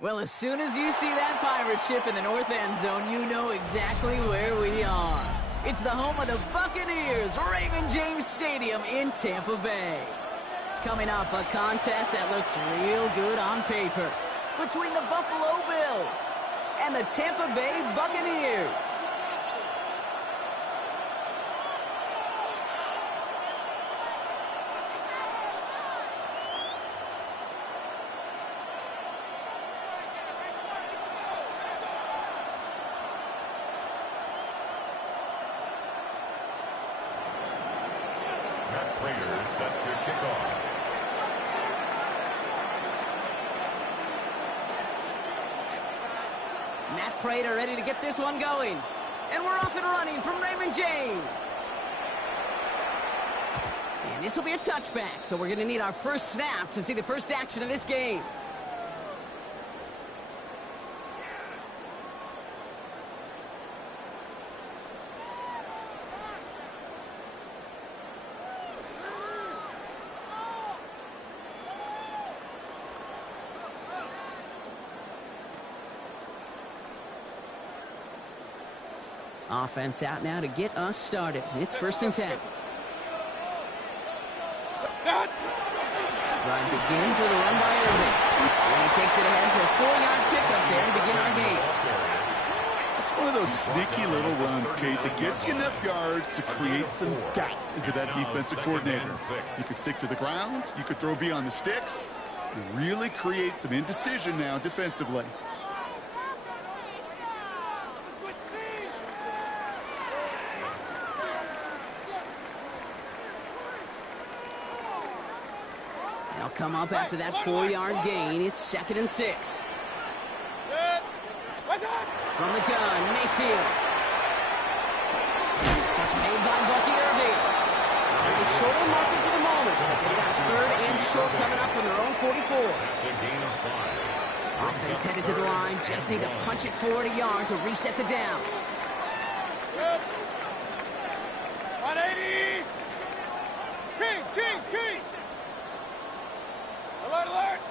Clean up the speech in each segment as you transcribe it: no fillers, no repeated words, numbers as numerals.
Well, as soon as you see that pirate ship in the north end zone, you know exactly where we are. It's the home of the Buccaneers, Raymond James Stadium in Tampa Bay. Coming off a contest that looks real good on paper between the Buffalo Bills and the Tampa Bay Buccaneers. Set to kick off. Matt Prater ready to get this one going. And we're off and running from Raymond James. And this will be a touchback, so we're going to need our first snap to see the first action of this game. Offense out now to get us started. It's 1st and 10. Drive begins with a run by Irving. And he takes it ahead for a 4-yard pickup there to begin our game. It's one of those sneaky little runs, Kate, that gets you enough yards to create some doubt into that defensive coordinator. You could stick to the ground. You could throw beyond the sticks. You really create some indecision now defensively. They'll come up after that 4-yard gain. It's 2nd and 6. From the gun, Mayfield. Catch made by Bucky Irving. It's short on market for the moment. They got 3rd and short coming up from their own 44. Offense headed to the line. Just need to punch it forward a yard to reset the downs. 180! Kings! Alert!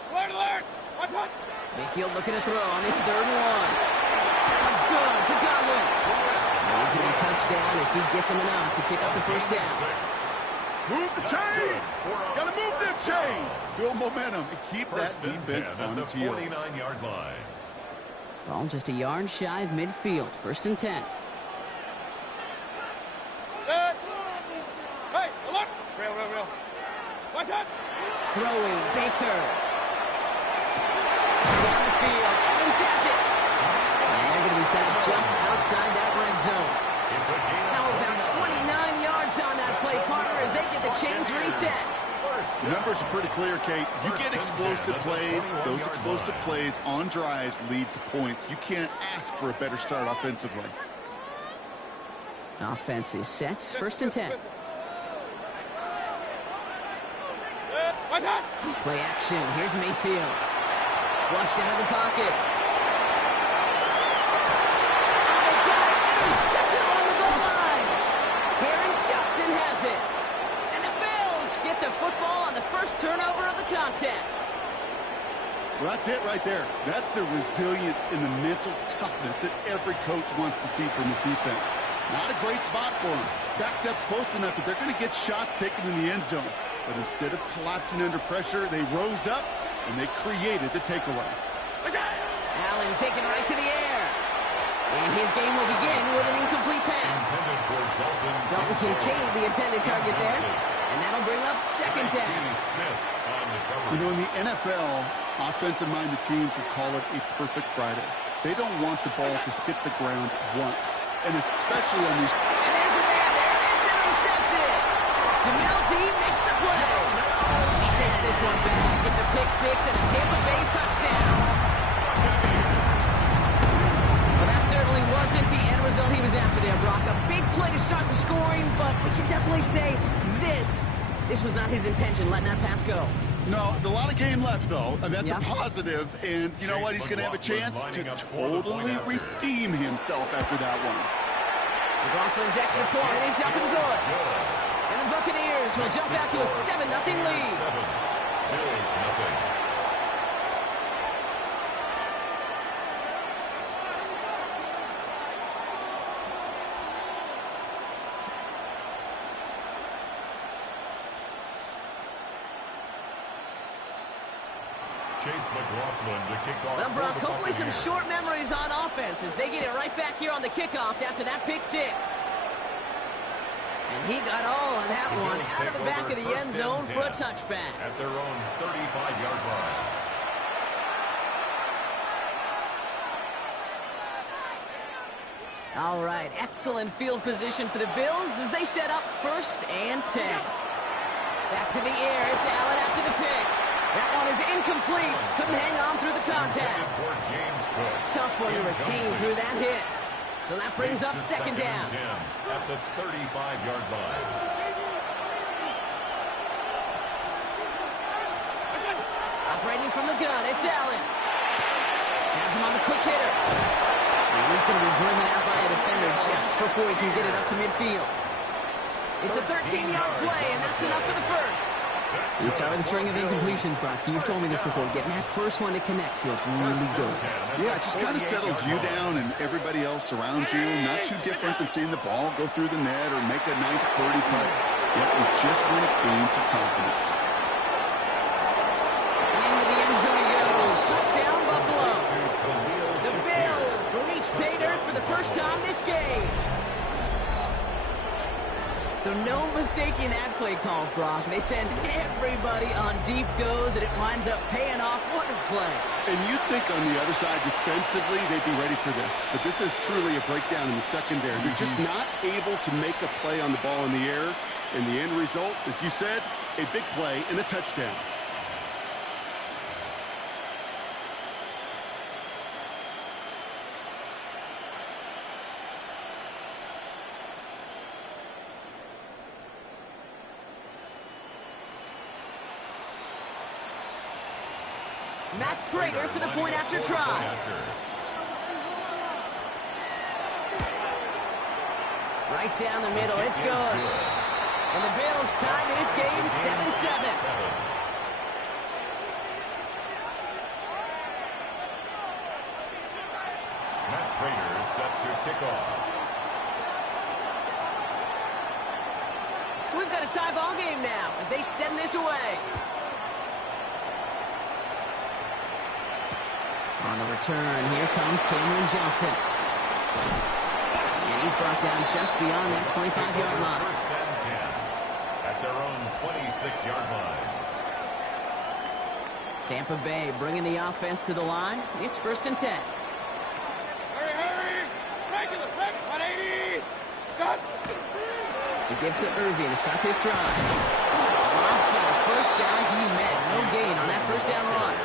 Mayfield looking to throw on his 3rd and 1. That one's good to Godwin. And he's going to be touchdown as he gets him enough to pick up the first down. Move the chains! Gotta move them chains! Build momentum and keep that defense on its heels. 49-yard line. Ball just a yard shy of midfield. 1st and 10. Hey, alert! Real. What's that? Throwing, Baker. Down the field, Evans has it. And they're going to be set up just outside that red zone. How about 29 yards on that play, partner, as they get the chains reset. The numbers are pretty clear, Kate. You get explosive plays. Those explosive plays on drives lead to points. You can't ask for a better start offensively. Offense is set. 1st and 10. Play action. Here's Mayfield. Flushed out of the pocket. They got it. Intercepted on the goal line. Taron Johnson has it. And the Bills get the football on the first turnover of the contest. Well, that's it right there. That's the resilience and the mental toughness that every coach wants to see from his defense. Not a great spot for him. Backed up close enough that they're going to get shots taken in the end zone. But instead of collapsing under pressure, they rose up and they created the takeaway. Allen taken right to the air. And his game will begin with an incomplete pass. Dalton Kincaid, the intended target there. And that'll bring up 2nd down. You know, in the NFL, offensive-minded teams would call it a perfect Friday. They don't want the ball to hit the ground once. And especially on these... And there's a man there. It's intercepted. Jamel Dean makes the play. He takes this one back. It's a pick 6 and a Tampa Bay touchdown. Well, that certainly wasn't the end result he was after there, Brock. A big play to start the scoring, but we can definitely say this was not his intention, letting that pass go. No, a lot of game left, though, and that's a positive. And you know what? He's going to have a chance to totally redeem himself after that one. McLaughlin's extra point is up and good. And the Buccaneers will jump out to a 7-0 lead. Well, Brock, hopefully some short memories on offense as they get it right back here on the kickoff after that pick six. And he got all of that one out of the back of the end zone for a touchback. At their own 35-yard line. All right, excellent field position for the Bills as they set up 1st and 10. Back to the air, it's Allen after the pick. That one is incomplete, couldn't hang on through the contact. Tough one to retain through that hit. So that brings up 2nd down. At the 35-yard line. Operating from the gun, it's Allen. Has him on the quick hitter. And he's going to be driven out by a defender just before he can get it up to midfield. It's a 13-yard play, and that's enough for the first. We start with a string of incompletions, Brock. You've told me this before. Getting that first one to connect feels really good. Yeah, it just kind of settles you down and everybody else around you. Not too different than seeing the ball go through the net or make a nice birdie play. Yet we just want to gain some confidence. Into the end zone he goes. Touchdown, Buffalo. The Bills reach pay dirt for the first time this game. So no mistaking that play call, Brock. They send everybody on deep goes, and it winds up paying off. What a play. And you'd think on the other side, defensively, they'd be ready for this. But this is truly a breakdown in the secondary. They're just not able to make a play on the ball in the air. And the end result, as you said, a big play and a touchdown. Matt Prater for the point after try. Right down the middle, it's good. And the Bills tie this game 7-7. Matt Prater is set to kick off. So we've got a tie ball game now as they send this away. On the return, here comes Cameron Johnson. And he's brought down just beyond that 25-yard line. 1st and 10 at their own 26-yard line. Tampa Bay bringing the offense to the line. It's 1st and 10. Hurry! Regular, 180! Stop! The give to Irving to start this drive. Off for the first down he met. No gain on that first down run.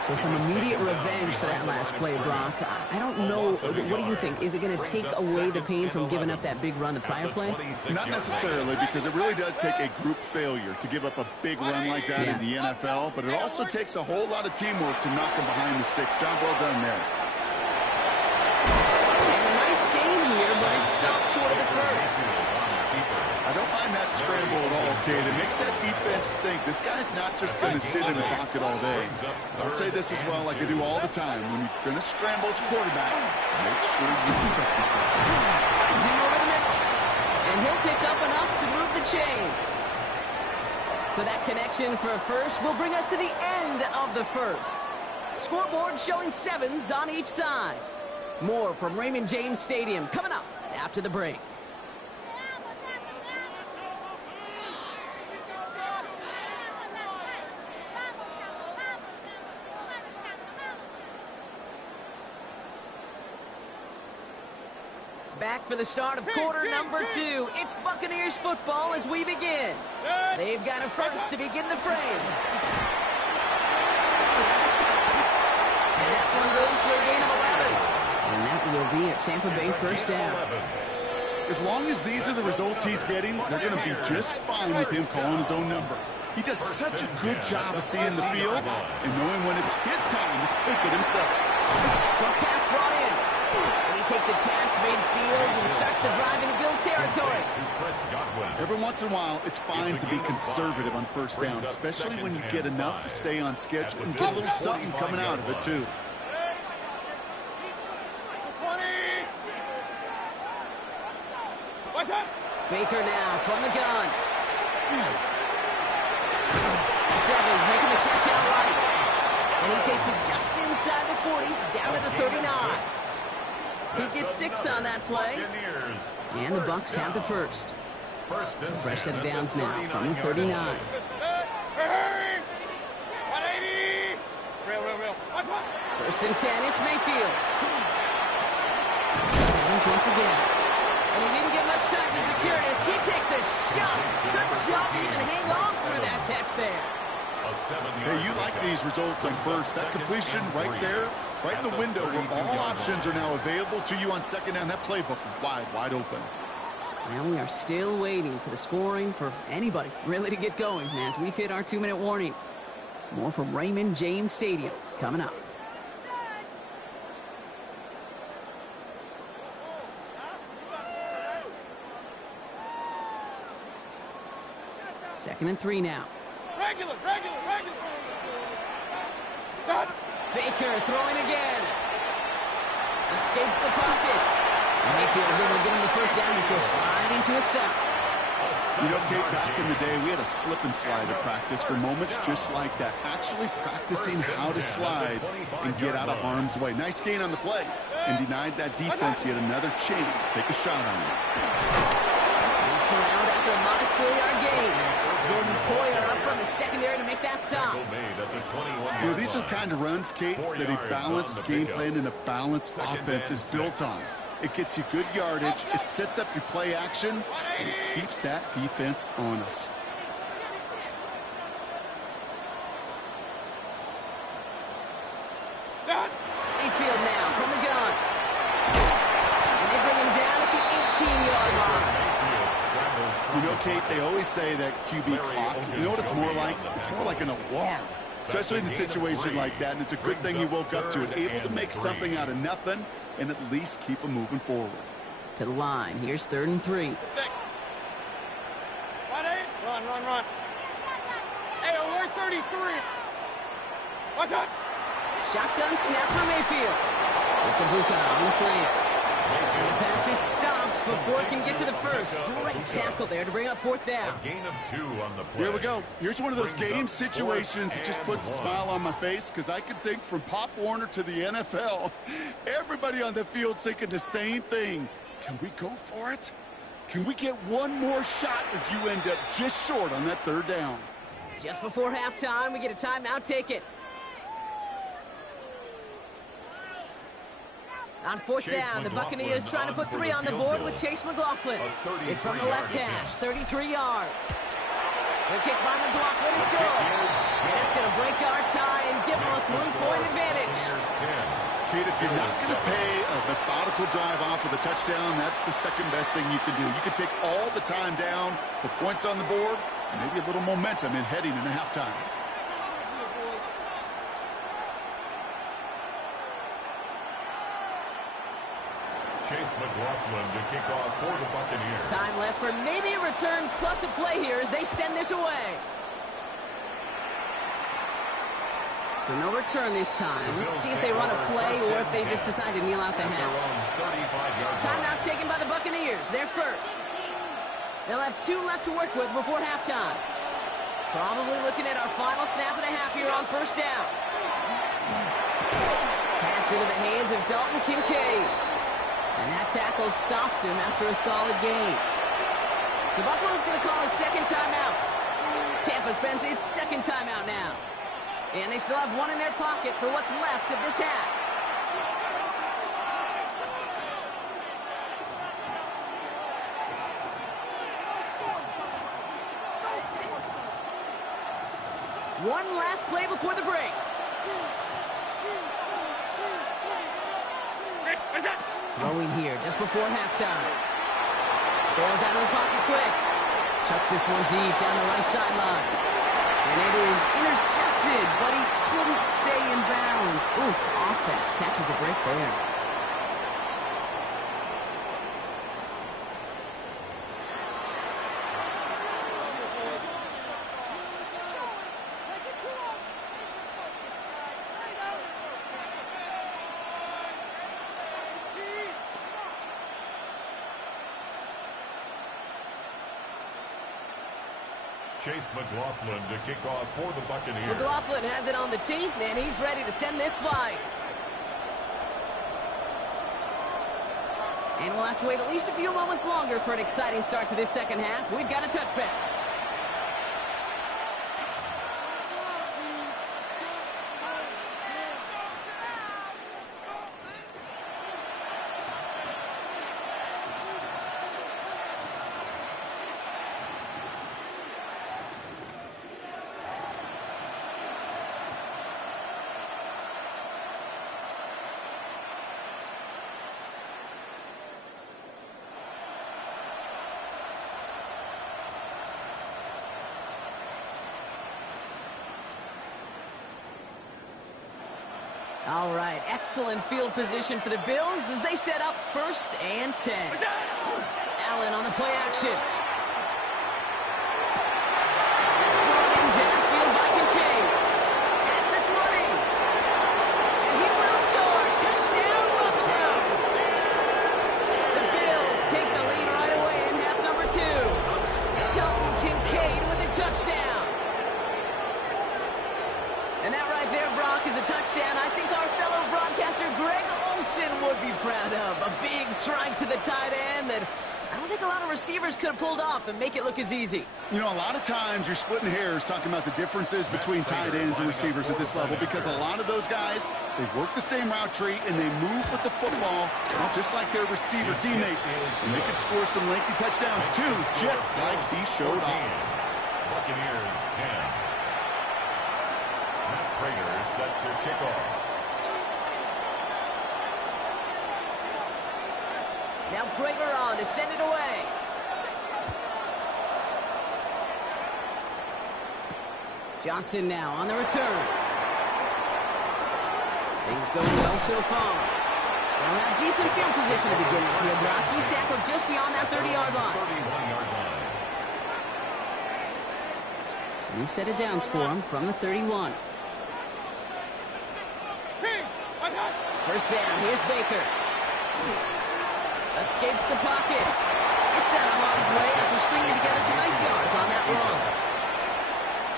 So some immediate revenge for that last play, Brock. I don't know. What do you think? Is it going to take away the pain from giving up that big run the prior play? Not necessarily, because it really does take a group failure to give up a big run like that in the NFL, but it also takes a whole lot of teamwork to knock them behind the sticks. Job well done there. And a nice game here, but it stopped short of the first. I don't mind that scramble at all, kid. It makes that defense think this guy's not just going to sit in the pocket all day. I'll say this as well, like I do all the time. When you're going to scramble as quarterback, make sure you protect yourself. It's him over the middle. And he'll pick up enough to move the chains. So that connection for a first will bring us to the end of the first. Scoreboard showing 7s on each side. More from Raymond James Stadium coming up after the break. Back for the start of quarter number 2. It's Buccaneers football as we begin. They've got a first to begin the frame. And that one goes for a gain of 11. And that will be a Tampa Bay first down. As long as these are the results he's getting, they're going to be just fine with him calling his own number. He does such a good job of seeing the field and knowing when it's his time to take it himself. Short pass brought in. And he takes it past midfield and starts the drive into Bills territory. Every once in a while, it's fine to be conservative on first down, especially when you get enough to stay on schedule and get a little something coming out of it, too. Baker now from the gun. It's Evans making the catch outright. Gets it just inside the 40, down to the 39. He gets 6 on that play. And the Bucs have the first. So fresh set of downs now from the 39. Hey! 180! Real. First and 10, it's Mayfield. Evans once again. And he didn't get much time to secure it as he takes a shot. Good job to even hang on through that catch there. Hey, you like these results on first. That completion right there, right in the window where all options are now available to you on second down. That playbook wide open. Well, we are still waiting for the scoring for anybody really to get going as we've hit our 2-minute warning. More from Raymond James Stadium coming up. Second and 3 now. Regular. Stop. Baker throwing again. Escapes the pocket. Mayfield's able to get him the first down before sliding to a stop. You know, Kate, back in the day, we had a slip and slide to practice for moments just like that. Actually practicing how to slide and get out of harm's way. Nice gain on the play. And denied that defense yet another chance to take a shot on him. He's corralled after a modest 4-yard gain. Jordan Poyer up from the secondary to make that stop. You know, these are the kind of runs, Kate, that a balanced game plan and a balanced offense is built on. It gets you good yardage, it sets up your play action, and it keeps that defense honest. Mayfield now from the gun. And they bring him down at the 18-yard line. You know, Kate, they always say that QB clock, you know what it's more like? It's more like an alarm, especially in a situation like that, and it's a good thing you woke up to it, able to make something out of nothing and at least keep them moving forward. To the line, here's 3rd and 3. Run. Hey, we're 33. What's up? Shotgun snap for Mayfield. It's a Buka on the slant. And the pass is stopped before it can get to the first. Great tackle there to bring up 4th down. A gain of 2 on the play. Here we go. Here's one of those game situations that just puts a smile on my face because I can think from Pop Warner to the NFL, everybody on the field thinking the same thing. Can we go for it? Can we get one more shot as you end up just short on that 3rd down? Just before halftime, we get a timeout. Take it. On 4th down, the Buccaneers trying to put 3 on the board with Chase McLaughlin. It's from the left hash, 33 yards. The kick by McLaughlin is good. And that's going to break our tie and give us 1-point advantage. Kate, if you're not going to pay a methodical drive off with a touchdown, that's the second best thing you can do. You can take all the time down, the points on the board, and maybe a little momentum in heading into halftime. Chase McLaughlin to kick off for the Buccaneers. Time left for maybe a return plus a play here as they send this away. So no return this time. Let's see if they run a play or if they just decide to kneel out the half. Timeout taken by the Buccaneers. They're first. They'll have 2 left to work with before halftime. Probably looking at our final snap of the half here on 1st down. Pass into the hands of Dalton Kincaid. And that tackle stops him after a solid gain. So Buffalo's going to call it 2nd timeout. Tampa spends its 2nd timeout now. And they still have 1 in their pocket for what's left of this half. One last play before the break. Throwing here just before halftime. Bails out of the pocket quick. Chucks this one deep down the right sideline. And it is intercepted, but he couldn't stay in bounds. Ooh, offense catches a break there. Chase McLaughlin to kick off for the Buccaneers. McLaughlin has it on the tee, and he's ready to send this flight. And we'll have to wait at least a few moments longer for an exciting start to this second half. We've got a touchback. All right, excellent field position for the Bills as they set up 1st and 10. Allen on the play action. It's brought in downfield by Kincaid. At the 20. And he will score. Touchdown, Buffalo. The Bills take the lead right away in half number 2. Dalton Kincaid with a touchdown. And that right there, Brock, is a touchdown I think our fellow broadcaster Greg Olsen would be proud of. A big strike to the tight end that I don't think a lot of receivers could have pulled off and make it look as easy. You know, a lot of times you're splitting hairs talking about the differences between tight ends and receivers at this level because a lot of those guys, they work the same route tree and they move with the football just like their receiver teammates. And they can score some lengthy touchdowns too, just like he showed off. Buccaneers 10. Raiders set to kick off. Now Prager on to send it away. Johnson now on the return. Things going well so far. They'll have decent field position to begin with here, Brock. He's tackled just beyond that 30-yard line. 31-yard line. New set of downs for him from the 31. First down, here's Baker. Escapes the pocket. It's out of harm's way after stringing together some nice yards on that run.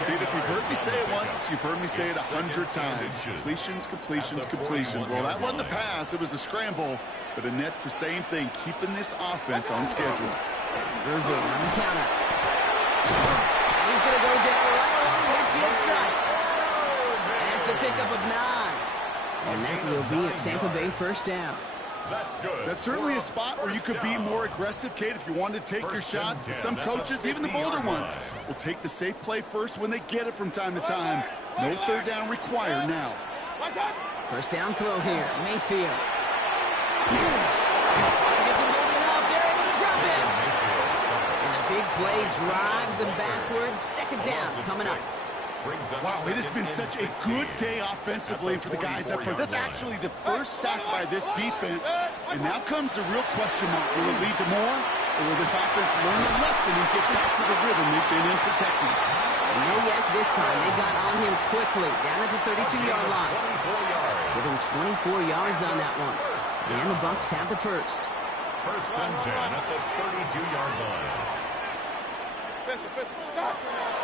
Dude, if you've heard me say it once, you've heard me say it 100 times. Completions, completions, completions. Well, that wasn't a pass. It was a scramble. But it nets the same thing, keeping this offense on schedule. Irving on the counter. He's going to go down right along the midfield strike. That's a pickup of 9. And that will be a Tampa Bay first down. That's good. That's certainly a spot where you could be more aggressive, Kate, if you wanted to take your shots. Some coaches, even the bolder ones, will take the safe play first when they get it from time to time. No third down required now. First down throw here, Mayfield. Gets him holding up. They're able to drop it. And the big play drives them backwards. Second down coming up. Wow, it has been such a good day offensively for the guys up front. That's actually the first sack by this defense. And now comes the real question mark. Will it lead to more? Or will this offense learn a lesson and get back to the rhythm they've been in protecting? No yak this time. They got on him quickly, down at the 32-yard line. Give him 24 yards on that one. And the Bucs have the first. First and 10 at the 32-yard line.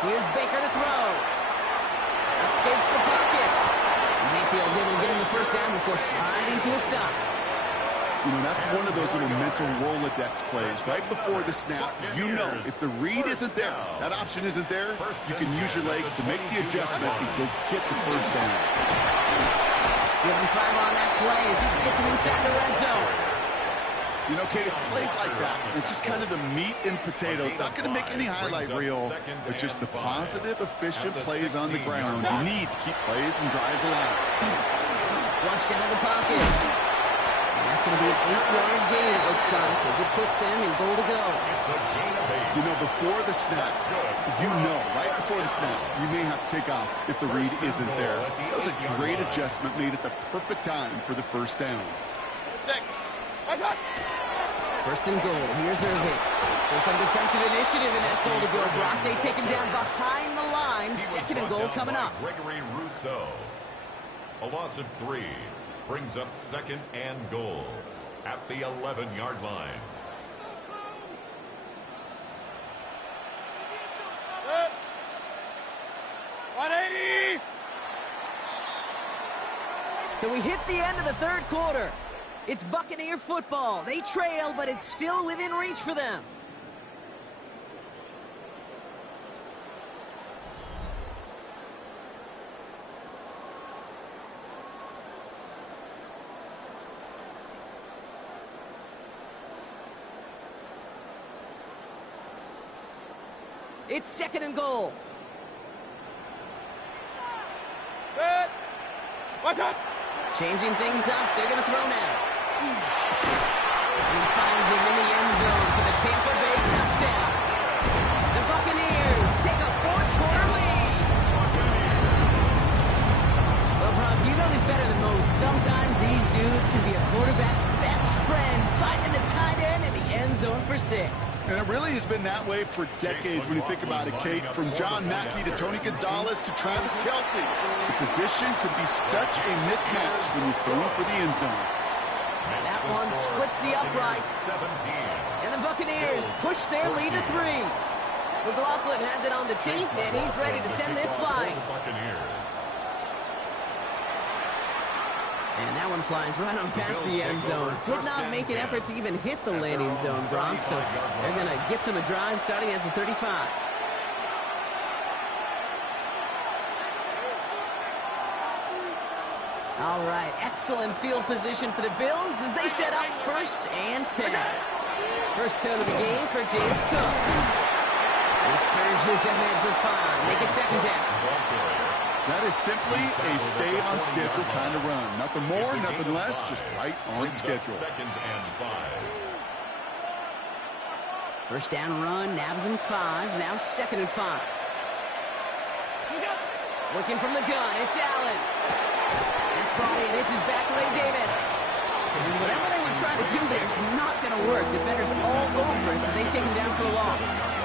Here's Baker to throw. Escapes the pocket. Mayfield's able to get him the first down before sliding to a stop. You know, that's one of those little mental Rolodex plays. Right before the snap, you know if the read isn't there, that option isn't there, you can use your legs to make the adjustment and go get the first down. Give him 5 on that play as he gets him inside the red zone. You know, Kate, it's plays like that. It's just kind of the meat and potatoes. Not going to make any highlight reel, but just the positive, efficient plays on the ground. You need to keep plays and drives alive. Flushed out of the pocket. And that's going to be an 8-yard gain, it looks like, as it puts them in goal to go. It's a gain of 8. You know, before the snap, you know, right before the snap, you may have to take off if the read isn't there. That was a great adjustment made at the perfect time for the first down. First and goal. Here's Irving. There's some defensive initiative in that goal to go. Brock, they take him down behind the line. Second and goal coming up. Gregory Rousseau. A loss of 3 brings up second and goal at the 11-yard line. So we hit the end of the third quarter. It's Buccaneer football. They trail, but it's still within reach for them. It's second and goal. Good. Watch out. Changing things up. They're going to throw now. And he finds him in the end zone for the Tampa Bay touchdown. The Buccaneers take a fourth quarter lead. Well, Brock, you know this better than most. Sometimes these dudes can be a quarterback's best friend, finding the tight end in the end zone for 6. And it really has been that way for decades when you think about it, Kate. From John Mackey to Tony Gonzalez to Travis Kelce. The position could be such a mismatch when you're throwing for the end zone. That one splits the uprights. And the Buccaneers push their lead to 3. McLaughlin has it on the tee, and he's ready to send this flying. And that one flies right on past the end zone. Did not make an effort to even hit the landing zone, Bronx. So they're going to gift him a drive starting at the 35. All right, excellent field position for the Bills as they set up 1st and 10. First turn of the game for James Cook. He surges ahead for 5. Make it second down. That is simply a stay-on-schedule kind of run. Nothing more, nothing less, just right on schedule. Second and 5. First down run, nabs him 5. Now second and 5. Working from the gun, it's Allen. That's brought in, it's his back, Ray Davis. And whatever they were trying to do there is not going to work. Defenders all over it, so they take him down for a loss.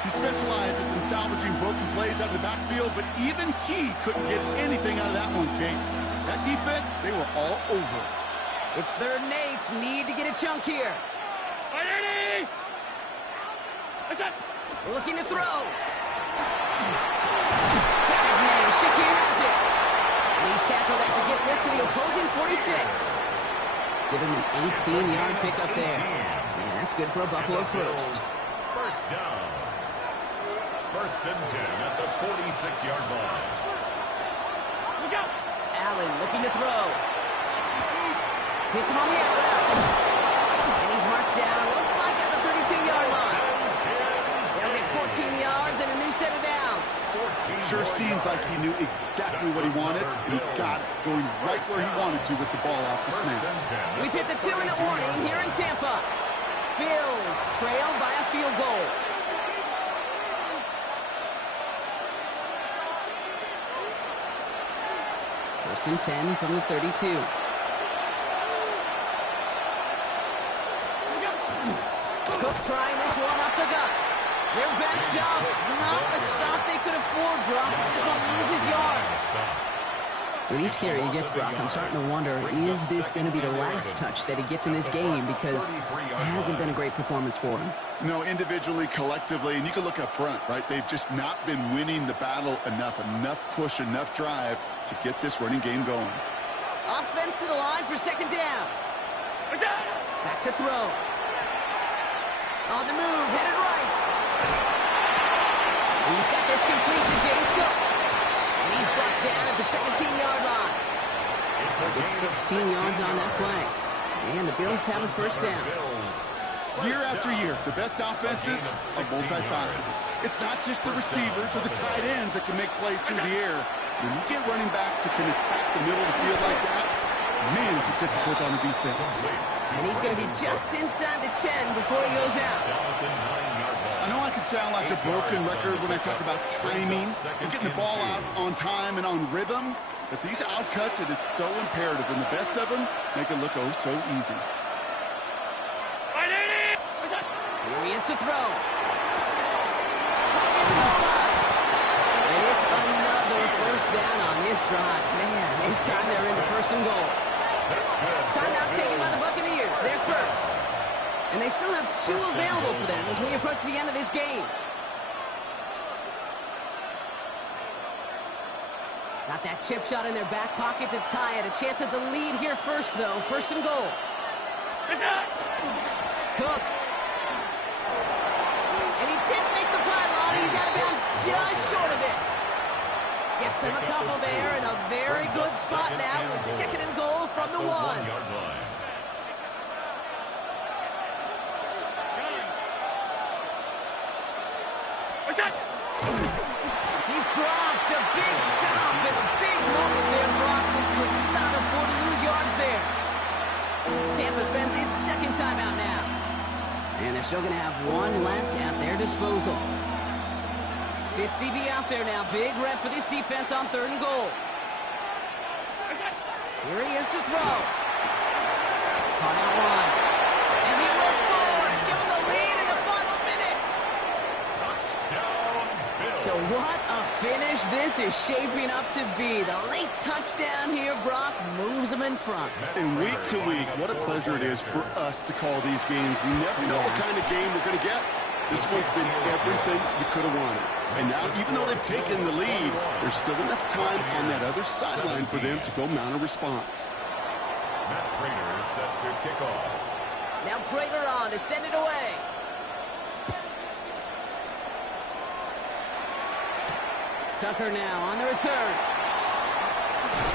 He specializes in salvaging broken plays out of the backfield, but even he couldn't get anything out of that one, Kate. That defense, they were all over it. It's 3rd and 8. Need to get a chunk here. Looking to throw. Got his man. Shakir has it. And he's tackled after getting this to the opposing 46. Give him an 18-yard pickup there. And that's good for a Buffalo first. First down. 1st and 10 at the 46-yard line. Look out. Allen looking to throw. Hits him on the out route. And he's marked down, looks like at the 32-yard line. They'll get 14 yards and a new set of downs. Sure seems like he knew exactly what he wanted, and he got it going right where he wanted to with the ball off the snap. We've hit the 2-minute warning here in Tampa. Bills trail by a field goal. First and 10 from the 32. Cook trying this one up the gut. They're backed up. Not a stop they could afford, Brock. This one loses yards. With each carry he gets, Brock, I'm starting to wonder, is this going to be the last touch that he gets in this game? Because it hasn't been a great performance for him. No, individually, collectively, and you can look up front, right? They've just not been winning the battle enough push, enough drive to get this running game going. Offense to the line for second down. Back to throw. On the move, headed right. He's got this complete to James Cook. And he's brought down at the 17-yard line. It's 16 yards on that play. And the Bills have a first down. Year after year, the best offenses are multifaceted. It's not just the receivers or the tight ends that can make plays through the air. When you get running backs that can attack the middle of the field like that, man, is it difficult on the defense. And he's going to be just inside the 10 before he goes out. I know I can sound like a broken record when I talk about timing and getting the ball out on time and on rhythm, but these outcuts, it is so imperative, and the best of them make it look oh so easy. Here he is to throw. And it's another first down on this drive. Man, this time they're into 1st and goal. Timeout taken by the Buccaneers. They're first. And they still have 2 available for them as we approach the end of this game. Got that chip shot in their back pocket to tie it. A chance at the lead here first, though. First and goal. Cook. And he didn't make the pylon. He's out of bounds just short of it. Gets them a couple there in a very good spot now with second and goal from the 1. He's dropped a big stop in a big moment there, Brock. We could not afford to lose yards there. Tampa spends its second timeout now. And they're still going to have one left at their disposal. 50 be out there now. Big rep for this defense on third and goal. Here he is to throw. Caught out one. And he will score. Give him the lead in the final minute. Touchdown, Bill. So what a finish this is shaping up to be. The late touchdown here, Brock, moves them in front. And week to week, what a pleasure it is for us to call these games. We never know what kind of game we're going to get. This one's been everything you could have wanted. And now, even though they've taken the lead, there's still enough time on that other sideline for them to go mount a response. Matt Prater is set to kick off. Now Prater on to send it away. Tucker now on the return.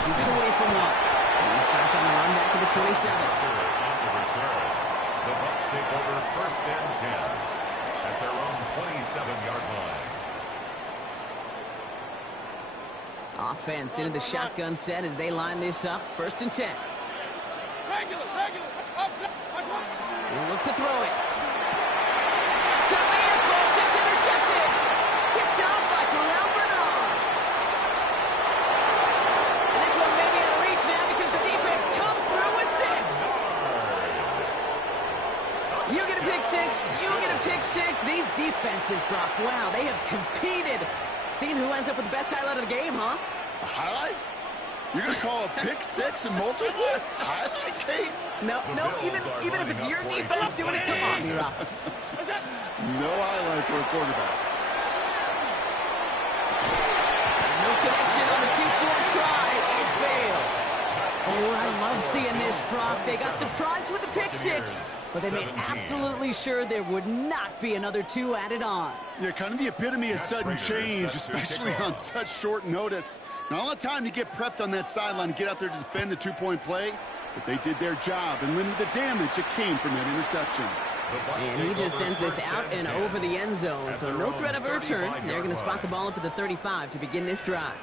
Keeps away from one. And he starts on the run back to the 27. On the return, the Bucs take over first and 10 at their own 27-yard line. Offense into the shotgun set as they line this up. First and 10. Regular. He'll look to throw it. Could be it, folks. It's intercepted. Picked off by Terrell Bernard. And this one may be out of reach now because the defense comes through with 6. You get a pick 6. You get a pick 6. These defenses, Brock, wow, they have competed. Seeing who ends up with the best highlight of the game, huh? A highlight? You're going to call a pick 6 and multiple? Highlight, Kate? No, even if it's your defense doing it, come on, Mira. No highlight for a quarterback. No connection on the 2-point try. It fails. Oh, I love seeing this, Brock. They got surprised with the pick 6, but they made absolutely sure there would not be another 2 added on. Yeah, kind of the epitome of sudden change, especially on such short notice. Not a lot of time to get prepped on that sideline and get out there to defend the 2-point play, but they did their job and limited the damage that came from that interception. And he just sends this out and over the end zone, so no threat of a return. They're going to spot the ball up at the 35 to begin this drive.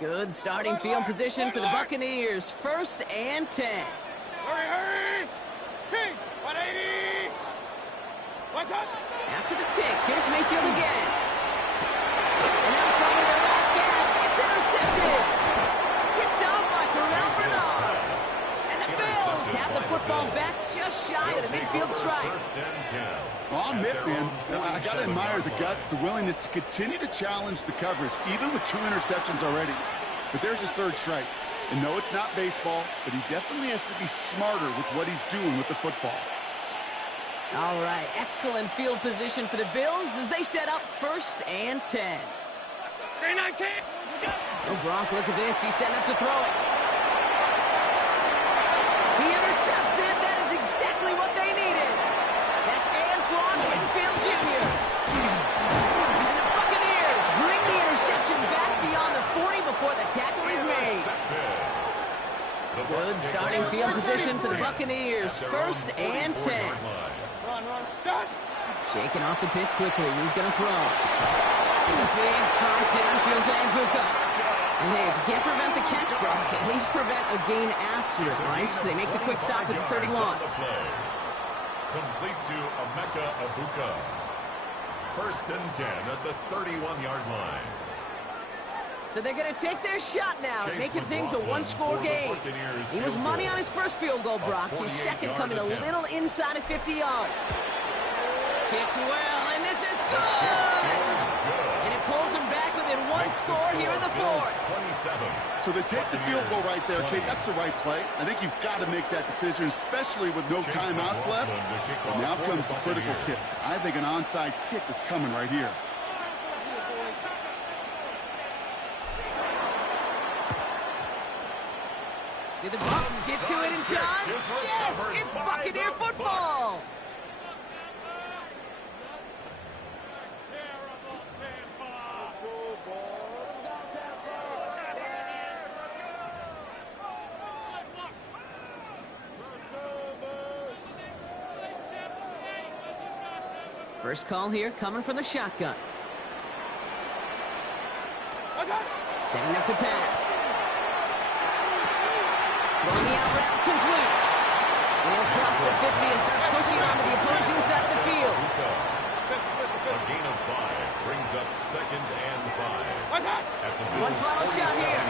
Good starting field position for the Buccaneers. First and 10. Hurry! Kings, 180! What's up? After the pick, here's Mayfield again. And now probably their last gasp. It's intercepted. Picked off by Terrell Bernard. And the Bills have the football back just shy of the midfield stripe. Well, I'll admit, man, I got to admire the guts, the willingness to continue to challenge the coverage, even with 2 interceptions already. But there's his 3rd strike. And no, it's not baseball, but he definitely has to be smarter with what he's doing with the football. All right, excellent field position for the Bills as they set up first and 10. 319! Oh, Brock, look at this. He's setting up to throw it. He intercepts it. That is exactly what they needed. That's Antoine Winfield Jr. And the Buccaneers bring the interception back beyond the 40 before the tackle is made. Good starting field position for the Buccaneers. First and 10. Run. Done! Shaking off the pick quickly. He's going to throw. It's a big strike downfield to Anguka. And hey, if you can't prevent the catch, Brock, at least prevent a gain after it, right? So they make the quick stop at the 31. Complete to Emeka Egbuka. First and 10 at the 31-yard line. So they're going to take their shot now at making things a one-score game. He was money on his first field goal, Brock. His second coming a little inside of 50 yards. Kicked well, and this is And it pulls them back within one score here in the fourth. 27. So they take the field goal right there, Kate. That's the right play. I think you've got to make that decision, especially with no timeouts left. And now comes the critical kick. I think an onside kick is coming right here. Did the Bucs get to it in time? Yes, it's Buccaneer football. First call here coming from the shotgun. Setting up to pass. Throwing the out route complete. And he'll cross the 50 and start pushing onto the opposing side of the field. A gain of 5 brings up 2nd and 5. One final shot here.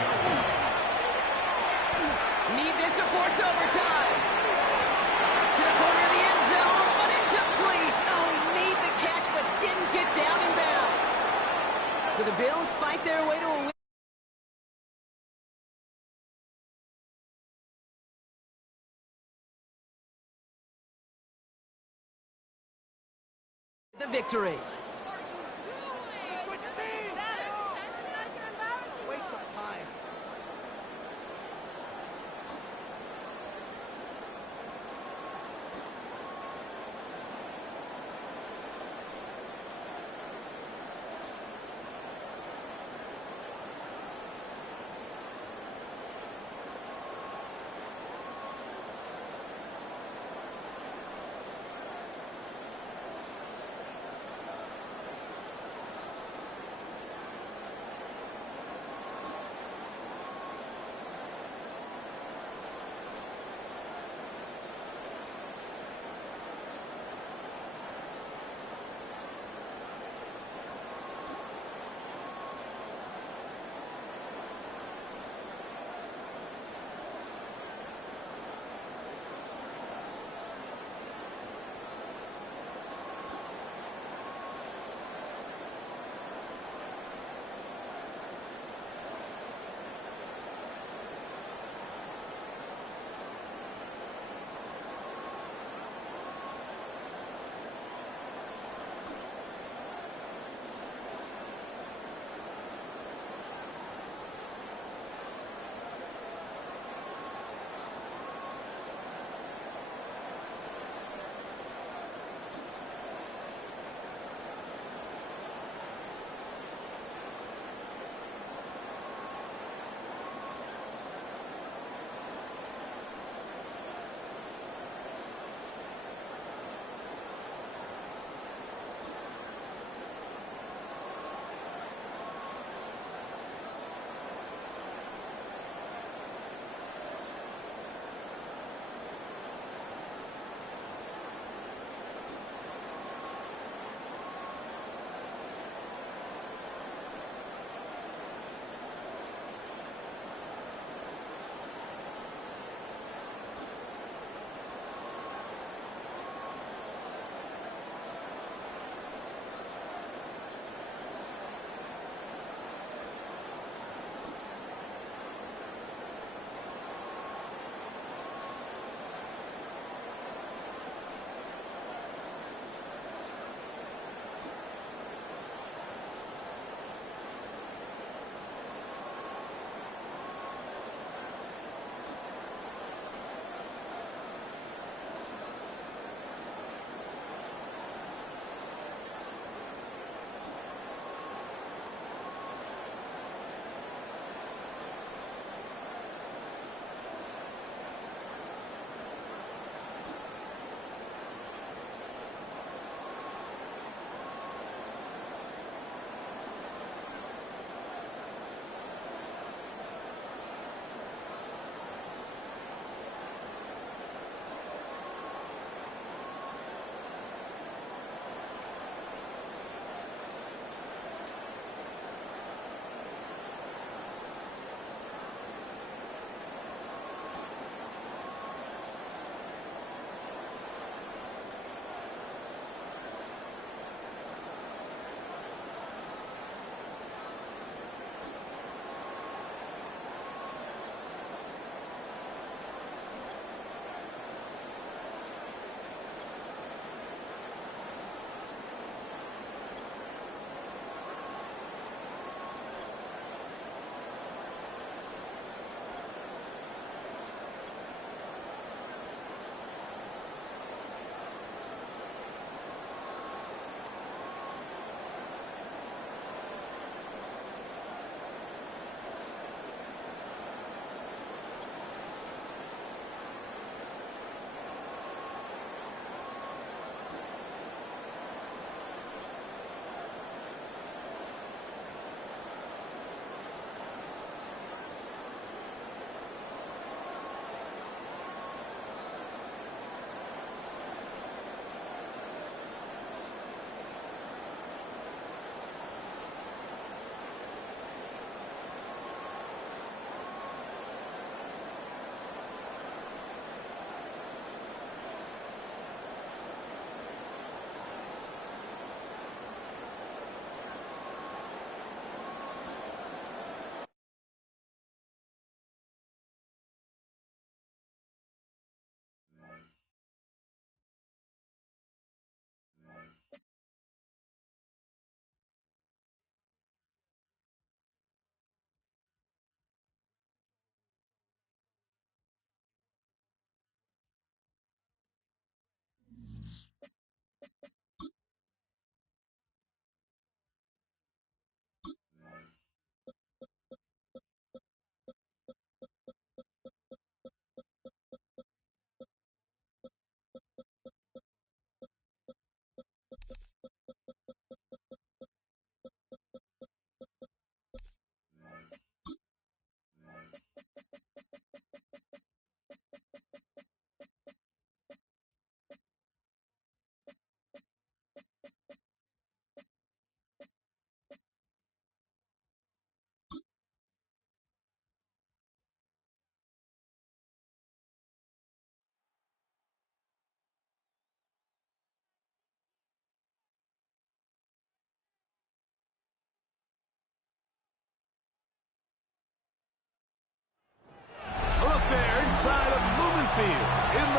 Need this to force overtime. To the corner of the end zone, but incomplete. Oh, he made the catch but didn't get down in bounds. So the Bills fight their way to a win. The victory. Waste of time.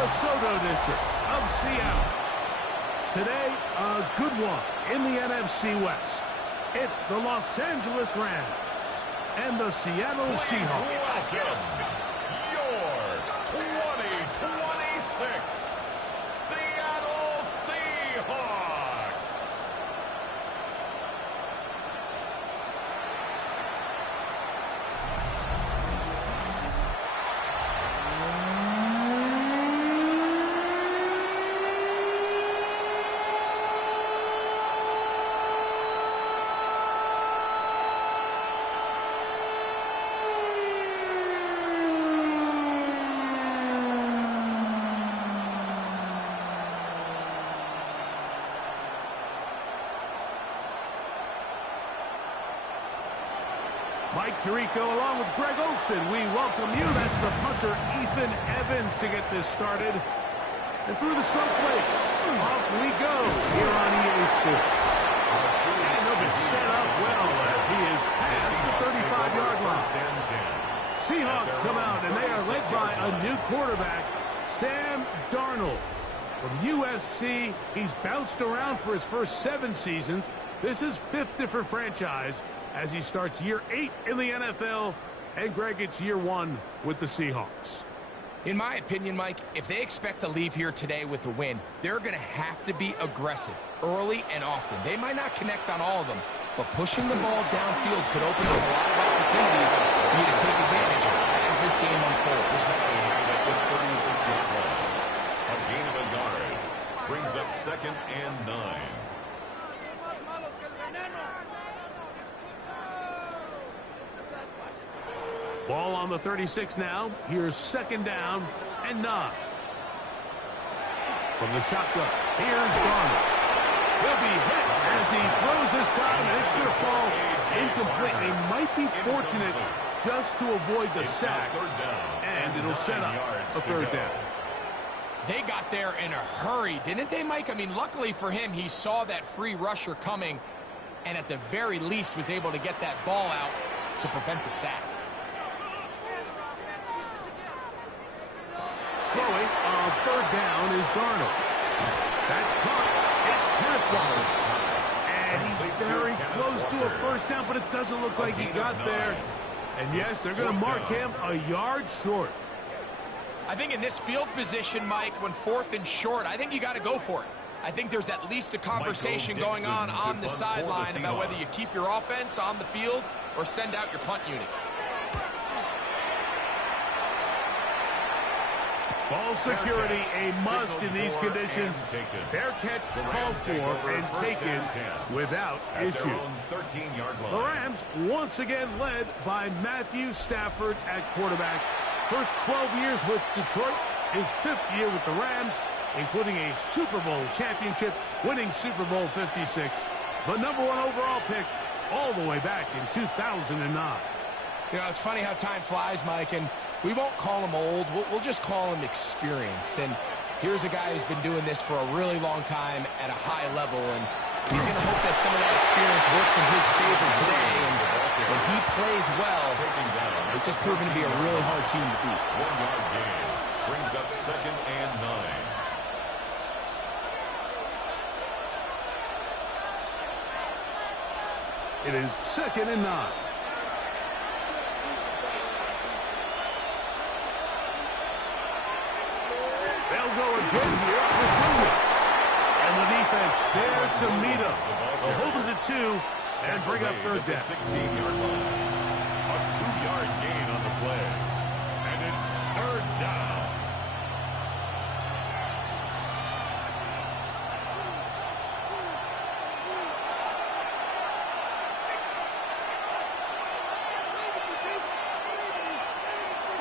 DeSoto district of Seattle. Today, a good one in the NFC West. It's the Los Angeles Rams and the Seattle Seahawks. Welcome, your 2026 Seattle Seahawks. Mike Tirico along with Greg Olson. We welcome you. That's the punter, Ethan Evans, to get this started. And through the snowflakes, off we go here on EA Sports. And he'll be set up well as he is past the 35-yard line. Seahawks come out, and they are led by a new quarterback, Sam Darnold. From USC, he's bounced around for his first 7 seasons. This is 5th different franchise as he starts year 8 in the NFL. And Greg, it's year 1 with the Seahawks. In my opinion, Mike, if they expect to leave here today with a win, they're going to have to be aggressive early and often. They might not connect on all of them, but pushing the ball downfield could open up a lot of opportunities for you to take advantage as this game unfolds. A gain of a yard brings up 2nd and 9. Ball on the 36 now. Here's 2nd down and 9. From the shotgun, here's Darnold. He'll be hit as he throws this time, and it's going to fall incomplete. They might be fortunate just to avoid the sack, and it'll set up a 3rd down. They got there in a hurry, didn't they, Mike? I mean, luckily for him, he saw that free rusher coming, and at the very least was able to get that ball out to prevent the sack. Throwing on 3rd down is Darnold. That's caught. It's Kenneth Walker. And he's very close to a 1st down, but it doesn't look like he got there. And yes, they're going to mark him a yard short. I think in this field position, Mike, when 4th and short, I think you got to go for it. I think there's at least a conversation going on the sideline about whether you keep your offense on the field or send out your punt unit. Ball security a must in these conditions. Fair catch called for and taken without issue. The Rams once again led by Matthew Stafford at quarterback. First 12 years with Detroit, his 5th year with the Rams, including a Super Bowl championship, winning Super Bowl 56. The #1 overall pick all the way back in 2009. You know, it's funny how time flies, Mike, and we won't call him old. We'll just call him experienced. And here's a guy who's been doing this for a really long time at a high level, and he's going to hope that some of that experience works in his favor today. And when he plays well, this is proving to be a really hard team to beat. 1-yard gain brings up 2nd and 9. It is 2nd and 9. They'll go again here with Williams. And the defense there to meet him. They'll hold him to 2 and bring up 3rd down. 16-yard line. A 2-yard gain on the play. And it's 3rd down.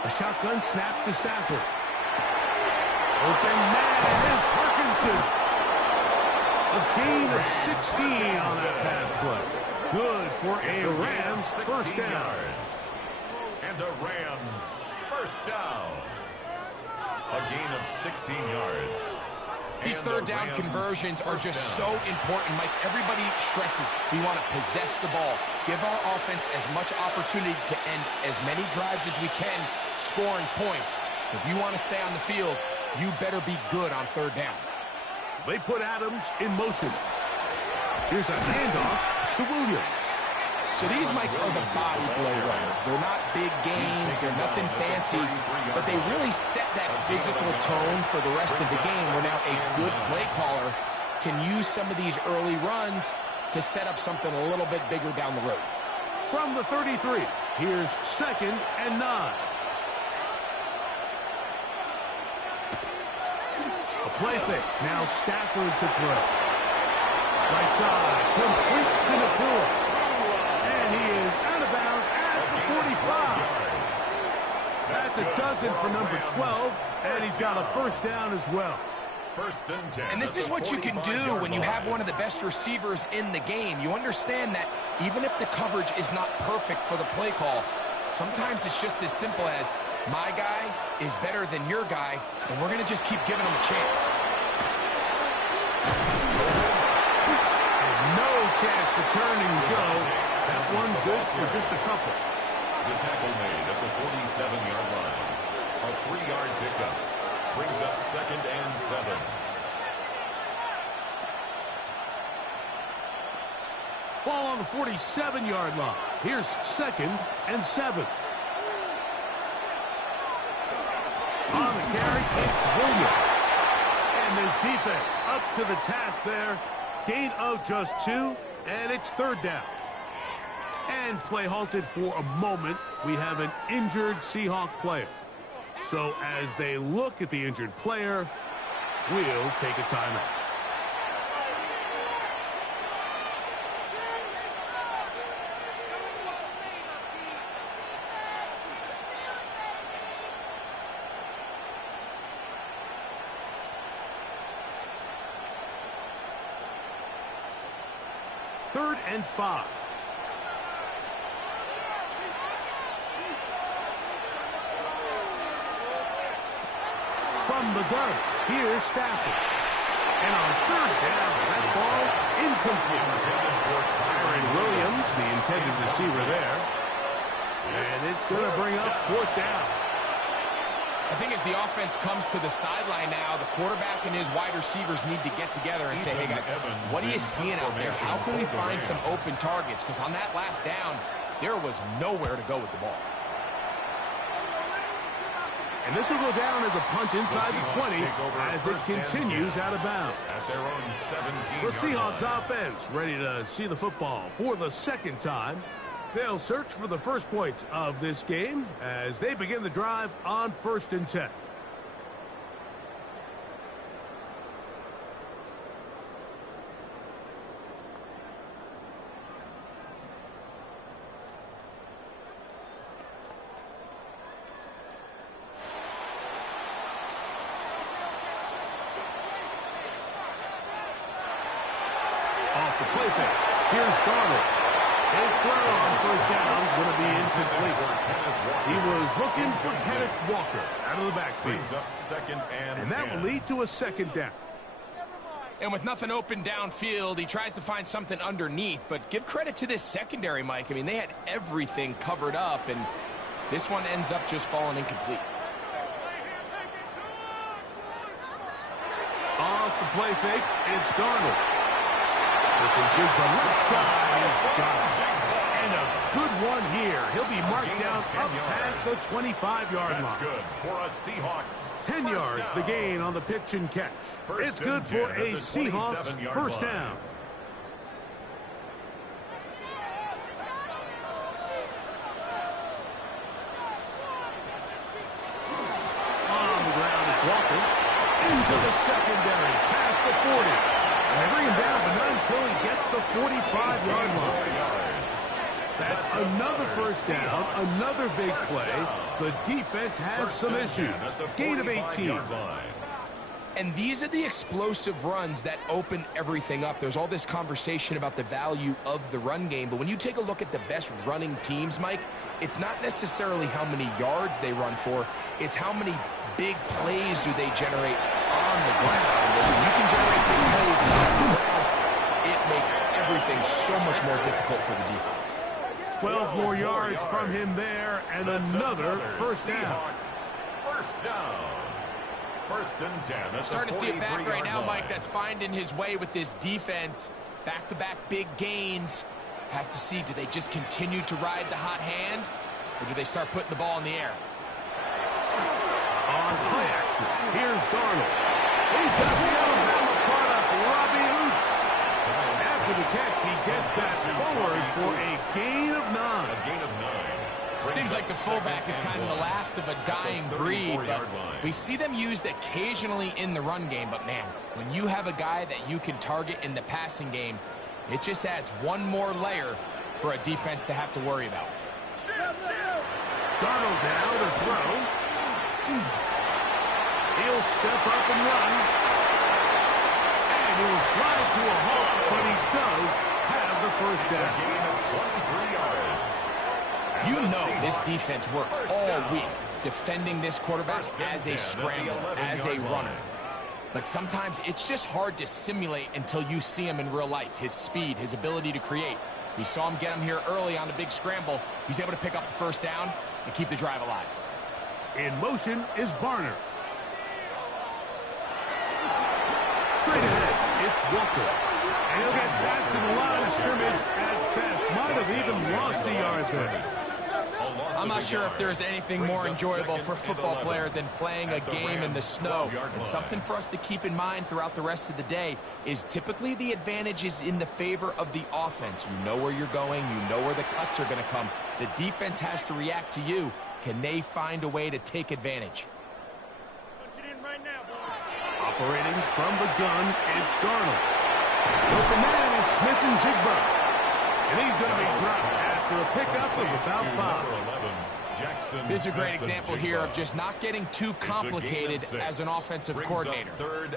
A shotgun snap to Stafford. Open man is Parkinson. A gain of 16 on that pass play. Good for a Rams 1st down. Yards. And a Rams 1st down. A gain of 16 yards. These 3rd down conversions are just so important, Mike. Everybody stresses we want to possess the ball, give our offense as much opportunity to end as many drives as we can, scoring points. So if you want to stay on the field, you better be good on third down. They put Adams in motion. Here's a handoff to Williams. So these, Mike, are the body blow runs. They're not big gains, they're nothing fancy, but they really set that physical tone for the rest of the game where now a good play caller can use some of these early runs to set up something a little bit bigger down the road. From the 33, here's 2nd and 9. A play fake. Now Stafford to throw. Right side, complete to Nakua. And he is out of bounds at the 45. That's a dozen for number 12, and he's got a first down as well. First and 10. And this is what you can do when you have one of the best receivers in the game. You understand that even if the coverage is not perfect for the play call, sometimes it's just as simple as, my guy is better than your guy, and we're going to just keep giving him a chance. And no chance to turn and go. That one good for just a couple. The tackle made at the 47-yard line. A 3-yard pickup brings up 2nd and 7. Ball on the 47-yard line. Here's 2nd and 7. On the carry, it's Williams. And this defense up to the task there. Gain of just 2, and it's 3rd down. And play halted for a moment. We have an injured Seahawk player. So as they look at the injured player, we'll take a timeout. Third and 5. From the gun, here's Stafford. And on 3rd down, that ball incomplete. Aaron Williams, the intended receiver there. And it's going to bring up 4th down. I think as the offense comes to the sideline now, the quarterback and his wide receivers need to get together and say, hey, guys, what are you seeing out there? How can we find some open targets? Because on that last down, there was nowhere to go with the ball. And this will go down as a punt inside the 20 as it continues out of bounds. At their own 17. The Seahawks offense ready to see the football for the 2nd time. They'll search for the first points of this game as they begin the drive on 1st and 10. Off the play fake. Here's Darnold. His throw on 1st down is going to be incomplete. He was looking for Kenneth Walker out of the backfield. Brings up 2nd and that 10. will lead to a 2nd down. And with nothing open downfield, he tries to find something underneath. But give credit to this secondary, Mike. I mean, they had everything covered up, and this one ends up just falling incomplete. Off the play fake, it's Darnold. Look and shoot the left side. He's got it. And a good one here. He'll be marked down up past the 25-yard line. That's good for a Seahawks. 10 yards the gain on the pitch and catch. It's good for a Seahawks first down. On the ground, it's Walker. Into the secondary, past the 40. And they bring him down, but not until he gets the 45-yard line. That's another first down, another big play. The defense has some issues. Gain of 18. And these are the explosive runs that open everything up. There's all this conversation about the value of the run game, but when you take a look at the best running teams, Mike, it's not necessarily how many yards they run for, it's how many big plays do they generate on the ground. And when you can generate big plays on the ground, it makes everything so much more difficult for the defense. 12 more yards from him there, and another first down. First down. First and 10. That's Starting to see it back right now, line. Mike, that's finding his way with this defense. Back-to-back big gains. Have to see, do they just continue to ride the hot hand, or do they start putting the ball in the air? On play action, here's Darnold. He's got the Alabama product, Robbie Oots. After the catch, he gets that forward for a gain of 9. A gain of 9. Seems like the fullback is kind of the last of a dying breed, but we see them used occasionally in the run game. But, man, when you have a guy that you can target in the passing game, it just adds one more layer for a defense to have to worry about. Darnold now to throw. He'll step up and run. And he'll slide to a halt, but he does have the first down. A gain of 23 yards. You know this defense worked all week defending this quarterback as a scrambler, as a runner. But sometimes it's just hard to simulate until you see him in real life. His speed, his ability to create. We saw him get him here early on the big scramble. He's able to pick up the first down and keep the drive alive. In motion is Barner. Straight ahead, it's Walker. And he'll get back to the line of scrimmage at best. Might have even lost a yard there. I'm not sure if there's anything more enjoyable for a football player than playing a game in the snow. And something for us to keep in mind throughout the rest of the day is typically the advantage is in the favor of the offense. You know where you're going. You know where the cuts are going to come. The defense has to react to you. Can they find a way to take advantage? Operating from the gun, it's Darnold. Open man is Smith and Jigba. And he's going to be dropped after a pickup of about 5. This is a great example here of just not getting too complicated as an offensive coordinator.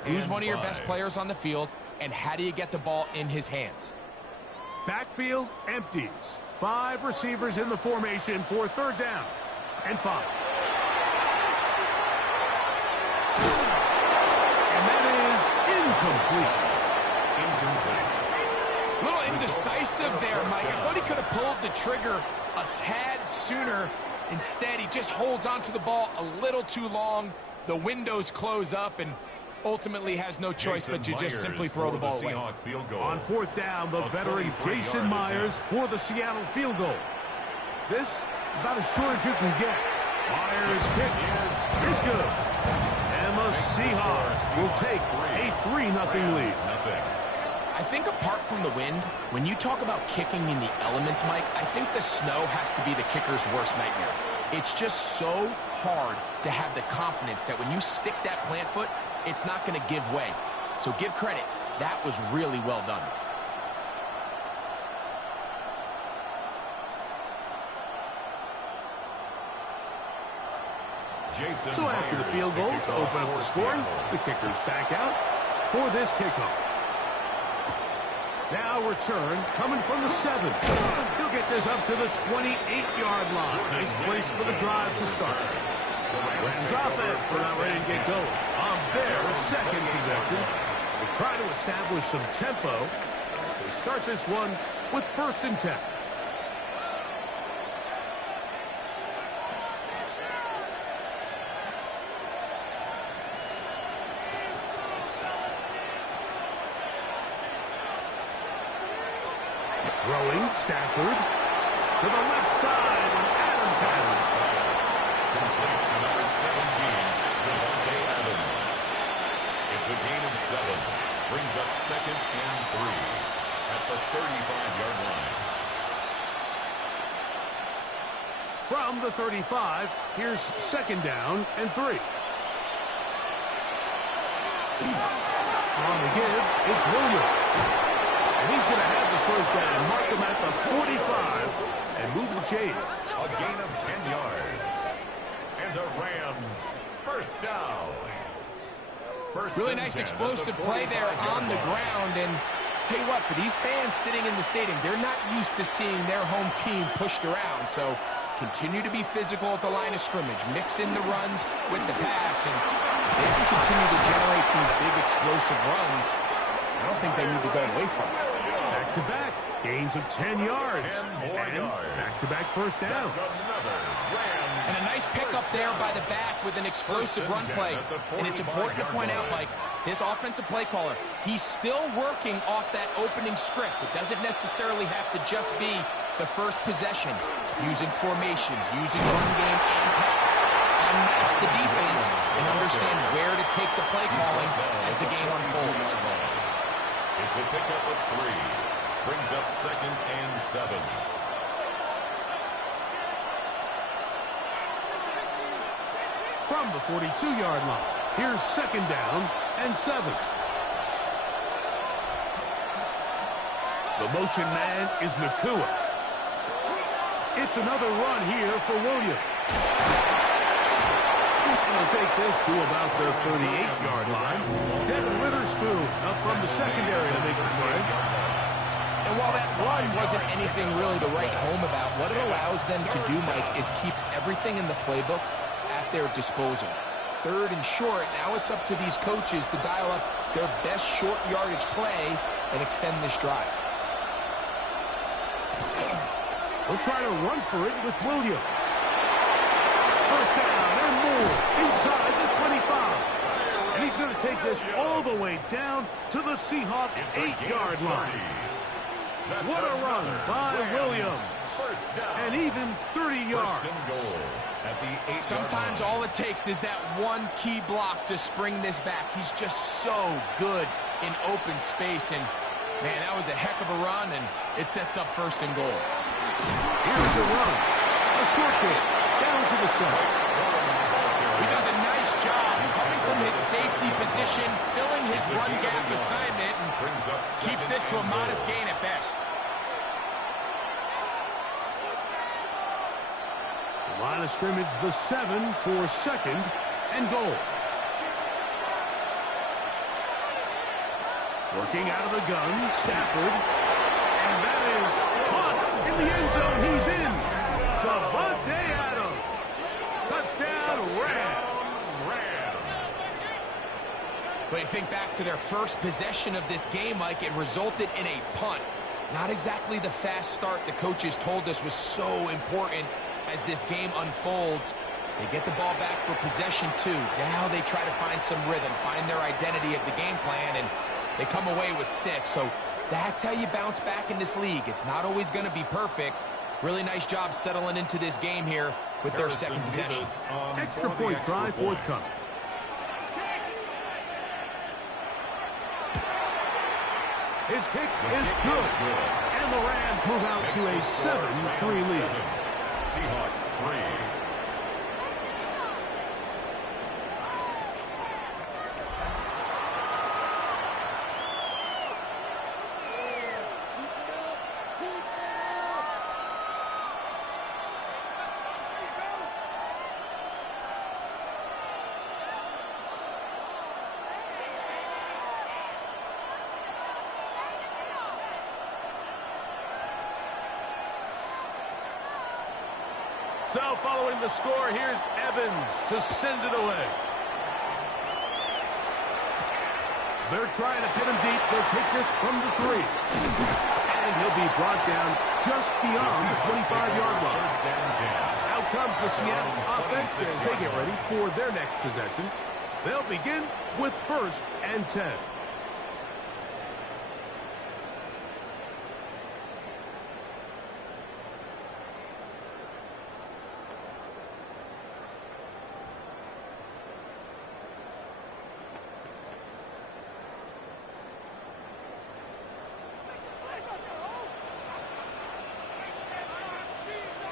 Who's one of your best players on the field, and how do you get the ball in his hands? Backfield empties. 5 receivers in the formation for third down and 5. And that is incomplete. A little indecisive there, Mike. I thought he could have pulled the trigger a tad sooner. Instead, he just holds onto the ball a little too long. The windows close up and ultimately has no choice but to just simply throw the ball away. On fourth down, the veteran Jason Myers for the Seattle field goal. This about as short as you can get. Myers' kick is good. And the Seahawks will take a 3-0 lead. I think apart from the wind, when you talk about kicking in the elements, Mike, I think the snow has to be the kicker's worst nightmare. It's just so hard to have the confidence that when you stick that plant foot, it's not going to give way. So give credit. That was really well done. So after the field goal to open up the scoring, the kicker's back out for this kickoff. Now return coming from the 7. He'll get this up to the 28-yard line. Nice place for the drive to start. Rams offense are not ready to get going on their second possession. They try to establish some tempo as they start this one with 1st and 10. Throwing Stafford to the left side, and Adams has it. Complete to number 17, Devontae Adams. It's a gain of 7. Brings up 2nd and 3 at the 35-yard line. From the 35, here's 2nd down and 3. On the give, it's Williams. And he's going to have the first down, mark him at the 45, and move the chains. A gain of 10 yards. And the Rams, first down. Really nice explosive play there on the ground. And tell you what, for these fans sitting in the stadium, they're not used to seeing their home team pushed around. So continue to be physical at the line of scrimmage. Mix in the runs with the pass. And if they can continue to generate these big explosive runs, I don't think they need to go away from it. Back-to-back. Gains of 10 yards. 10 more And yards. back-to-back first downs. That's another Rams And a nice pickup first there down. by the back with an explosive First run and 10 play. at the And it's important to 45-yard point out, line. Mike, this offensive play caller, he's still working off that opening script. It doesn't necessarily have to just be the first possession. Using formations, using run game and pass. Unmask the defense and understand where to take the play calling as the game unfolds. It's a pickup of 3. Brings up 2nd and 7. From the 42-yard line, here's 2nd down and 7. The motion man is Nakua. It's another run here for Williams. And he'll take this to about the 38-yard line. Devin Witherspoon up from the secondary to make the play. And while that run wasn't anything really to write home about, what it allows them to do, Mike, is keep everything in the playbook at their disposal. 3rd and short, now it's up to these coaches to dial up their best short yardage play and extend this drive. They'll try to run for it with Williams. First down and more inside the 25. And he's going to take this all the way down to the Seahawks' 8-yard line. What a run by Williams. First down. And even 30 yards. First and goal at the 8-yard Sometimes line. all it takes is that one key block to spring this back. He's just so good in open space. And, man, that was a heck of a run, and it sets up 1st and goal. Here's a run. A short kick down to the center. He does a nice job coming from his safety position, filling his run gap assignment, and Brings up keeps 2nd this to a and modest goal. gain at best. The line of scrimmage, the 7 for 2nd and goal. Working out of the gun, Stafford. And that is caught in the end zone. He's in. Davante Adams. Touchdown, Rams. But you think back to their first possession of this game, Mike, it resulted in a punt. Not exactly the fast start the coaches told us was so important as this game unfolds. They get the ball back for possession 2. Now they try to find some rhythm, find their identity of the game plan, and they come away with 6. So that's how you bounce back in this league. It's not always going to be perfect. Really nice job settling into this game here with their second possession. Extra point try forthcoming. His kick is good. And the Rams move out to a 7-3 lead. Seahawks 3. So following the score, here's Evans to send it away. They're trying to pin him deep. They'll take this from the 3. And he'll be brought down just beyond the 25-yard line. First down jam. Out comes the Seattle offense as they get ready for their next possession. They'll begin with 1st and 10.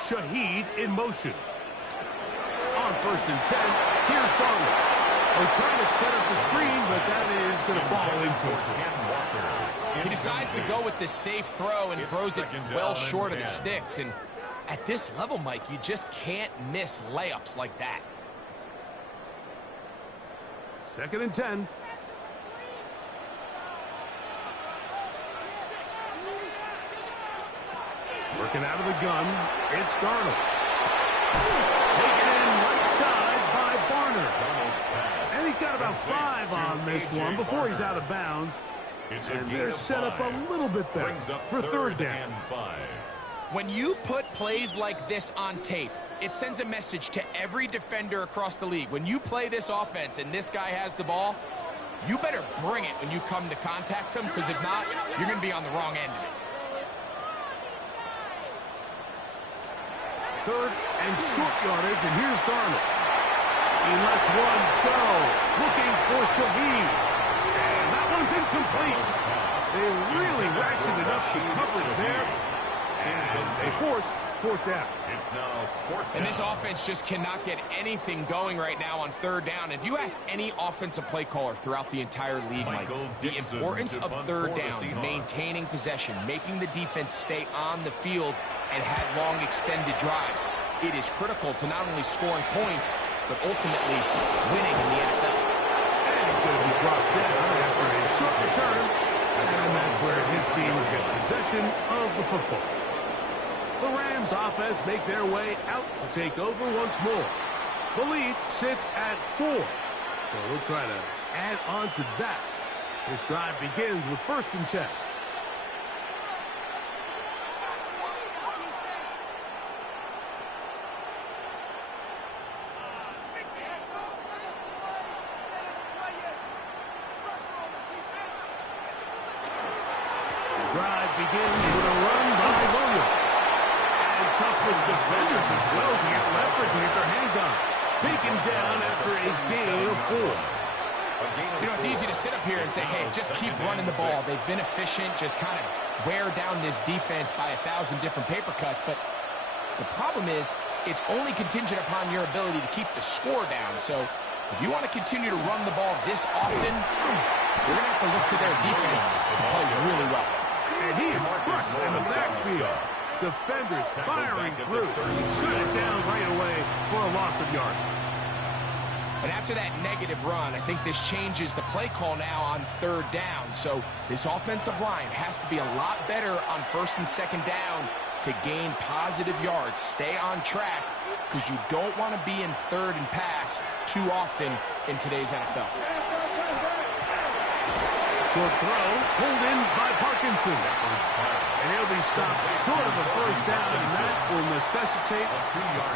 Shaheed in motion. On 1st and 10, here's Darnold. They're trying to set up the screen, but that is going to fall incomplete. He decides to go with the safe throw and throws it well short of the sticks. And at this level, Mike, you just can't miss layups like that. 2nd and 10. Working out of the gun, it's Darnold. Taken in right side by Barner. And he's got about 5 on this one before he's out of bounds. And they're set up a little bit better for third down. And 5. When you put plays like this on tape, it sends a message to every defender across the league. When you play this offense and this guy has the ball, you better bring it when you come to contact him, because if not, you're going to be on the wrong end of it. Third and short yardage, and here's Darnold. He lets one go, looking for Shaheed. And that one's incomplete. They really ratcheted up the coverage there, and they forced fourth down. It's now fourth down. And this offense just cannot get anything going right now on third down. If you ask any offensive play caller throughout the entire league, Mike, the importance of third down, maintaining possession, making the defense stay on the field and have long extended drives, it is critical to not only scoring points, but ultimately winning in the NFL. And he's going to be brought down after a short return, and that's where his team will get possession of the football. The Rams offense make their way out to take over once more. The lead sits at 4, so we'll try to add on to that. This drive begins with 1st and 10. Drive begins with a run by Williams. And tough for the defenders as well to get leverage and get their hands on. Taken down after a gain of 4. You know, it's easy to sit up here and say, hey, just keep running the ball. They've been efficient, just kind of wear down this defense by 1,000 different paper cuts. But the problem is, it's only contingent upon your ability to keep the score down. So if you want to continue to run the ball this often, you're going to have to look to their defense to play really well. And he is crushed in the backfield. Defenders firing through. Shut it down right away for a loss of yardage. And after that negative run, I think this changes the play call now on third down. So this offensive line has to be a lot better on 1st and 2nd down to gain positive yards. Stay on track, because you don't want to be in 3rd and pass too often in today's NFL. Short throw, pulled in by Parkinson. And he'll be stopped short of a 1st down, and that will necessitate a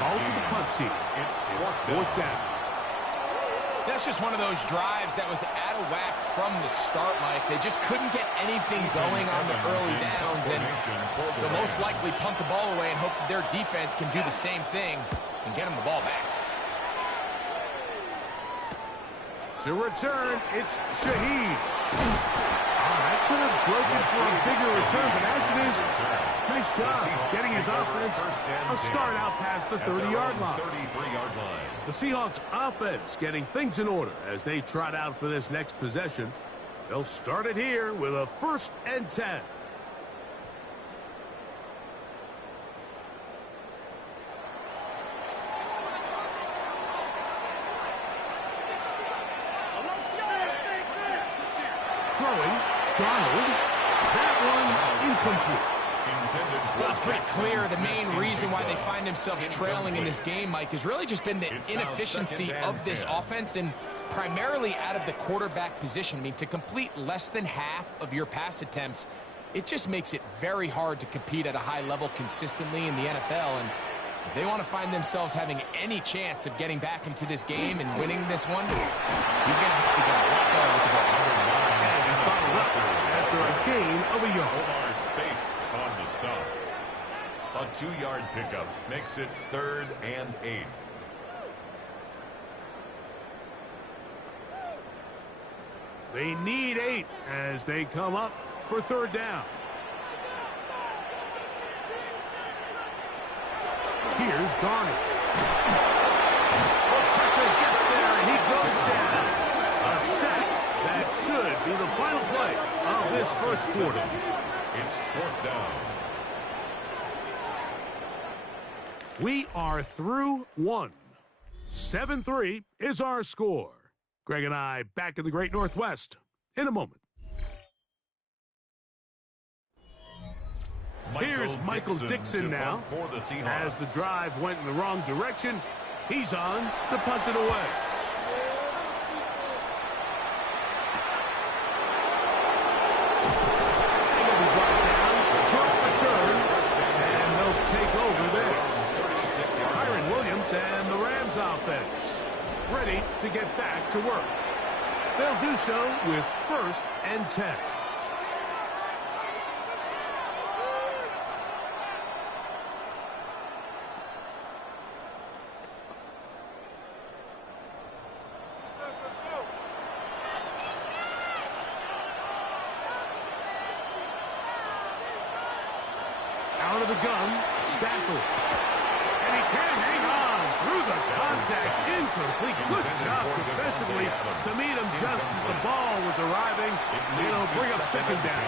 call to the punt team. It's 4th down. That's just one of those drives that was out of whack from the start, Mike. They just couldn't get anything going on the early downs, and they'll most likely punt the ball away and hope that their defense can do the same thing and get them the ball back. To return, it's Shaheed. That could have broken for a bigger return, but as it is, nice job getting his offense a start out past the 30-yard line. The Seahawks offense getting things in order as they trot out for this next possession. They'll start it here with a 1st and 10. Throwing, Donald. That one incomplete. Well, it's pretty clear the main reason why they find themselves trailing in this game, Mike, has really just been the inefficiency of this offense, and primarily out of the quarterback position. I mean, to complete less than half of your pass attempts, it just makes it very hard to compete at a high level consistently in the NFL. And if they want to find themselves having any chance of getting back into this game and winning this one, he's going to have to get a lot better with the ball. And he's bottled up after a gain of a yard. Omar Spates on the stop. A 2-yard pickup makes it 3rd and 8. They need 8 as they come up for 3rd down. Here's Darnold. Pressure gets there, and he goes down. A sack that should be the final play of this 1st quarter. It's 4th down. We are through 1. 7-3 is our score. Greg and I back in the Great Northwest in a moment. Here's Michael Dixon now. As the drive went in the wrong direction, he's on to punt it away. ready to get back to work. They'll do so with 1st and 10. Out of the gun, Stafford. And he can't hang on through the contact. Incomplete. Good job defensively to meet him just as the ball was arriving. It'll bring up 2nd down.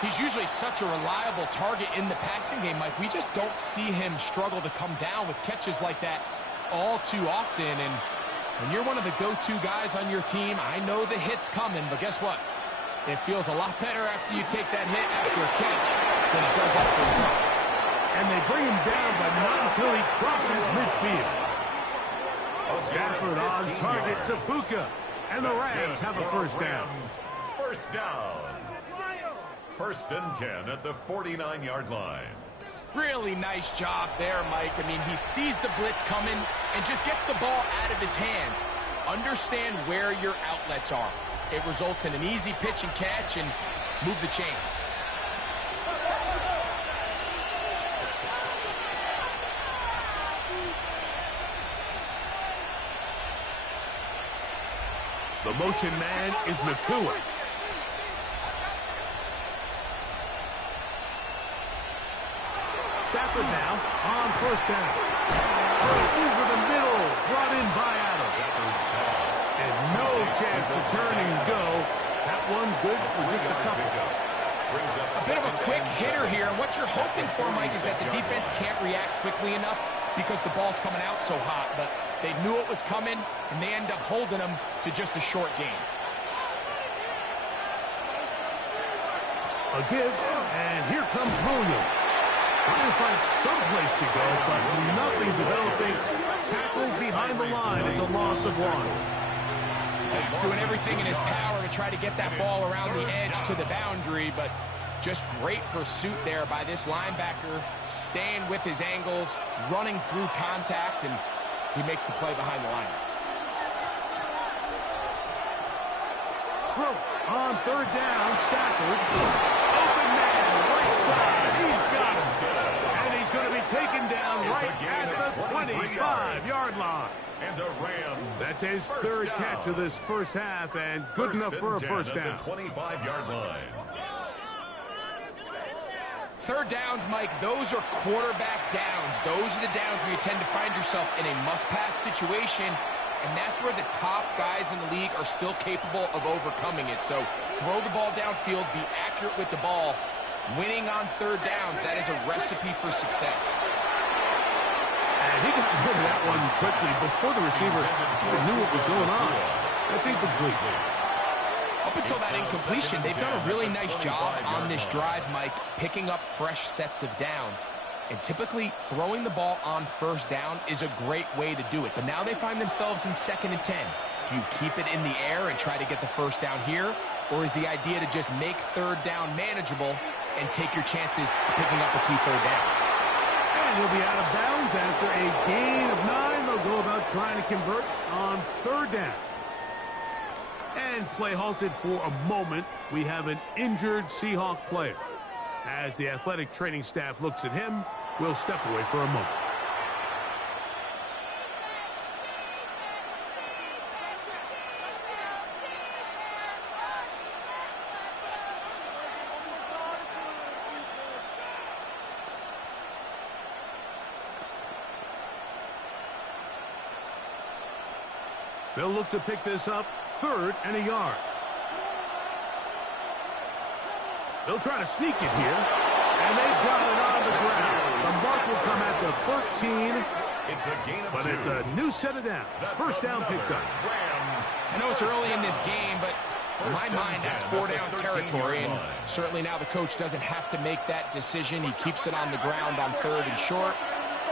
He's usually such a reliable target in the passing game, Mike. We just don't see him struggle to come down with catches like that all too often. And when you're one of the go-to guys on your team, I know the hit's coming, but guess what? It feels a lot better after you take that hit after a catch than it does after a drop. And they bring him down, but not until he crosses midfield. Stafford on target to Puka. And the Rams have a 1st down. 1st down. 1st and 10 at the 49-yard line. Really nice job there, Mike. I mean, he sees the blitz coming and just gets the ball out of his hands. Understand where your outlets are. It results in an easy pitch and catch and move the chains. The motion man is Nakua. Stafford now on 1st down. Over the middle, brought in by Adams. And no chance to turn and go. That one good for just a couple. A bit of a quick hitter here. And what you're hoping for, Mike, is that the defense can't react quickly enough because the ball's coming out so hot. But they knew it was coming, and they end up holding them to just a short gain. A give, and here comes Williams. Trying to find some place to go, but nothing developing. Tackled behind the line. It's a loss of 1. He's doing everything in his power to try to get that ball around the edge to the boundary, but just great pursuit there by this linebacker, staying with his angles, running through contact, and he makes the play behind the line. On 3rd down, Stafford. Open man, right side. He's got him. And he's going to be taken down right at the 25-yard line. And the Rams. That's his 3rd catch of this 1st half, and good enough for a 1st down. At the 25-yard line. 3rd downs, Mike, those are quarterback downs. Those are the downs where you tend to find yourself in a must-pass situation, and that's where the top guys in the league are still capable of overcoming it. So throw the ball downfield, be accurate with the ball. Winning on 3rd downs, that is a recipe for success. And he got rid of that one quickly before the receiver even knew what was going on. That's incomplete. Up until that incompletion, they've done a really nice job on this drive, Mike, picking up fresh sets of downs. And typically, throwing the ball on 1st down is a great way to do it. But now they find themselves in 2nd and 10. Do you keep it in the air and try to get the 1st down here? Or is the idea to just make 3rd down manageable and take your chances picking up a key 3rd down? And he'll be out of bounds after a gain of 9. They'll go about trying to convert on 3rd down. And play halted for a moment. We have an injured Seahawk player. As the athletic training staff looks at him, we'll step away for a moment. They'll look to pick this up, 3rd and a yard. They'll try to sneak it here, and they've got it on the ground. The mark will come at the 13. It's a gain of 2. But it's a new set of downs. That's 1st down picked up. Rams. I know it's early in this game, but in my mind, that's 4-down territory. And certainly now the coach doesn't have to make that decision. He keeps it on the ground on 3rd and short,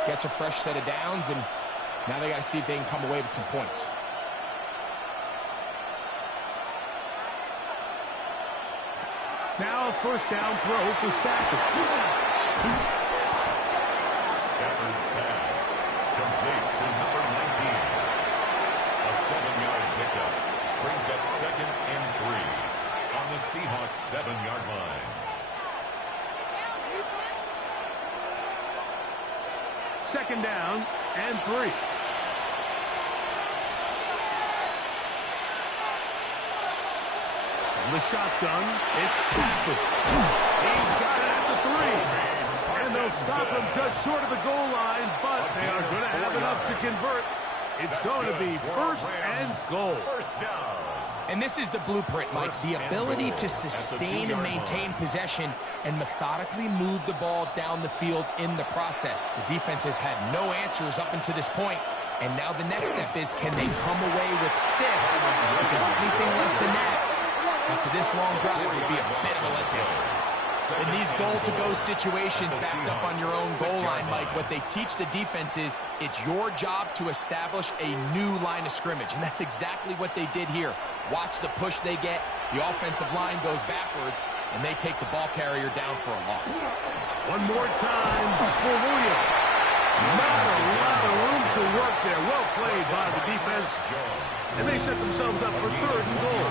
gets a fresh set of downs, and now they got to see if they can come away with some points. Now a 1st down throw for Stafford. Stafford's pass complete to number 19. Second down and 3. From the shotgun, it's Stafford. He's got it at the 3. And they'll stop him just short of the goal line, but they are going to have enough to convert. It's going to be first and goal. First down. And this is the blueprint, Mike. The ability to sustain and maintain possession and methodically move the ball down the field in the process. The defense has had no answers up until this point, and now the next step is, can they come away with 6? Because anything less than that, after this long drive, will be a bit of a letdown. In these goal-to-go situations backed up on your own goal line, Mike, what they teach the defense is it's your job to establish a new line of scrimmage, and that's exactly what they did here. Watch the push they get. The offensive line goes backwards, and they take the ball carrier down for a loss. One more time for Williams. Not a lot of room to work there. Well played by the defense, and they set themselves up for 3rd and goal.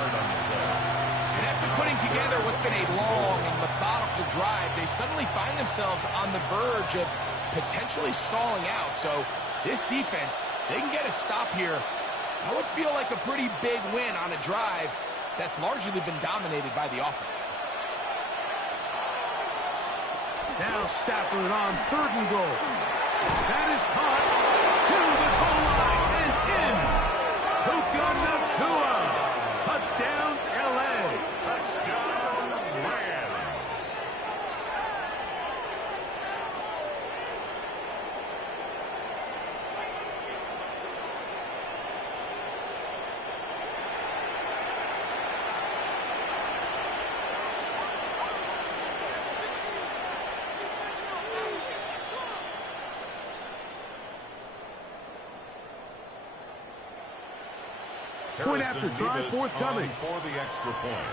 And after putting together what's been a long and methodical drive, they suddenly find themselves on the verge of potentially stalling out. So this defense, they can get a stop here. That would feel like a pretty big win on a drive that's largely been dominated by the offense. Now Stafford on 3rd and goal. That is caught to the goal line and in. Puka Nacua. Touchdown, L.A. Touchdown, Rams. Point after try forthcoming. For the extra point.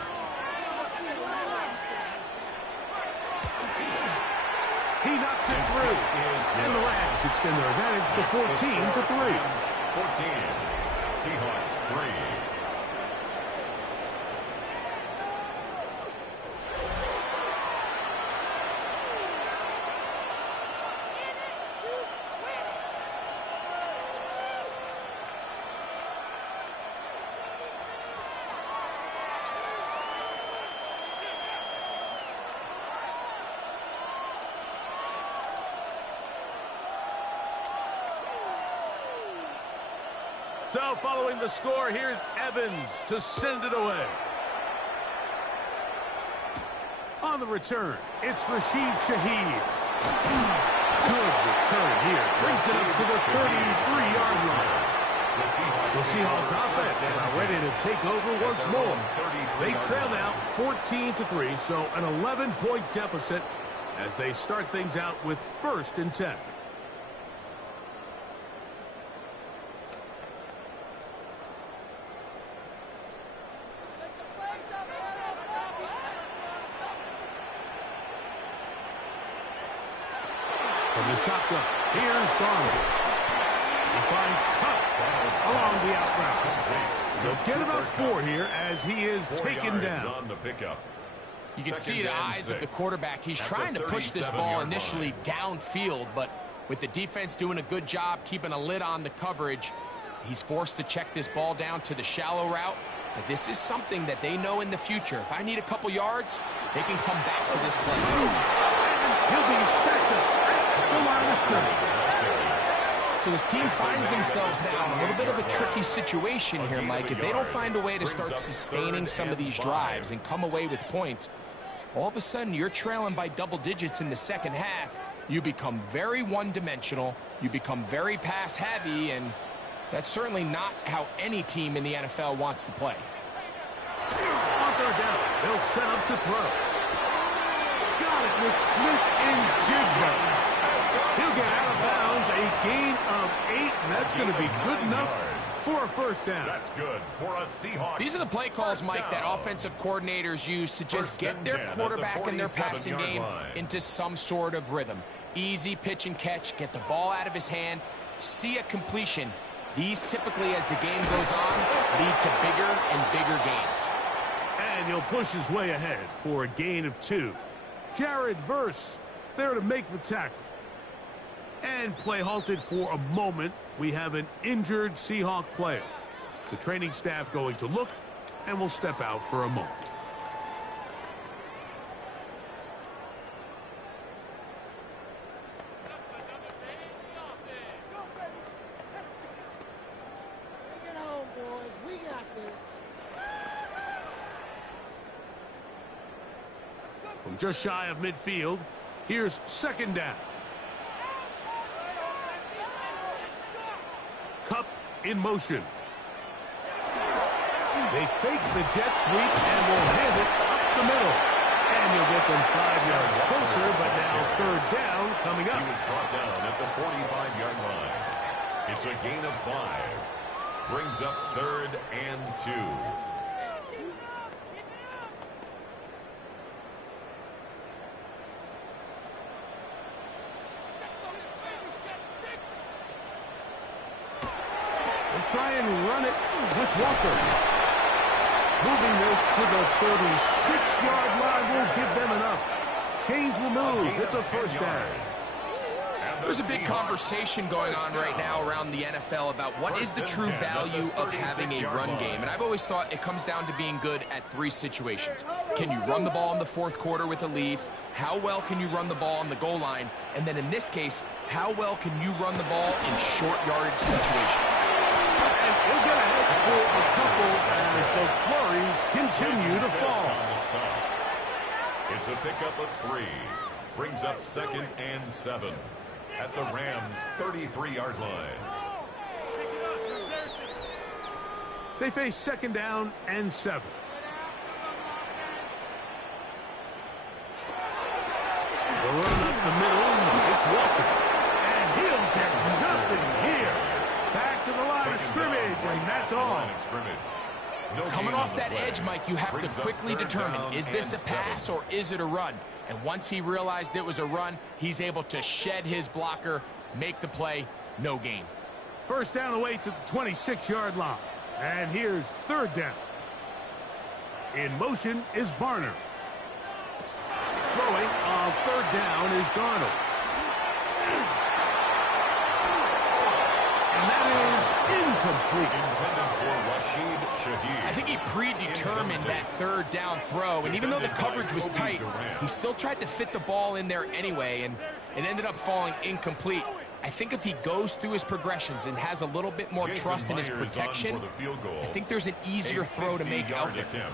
He knocks it through. And the Rams extend their advantage to 14-3. 14. Seahawks 3. So following the score, here's Evans to send it away. On the return, it's Rashid Shaheed. Good return here. Brings it up to the 33-yard line. The Seahawks offense are ready to take over once more. They trail now 14-3, so an 11-point deficit as they start things out with 1st and 10. From the shotgun, here's Darnold. He finds Cup along the out route. He'll get about 4 here as he is taken down. On the pickup. You can see the eyes of the quarterback. He's trying to push this ball initially downfield, but with the defense doing a good job keeping a lid on the coverage, he's forced to check this ball down to the shallow route. But this is something that they know in the future. If I need a couple yards, they can come back to this play. He'll be stacked up at the line of scrimmage. So his team finds themselves now in a little bit of a tricky situation here, Mike. If they don't find a way to start sustaining some of these drives and come away with points, all of a sudden you're trailing by double digits in the second half. You become very one-dimensional. You become very pass-heavy, and that's certainly not how any team in the NFL wants to play. On 3rd down, they'll set up to throw. Got it with Smith and Jigba. He'll get out of bounds, a gain of 8, and that's going to be good enough for a 1st down. That's good for a Seahawks. These are the play calls, Mike, that offensive coordinators use to just get their quarterback and their passing game into some sort of rhythm. Easy pitch and catch, get the ball out of his hand, see a completion. These typically, as the game goes on, lead to bigger and bigger gains. And he'll push his way ahead for a gain of 2. Jared Verse there to make the tackle. And play halted for a moment. We have an injured Seahawk player. The training staff going to look, and will step out for a moment. Bring it home, boys. We got this. From just shy of midfield, here's second down. Cup in motion. They fake the jet sweep and will hand it up the middle. And you'll get them 5 yards closer, but now third down coming up. He was brought down at the 45-yard line. It's a gain of 5. Brings up 3rd and 2. They'll try and run it with Walker. Moving this to the 36-yard line will give them enough. Chains will move. It's a first down. There's a big conversation going on right now around the NFL about what is the true value of having a run game. And I've always thought it comes down to being good at 3 situations. Can you run the ball in the 4th quarter with a lead? How well can you run the ball on the goal line? And then in this case, how well can you run the ball in short yardage situations? And he'll get ahead for a couple as the flurries continue to fall. It's a pickup of 3. Brings up 2nd and 7 at the Rams' 33-yard line. They face second down and 7. The run up the middle. It's Walker. And he'll get nothing here. Back to the line of scrimmage, and that's all. Coming off that edge, Mike, you have to quickly determine, is this a pass or is it a run? And once he realized it was a run, he's able to shed his blocker, make the play, no gain. First down away to the 26-yard line. And here's third down. In motion is Barner. Throwing on third down is Darnold. And that is incomplete. Intended for Rashid Shaheed. I think he predetermined that third down throw, and even though the coverage was tight, he still tried to fit the ball in there anyway, and it ended up falling incomplete. I think if he goes through his progressions and has a little bit more trust in his protection, I think there's an easier throw to make out there.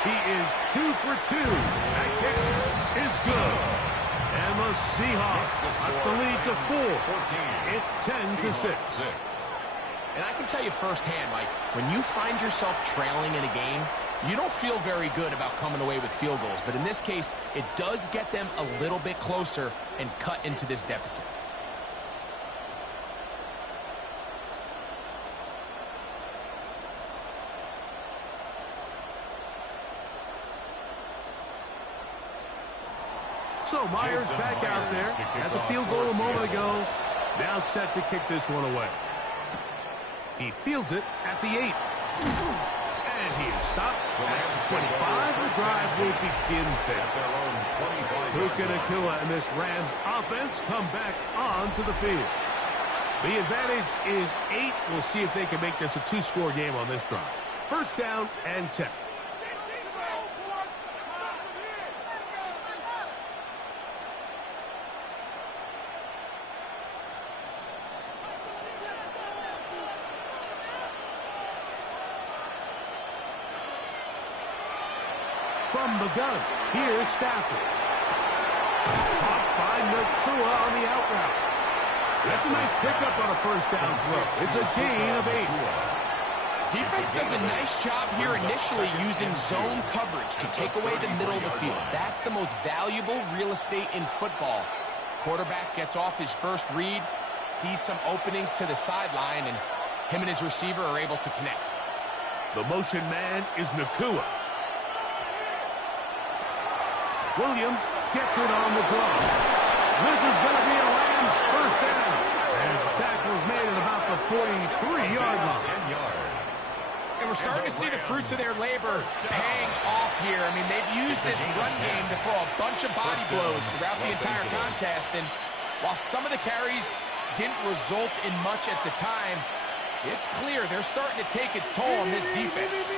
He is 2 for 2. That kick is good. And the Seahawks up the lead to 4. It's 10-6. And I can tell you firsthand, Mike, when you find yourself trailing in a game, you don't feel very good about coming away with field goals. But in this case, it does get them a little bit closer and cut into this deficit. So Myers back out there at the field goal a moment ago. Now set to kick this one away. He fields it at the 8. And he is stopped at 25. The drive will begin there. Puka Nacua and this Rams offense come back onto the field. The advantage is 8. We'll see if they can make this a 2-score game on this drive. First down and 10. From the gun, here's Stafford. Caught by Nacua on the out route. That's a nice pickup on a first down throw. It's a gain of 8. Defense does a nice job here initially using zone coverage to take away the middle of the field. That's the most valuable real estate in football. Quarterback gets off his first read, sees some openings to the sideline, and him and his receiver are able to connect. The motion man is Nacua. Williams gets it on the draw. This is going to be a Rams first down. As the tackle is made at about the 43-yard line. 10 yards. And we're starting to see the fruits of their labor paying off here. I mean, they've used this run game to throw a bunch of body blows throughout the entire contest. And while some of the carries didn't result in much at the time, it's clear they're starting to take its toll on this defense.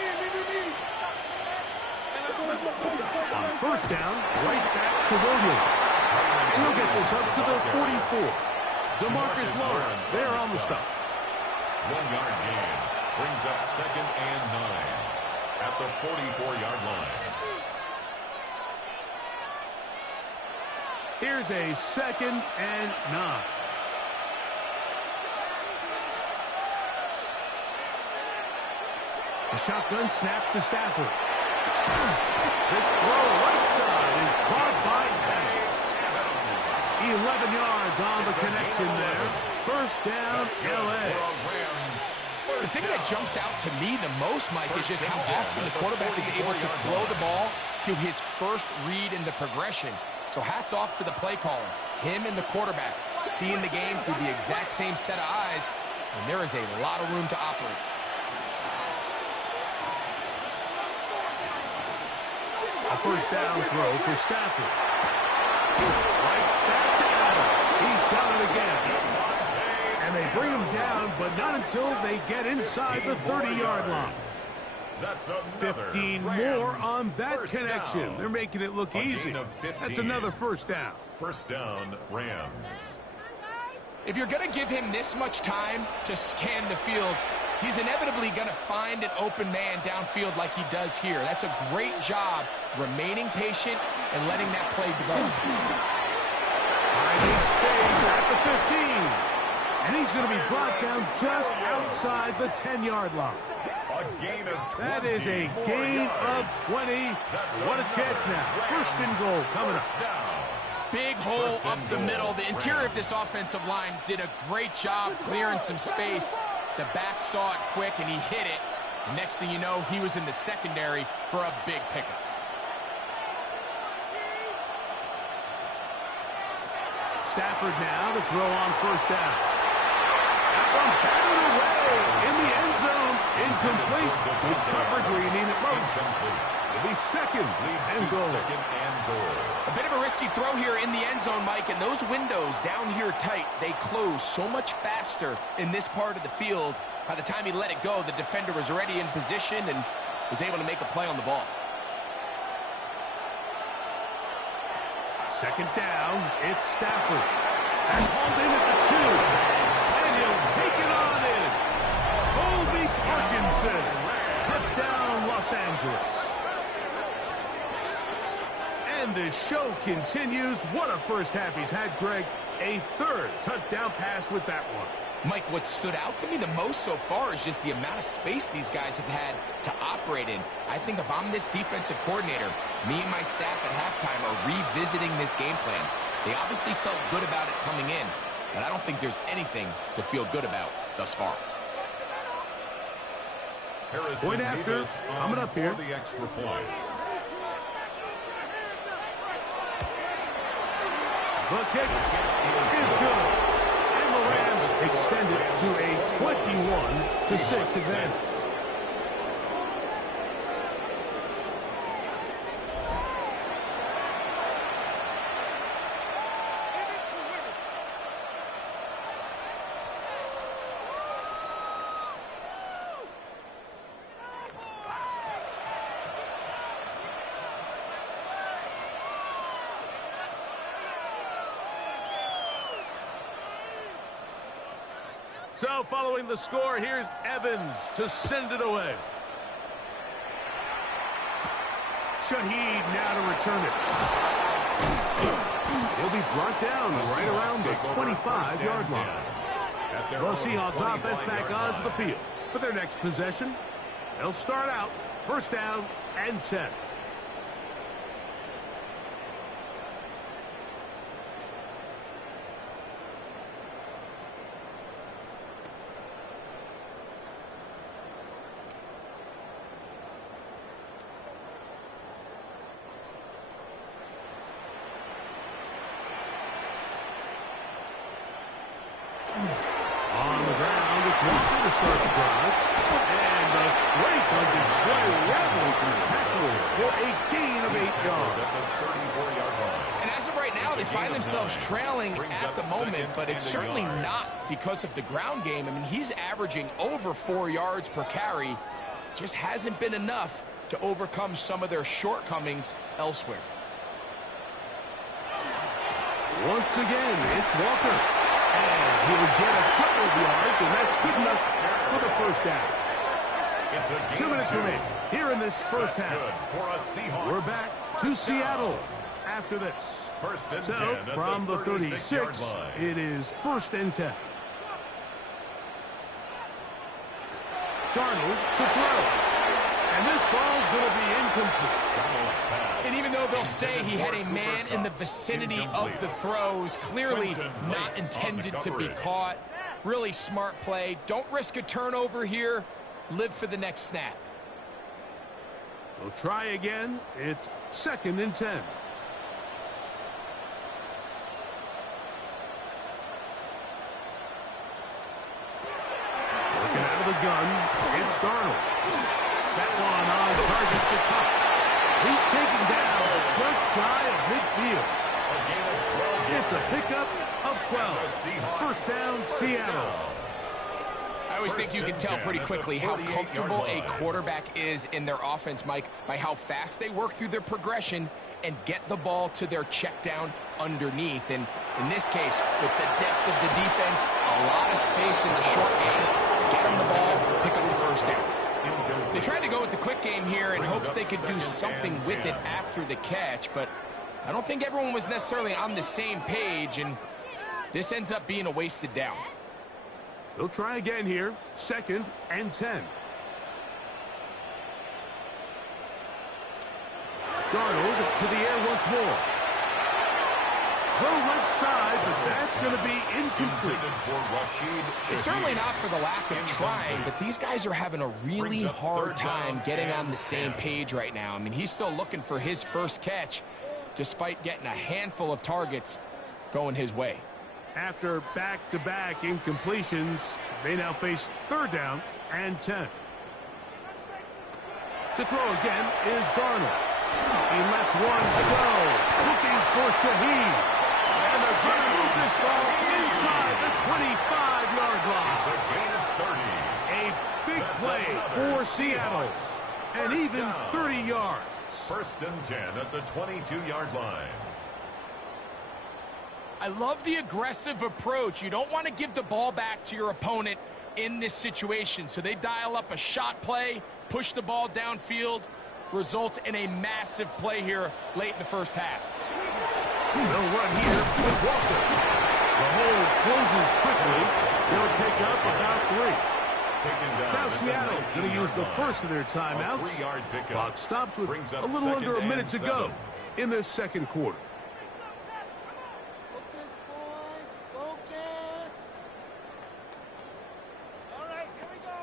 On first down, right back to Williams. And he'll get this up to the 44. DeMarcus Lawrence there on the stop. 1 yard gain brings up 2nd and 9 at the 44-yard line. Here's a 2nd and 9. The shotgun snap to Stafford. This throw right side is caught by Tanner. 11 yards on the connection there. First down, L.A. The thing that jumps out to me the most, Mike, is just how often the quarterback is able to throw the ball to his first read in the progression. So hats off to the play caller. Him and the quarterback seeing the game through the exact same set of eyes, and there is a lot of room to operate. A first down throw for Stafford. Right back to Adams. He's done it again. And they bring him down, but not until they get inside the 30-yard line. That's 15 more on that connection. Down. They're making it look easy. That's another first down. First down, Rams. If you're going to give him this much time to scan the field, he's inevitably going to find an open man downfield like he does here. That's a great job remaining patient and letting that play develop. Finding space at the 15. And he's going to be brought down just outside the 10-yard line. A gain of 20. That is a gain of 20. What a chance now. First and goal coming up. Big hole up the middle. The interior of this offensive line did a great job clearing some space. The back saw it quick, and he hit it. The next thing you know, he was in the secondary for a big pickup. Stafford now to throw on first down. That one batted away in the end zone. Incomplete. With coverage where you need it most. It'll be second and goal. A bit of a risky throw here in the end zone, Mike, and those windows down here tight, they close so much faster in this part of the field. By the time he let it go, the defender was already in position and was able to make a play on the ball. Second down, it's Stafford. And hauled in at the 2. And he'll take it on in. Colby Parkinson. Touchdown, Los Angeles. And the show continues. What a first half he's had, Greg. A third touchdown pass with that one. Mike, what stood out to me the most so far is just the amount of space these guys have had to operate in. I think if I'm this defensive coordinator, me and my staff at halftime are revisiting this game plan. They obviously felt good about it coming in, but I don't think there's anything to feel good about thus far. Point after, coming up here. The extra point. The kick is good. And the Rams extend it to a 21-6 advantage. So following the score, here's Evans to send it away. Shaheed now to return it. He'll be brought down right around the 25-yard line. The Seahawks offense back onto the field for their next possession. They'll start out first down and 10. On the ground, it's Walker to start the drive. And a straight yard. At the 34-yard line. And as of right now, they find themselves trailing at the moment, but it's certainly not because of the ground game. I mean, he's averaging over 4 yards per carry. Just hasn't been enough to overcome some of their shortcomings elsewhere. Once again, it's Walker. And he'll get a couple of yards, and that's good enough for the first down. It's a 2 minutes remaining here in this first That's half. good for a Seahawks. We're back to First Seattle down. after this. First and So 10 at from the 36-yard 36, line. it is 1st and 10. Darnold to throw. And this ball's going to be incomplete. Donald's pass. And even though they'll say he had a man in the vicinity of the throws, clearly not intended to be caught. Really smart play. Don't risk a turnover here. Live for the next snap. We'll try again. It's 2nd and 10. Working out of the gun, it's Darnold. That one on target to Cup. He's taken down just shy of midfield. A gain of 12 It's a yards. pickup of 12. First down, Seattle. I always think you can tell pretty quickly how comfortable a quarterback is in their offense, Mike, by how fast they work through their progression and get the ball to their check down underneath. And in this case, with the depth of the defense, a lot of space in the short game, get them the ball, pick up the first down. They tried to go with the quick game here in hopes they could do something with it after the catch, but I don't think everyone was necessarily on the same page, and this ends up being a wasted down. They'll try again here. 2nd and 10. Darnold to the air once more. Throw left side, but that's going to be incomplete. It's certainly not for the lack of trying, but these guys are having a really hard time getting on the same page right now. I mean, he's still looking for his first catch, despite getting a handful of targets going his way. After back-to-back incompletions, they now face 3rd down and 10. To throw again is Darnold. He lets one go, looking for Shaheed. And they're going to move this ball inside the 25-yard line. It's a gain of 30. A big play for Seattle. And even 30 yards. 1st and 10 at the 22-yard line. I love the aggressive approach. You don't want to give the ball back to your opponent in this situation. So they dial up a shot play, push the ball downfield, results in a massive play here late in the first half. They'll run here with Walker. The hole closes quickly. They'll pick up about 3. Now Seattle's going to use the first of their timeouts. Clock stops with a little under a minute to go in this second quarter. Focus, boys. Focus. All right, here we go.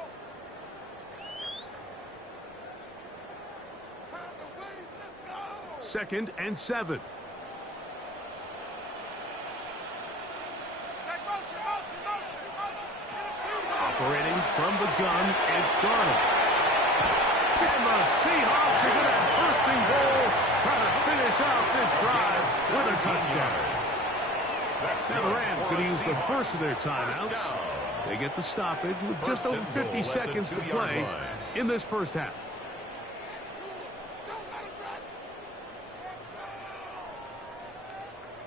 Let's go. 2nd and 7. Check motion. Operating from the gun, it's Darnold. And the Seahawks are going to have 1st and goal, trying to finish out this drive with a touchdown. Now the Rams going to use the first of their timeouts. They get the stoppage with just over 50 seconds to play in this first half. Don't let him rush.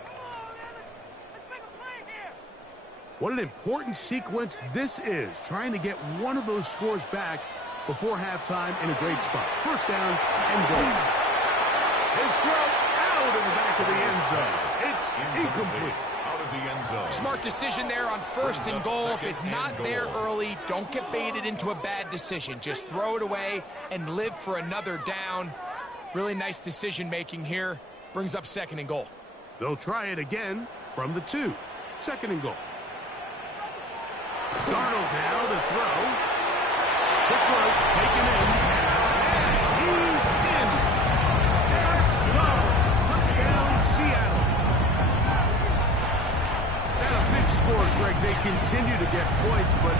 Come on, Emmett. Let's make a play here. What an important sequence this is, trying to get one of those scores back before halftime in a great spot. 1st down and goal. His throw out of the back of the end zone. It's incomplete. Out of the end zone. Smart decision there on 1st and goal. If it's not there early, don't get baited into a bad decision. Just throw it away and live for another down. Really nice decision making here. Brings up 2nd and goal. They'll try it again from the 2. 2nd and goal. Darnold now to throw. The throw taken in. And he's in. There's some. Touchdown, Seattle. And a big score, Greg. They continue to get points, but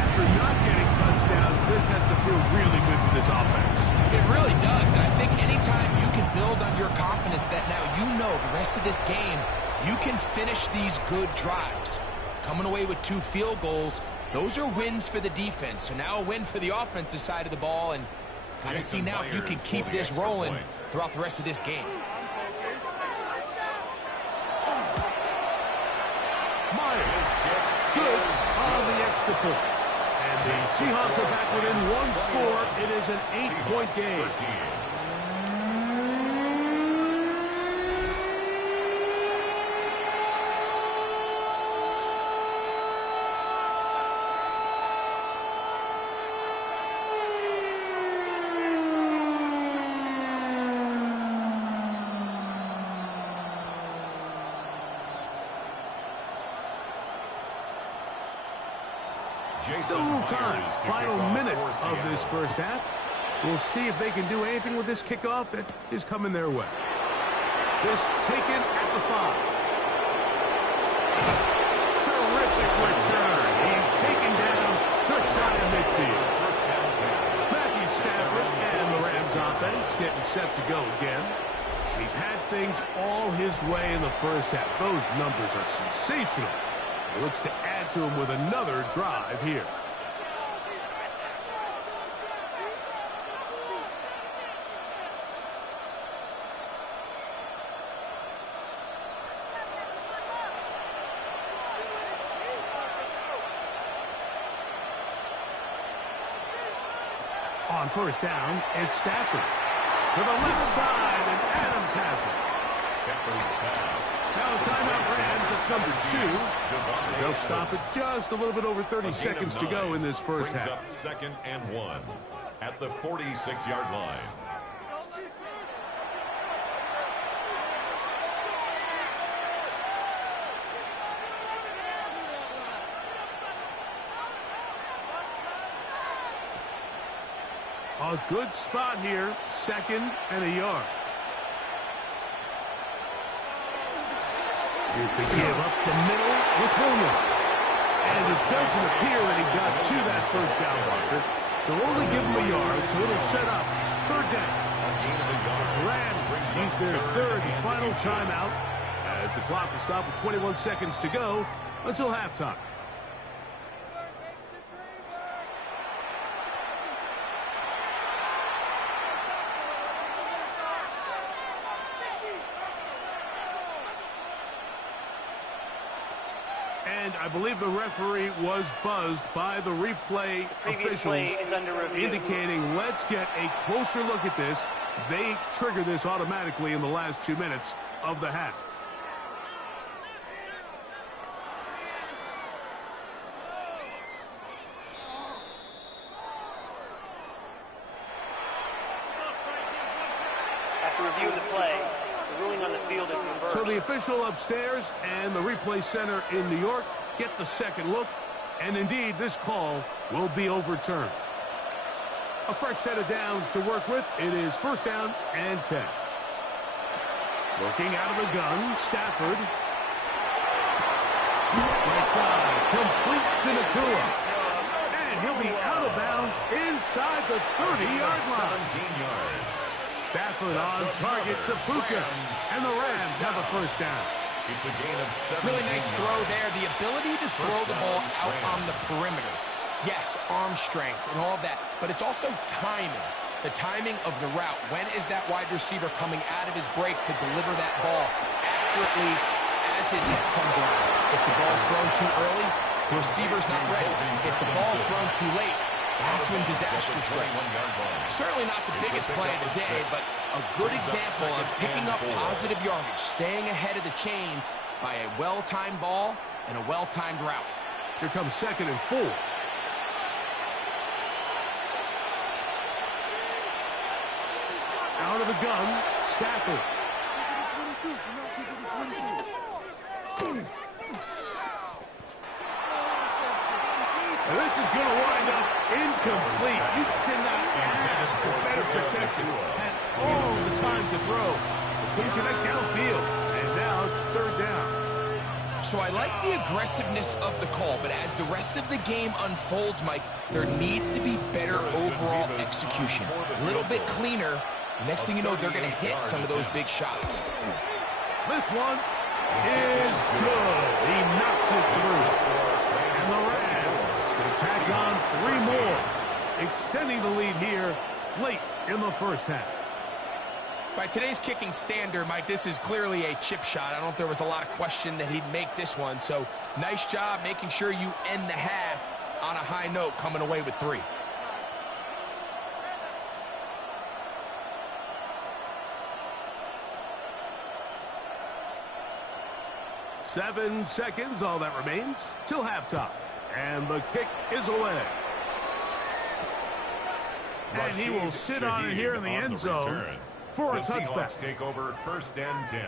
at after not getting touchdowns, this has to feel really good to this offense. It really does, and I think anytime you can build on your confidence that now you know the rest of this game, you can finish these good drives. Coming away with 2 field goals, those are wins for the defense. So now a win for the offensive side of the ball, and got to see now if you can keep this rolling throughout the rest of this game. Myers, good on the extra point. And the Seahawks are back within 1 score. It is an 8-point game. 13. Still a little time. Final minute of this first half. We'll see if they can do anything with this kickoff that is coming their way. This taken at the 5. Terrific return. He's taken down just shy of midfield. Matthew Stafford and the Rams offense getting set to go again. He's had things all his way in the first half. Those numbers are sensational. He looks to add to him with another drive here. On first down, it's Stafford. To the left side, and Adams has it. Stafford's pass. Now timeout Rams, that's number 2. They'll stop it just a little bit over 30 seconds to go in this first Brings half. up 2nd and 1 at the 46-yard line. A good spot here, 2nd and a yard. Here's the give up the middle with Williams. And it doesn't appear that he got to that first down marker. They'll only give him a yard, so it'll set up 3rd down. Rams use their 3rd and final timeout as the clock will stop with 21 seconds to go until halftime. And I believe the referee was buzzed by the replay officials, indicating let's get a closer look at this. They trigger this automatically in the last 2 minutes of the half. After reviewing the plays, the ruling on the field is reversed. So the official upstairs and the replay center in New York get the second look, and indeed this call will be overturned. A fresh set of downs to work with. It is 1st down and 10. Looking out of the gun, Stafford. Right side, complete to Nakua. And he'll be out of bounds inside the 30-yard line. 17 yards. Stafford on target to Puka. And the Rams have a 1st down. It's a gain of 17 Really nice throw yards. there. The ability to throw the ball out on the perimeter. Yes, arm strength and all that, but it's also timing. The timing of the route. When is that wide receiver coming out of his break to deliver that ball accurately as his head comes around? If the ball's thrown too early, the receiver's not ready. If the ball's thrown too late, that's when disaster strikes. Certainly not the biggest play of the day, but a good example of picking up positive yardage, staying ahead of the chains by a well-timed ball and a well-timed route. Here comes 2nd and 4. Out of the gun, Stafford. And this is going to wind up incomplete. You cannot ask for better protection. Had all the time to throw. Couldn't connect downfield. And now it's 3rd down. so I like the aggressiveness of the call, but as the rest of the game unfolds, Mike, there needs to be better overall execution. A little bit cleaner. Next thing you know, they're going to hit some of those big shots. This one is good. He knocks it through. And the Rams tack on 3 more, extending the lead here late in the first half. By today's kicking standard, Mike, this is clearly a chip shot. I don't know if there was a lot of question that he'd make this one. So nice job making sure you end the half on a high note, coming away with 3. Seven seconds, all that remains, till halftime. And the kick is away. And he will sit on it here in the end zone for a touchback. The Seahawks take over 1st and 10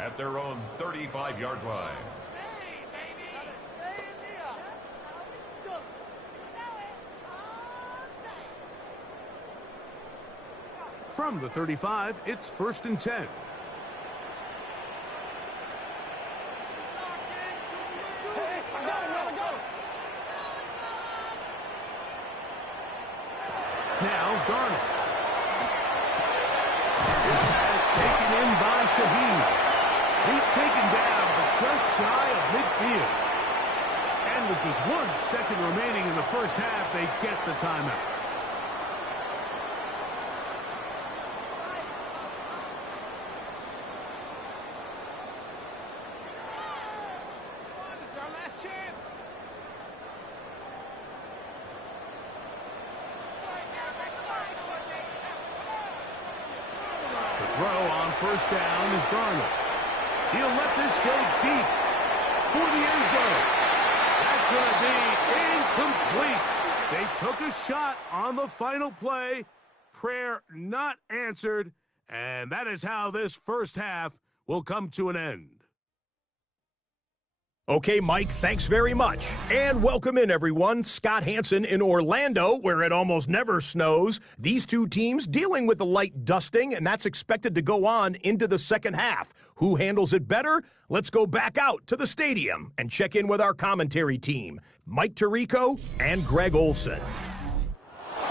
at their own 35-yard line. From the 35, it's 1st and 10. Now, Darnold. His pass taken in by Shaheed. He's taken down, but just shy of midfield. And with just 1 second remaining in the first half, they get the timeout. This is our last chance. Throw on 1st down is Darnold. He'll let this go deep for the end zone. That's going to be incomplete. They took a shot on the final play. Prayer not answered. And that is how this first half will come to an end. Okay, Mike, thanks very much. And welcome in, everyone. Scott Hansen in Orlando, where it almost never snows. These two teams dealing with a light dusting, and that's expected to go on into the second half. Who handles it better? Let's go back out to the stadium and check in with our commentary team, Mike Tirico and Greg Olson. All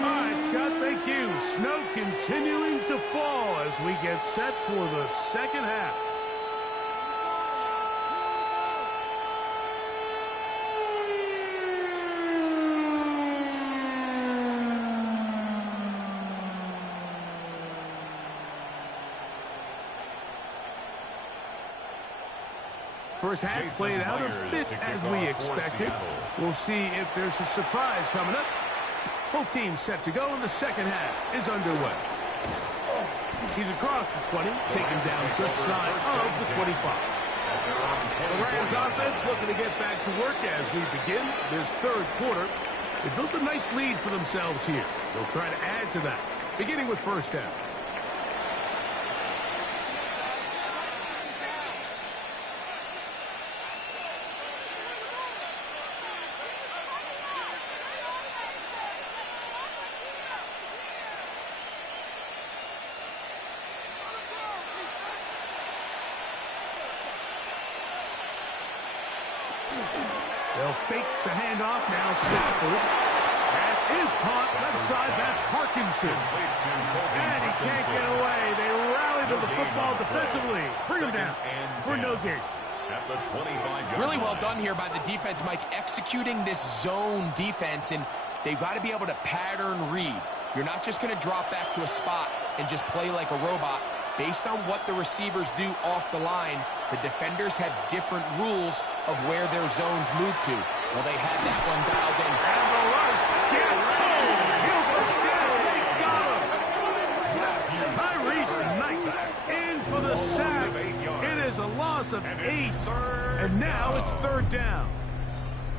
right, Scott, thank you. Snow continuing to fall as we get set for the second half. First half played out a bit as we expected. We'll see if there's a surprise coming up. Both teams set to go, and the second half is underway. He's across the 20, taken down just shy of the 25. The Rams offense looking to get back to work as we begin this third quarter. They built a nice lead for themselves here. They'll try to add to that, beginning with first down. They'll fake the handoff now. Stafford. Pass is caught. Left side. That's Parkinson. And he can't get away. They rally to the football defensively. Bring him down for no gain. Really well done here by the defense, Mike, executing this zone defense, and they've got to be able to pattern read. You're not just going to drop back to a spot and just play like a robot. Based on what the receivers do off the line, the defenders have different rules of where their zones move to. Well, they had that one dialed in. And the rush gets home. He'll go down. They got him. Tyrese Knight in for the sack. It is a loss of 8. And now it's third down.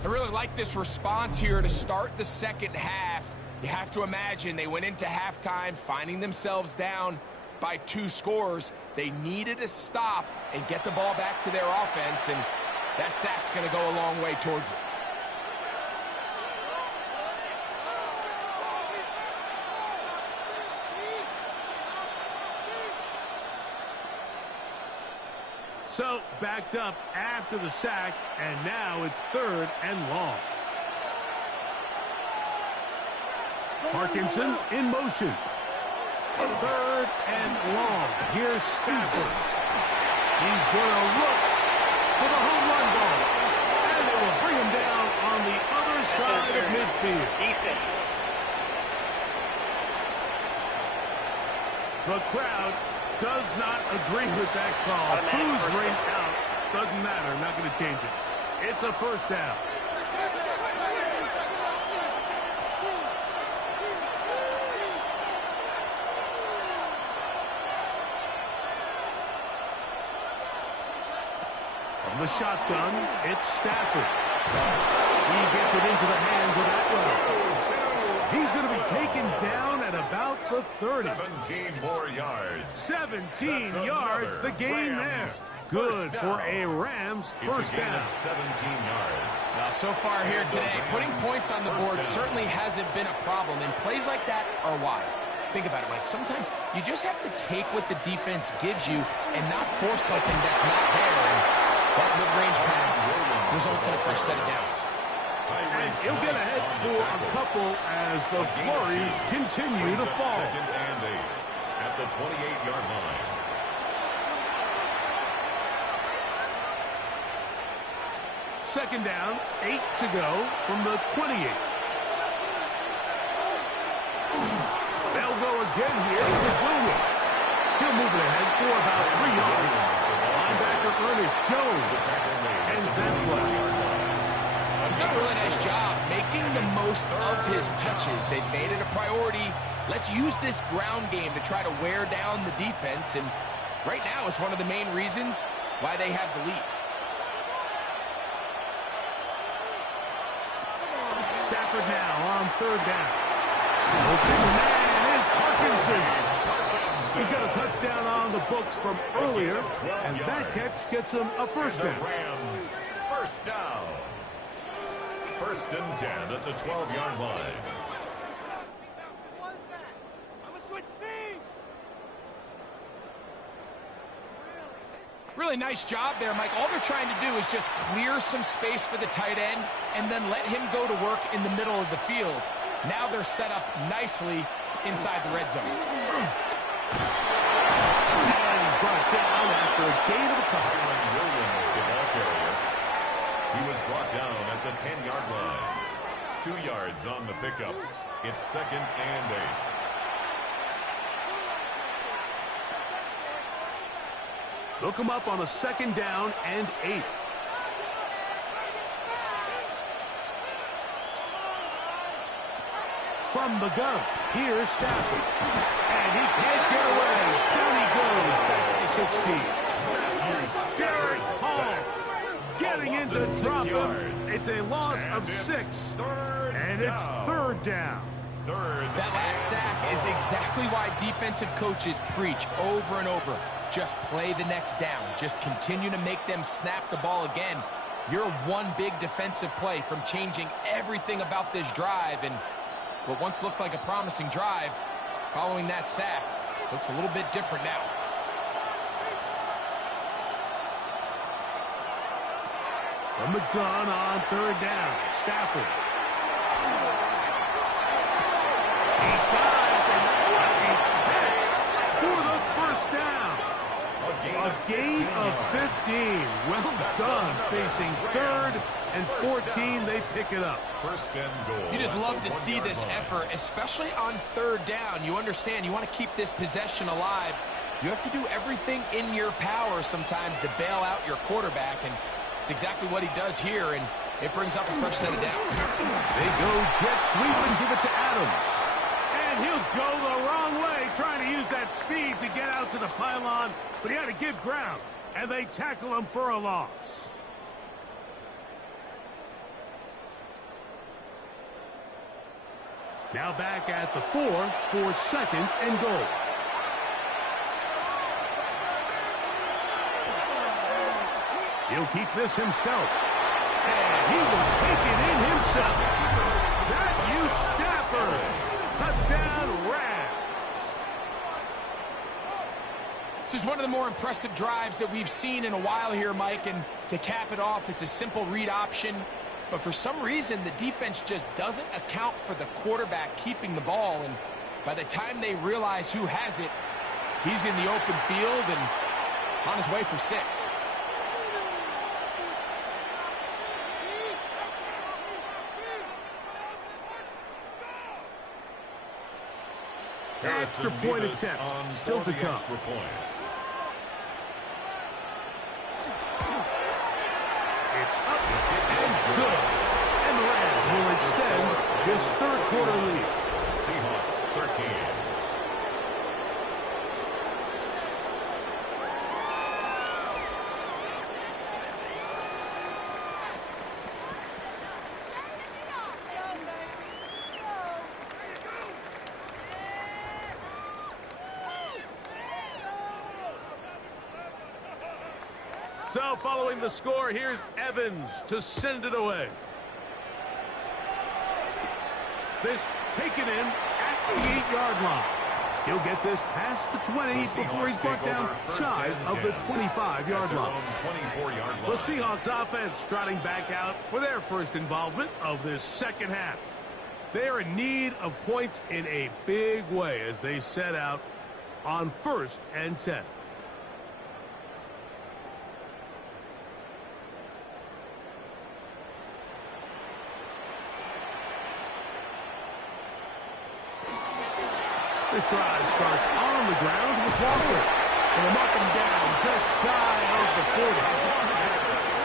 I really like this response here to start the second half. You have to imagine they went into halftime finding themselves down by 2 scores. They needed to stop and get the ball back to their offense, and that sack's going to go a long way towards it. So, backed up after the sack, and now it's 3rd and long. Parkinson in motion. 3rd and long. Here's Stafford. He's going to look for the home run ball. And they will bring him down on the other side of midfield. Defense. The crowd does not agree with that call. Who's ringed out? Doesn't matter. I'm not going to change it. It's a first down. From the shotgun, it's Stafford. He gets it into the hands of that runner. He's going to be taken down at about the 30. 17 more yards. 17 yards, the gain there. Good for a Rams first down. 17 yards. Now, so far here today, putting points on the board certainly hasn't been a problem, and plays like that are why. Think about it, Mike. Sometimes you just have to take what the defense gives you and not force something that's not there. And that mid-range pass results in a fresh set of downs. And he'll get ahead for a couple as the flurries continue to fall. 2nd and 8 at the 28-yard line. Second down, 8 to go from the 28. They'll go again here with Williams. He'll move it ahead for about 3 yards. Linebacker Ernest Jones ends that play. He's done a really nice job making the most of his touches. They've made it a priority. Let's use this ground game to try to wear down the defense, and right now it's one of the main reasons why they have the lead. Stafford now on 3rd down. Open man is Parkinson. He's got a touchdown on the books from earlier, and that catch gets him a first down. Rams first down. 1st and 10 at the 12-yard line. I'm a switch team. Really nice job there, Mike. All they're trying to do is just clear some space for the tight end and then let him go to work in the middle of the field. Now they're set up nicely inside the red zone. And he's brought down after a gain of a couple. Williams, the ball carrier. He was brought down at the 10-yard line. 2 yards on the pickup. It's 2nd and 8. They'll come up on a 2nd down and 8. From the gun, here's Stafford. And he can't get away. Down he goes back to 16. Derek Hall getting into trouble. It's a loss of 6. And it's 3rd down. That last sack is exactly why defensive coaches preach over and over. Just play the next down. Just continue to make them snap the ball again. You're one big defensive play from changing everything about this drive, and what once looked like a promising drive, following that sack, looks a little bit different now. From the gun on 3rd down, Stafford. He dives, and what a catch for the first down. A gain of 15. Well done. Facing 3rd and 14, they pick it up. 1st and goal. You just love to see this effort, especially on 3rd down. You understand, you want to keep this possession alive. You have to do everything in your power sometimes to bail out your quarterback, and it's exactly what he does here, and it brings up a fresh set of downs. They go jet sweep and give it to Adams. And he'll go the wrong way, trying to use that speed to get out to the pylon, but he had to give ground, and they tackle him for a loss. Now back at the 4 for 2nd and goal. He'll keep this himself. And he will take it in himself. Matthew Stafford. Touchdown, Rams. This is one of the more impressive drives that we've seen in a while here, Mike, and to cap it off, it's a simple read option. But for some reason, the defense just doesn't account for the quarterback keeping the ball, and by the time they realize who has it, he's in the open field and on his way for 6. Extra point attempt still to come. Extra point. It's up and good. And the Rams will extend this third quarter lead. Seahawks 13. So following the score, here's Evans to send it away. This taken in at the 8-yard line. He'll get this past the 20 before he's brought down shy of the 25-yard line. The Seahawks offense trotting back out for their first involvement of this second half. They're in need of points in a big way as they set out on 1st and 10. This drive starts on the ground with Walker. And they'll mark him down just shy of the 40.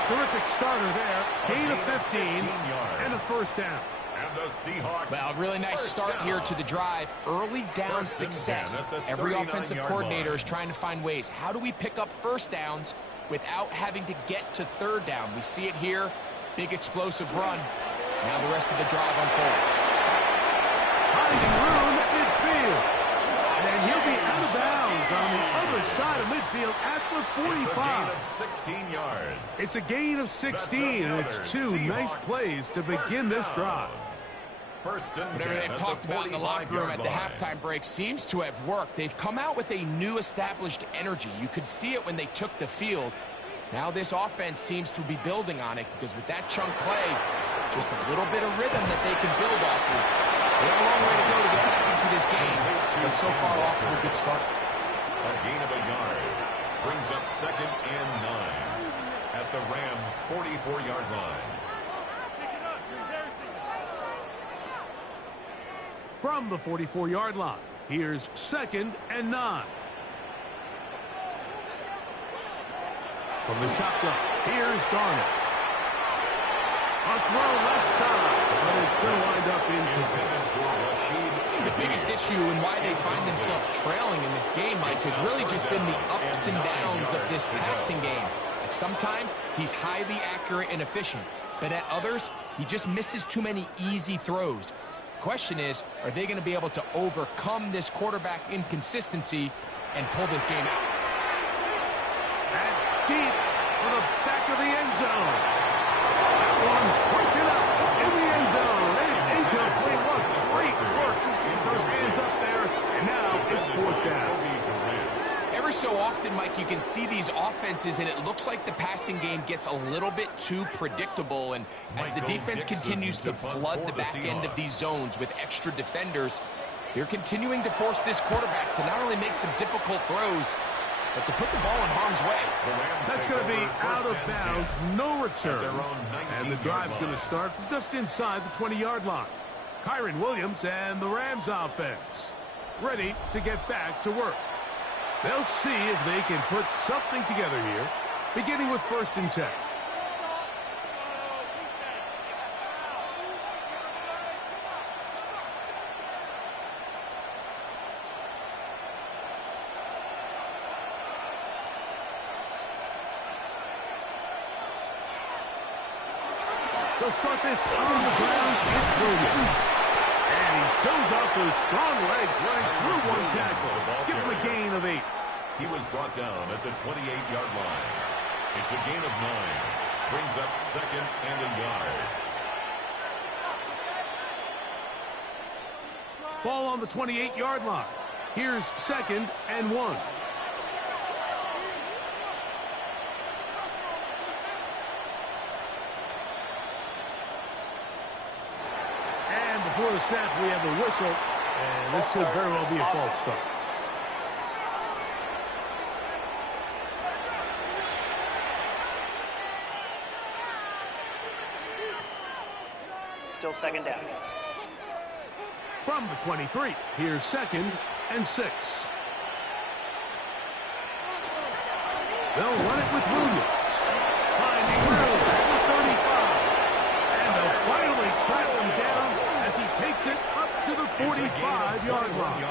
Terrific starter there. Gain of 15 and a first down. And the Seahawks. Well, really nice start here to the drive. Early down success. Every offensive coordinator is trying to find ways. How do we pick up first downs without having to get to third down? We see it here. Big explosive run. Now the rest of the drive unfolds. Finding room at midfield. And he'll be out of bounds on the other side of midfield at the 45. It's a gain of 16 yards. It's a gain of 16, and it's 2 nice plays to begin this drive. First and 10. Whatever they've talked about in the locker room at the halftime break seems to have worked. They've come out with a new established energy. You could see it when they took the field. Now this offense seems to be building on it because with that chunk play, just a little bit of rhythm that they can build off of. They have a long way to go to get back into this game, but so far off to a good start. A gain of a yard brings up 2nd and 9 at the Rams' 44-yard line. From the 44-yard line, here's 2nd and 9. From the shotgun, here's Darnold. A throw left side, but it's going to wind up incomplete. The biggest issue and why they find themselves trailing in this game, Mike, has really just been the ups and downs of this passing game. And sometimes he's highly accurate and efficient, but at others, he just misses too many easy throws. Question is, are they going to be able to overcome this quarterback inconsistency and pull this game out? That's deep for the back of the end zone. That one breaking up in the end zone. And it's incomplete. What great work to get those hands up there. And now it's 4th down. Every so often, Mike, you can see these offenses, and it looks like the passing game gets a little bit too predictable. And as the defense continues to flood the back end of these zones with extra defenders, they're continuing to force this quarterback to not only make some difficult throws, but to put the ball in harm's way. That's going to be out of bounds, no return. And the drive's going to start from just inside the 20-yard line. Kyron Williams and the Rams offense ready to get back to work. They'll see if they can put something together here, beginning with 1st and 10. They'll start this on the ground. It's Williams. And he shows off those strong legs running through one tackle. Give him a gain of 8. He was brought down at the 28-yard line. It's a gain of 9. Brings up 2nd and a yard. Ball on the 28-yard line. Here's 2nd and 1. the snap, we have the whistle, and this could very well be a false start. Still second down. From the 23, here's 2nd and 6. They'll run it with Williams. Finding room at the 35. And they'll finally track him down as he takes it up to the 45-yard line.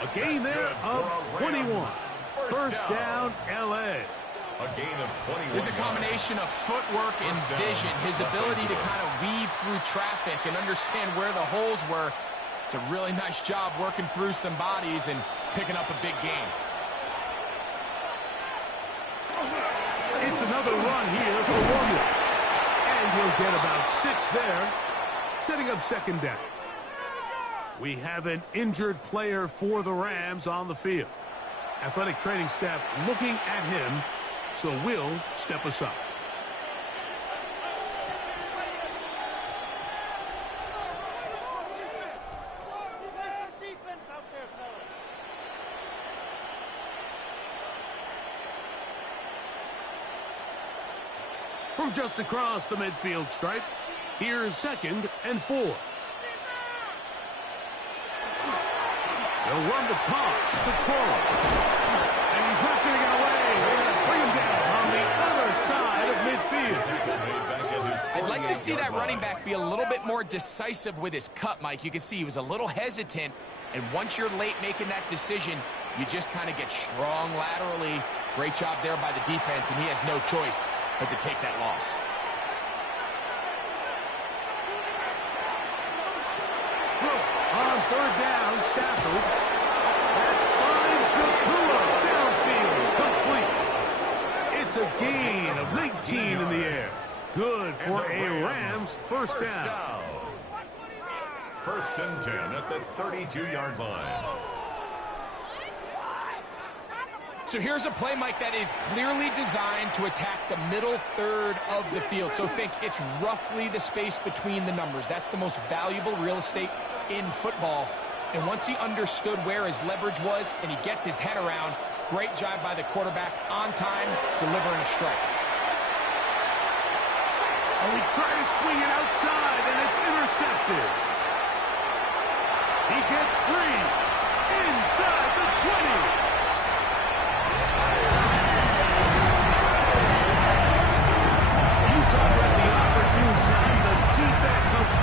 A gain there of 21. First down, L.A. A gain of 21. There's a combination of footwork and vision, his ability to kind of weave through traffic and understand where the holes were. It's a really nice job working through some bodies and picking up a big gain. It's another run here for Williams. And he'll get about 6 there, setting up 2nd down. We have an injured player for the Rams on the field. Athletic training staff looking at him, so we'll step aside. From just across the midfield stripe, here's 2nd and 4. They'll run the toss to Troy. And he's not going to get away. They're going to bring him down on the other side of midfield. I'd like to see that running back be a little bit more decisive with his cut, Mike. You can see he was a little hesitant, and once you're late making that decision, you just kind of get strong laterally. Great job there by the defense, and he has no choice but to take that loss. On 3rd down, Stafford. That finds Nakua downfield, complete. It's a gain of 19 in the air. Good for a Rams first down. First and 10 at the 32-yard line. So here's a play, Mike, that is clearly designed to attack the middle third of the field. So think it's roughly the space between the numbers. That's the most valuable real estate in football. And once he understood where his leverage was and he gets his head around, great job by the quarterback on time, delivering a strike. And we try to swing it outside, and it's intercepted. He gets 3 inside the 20.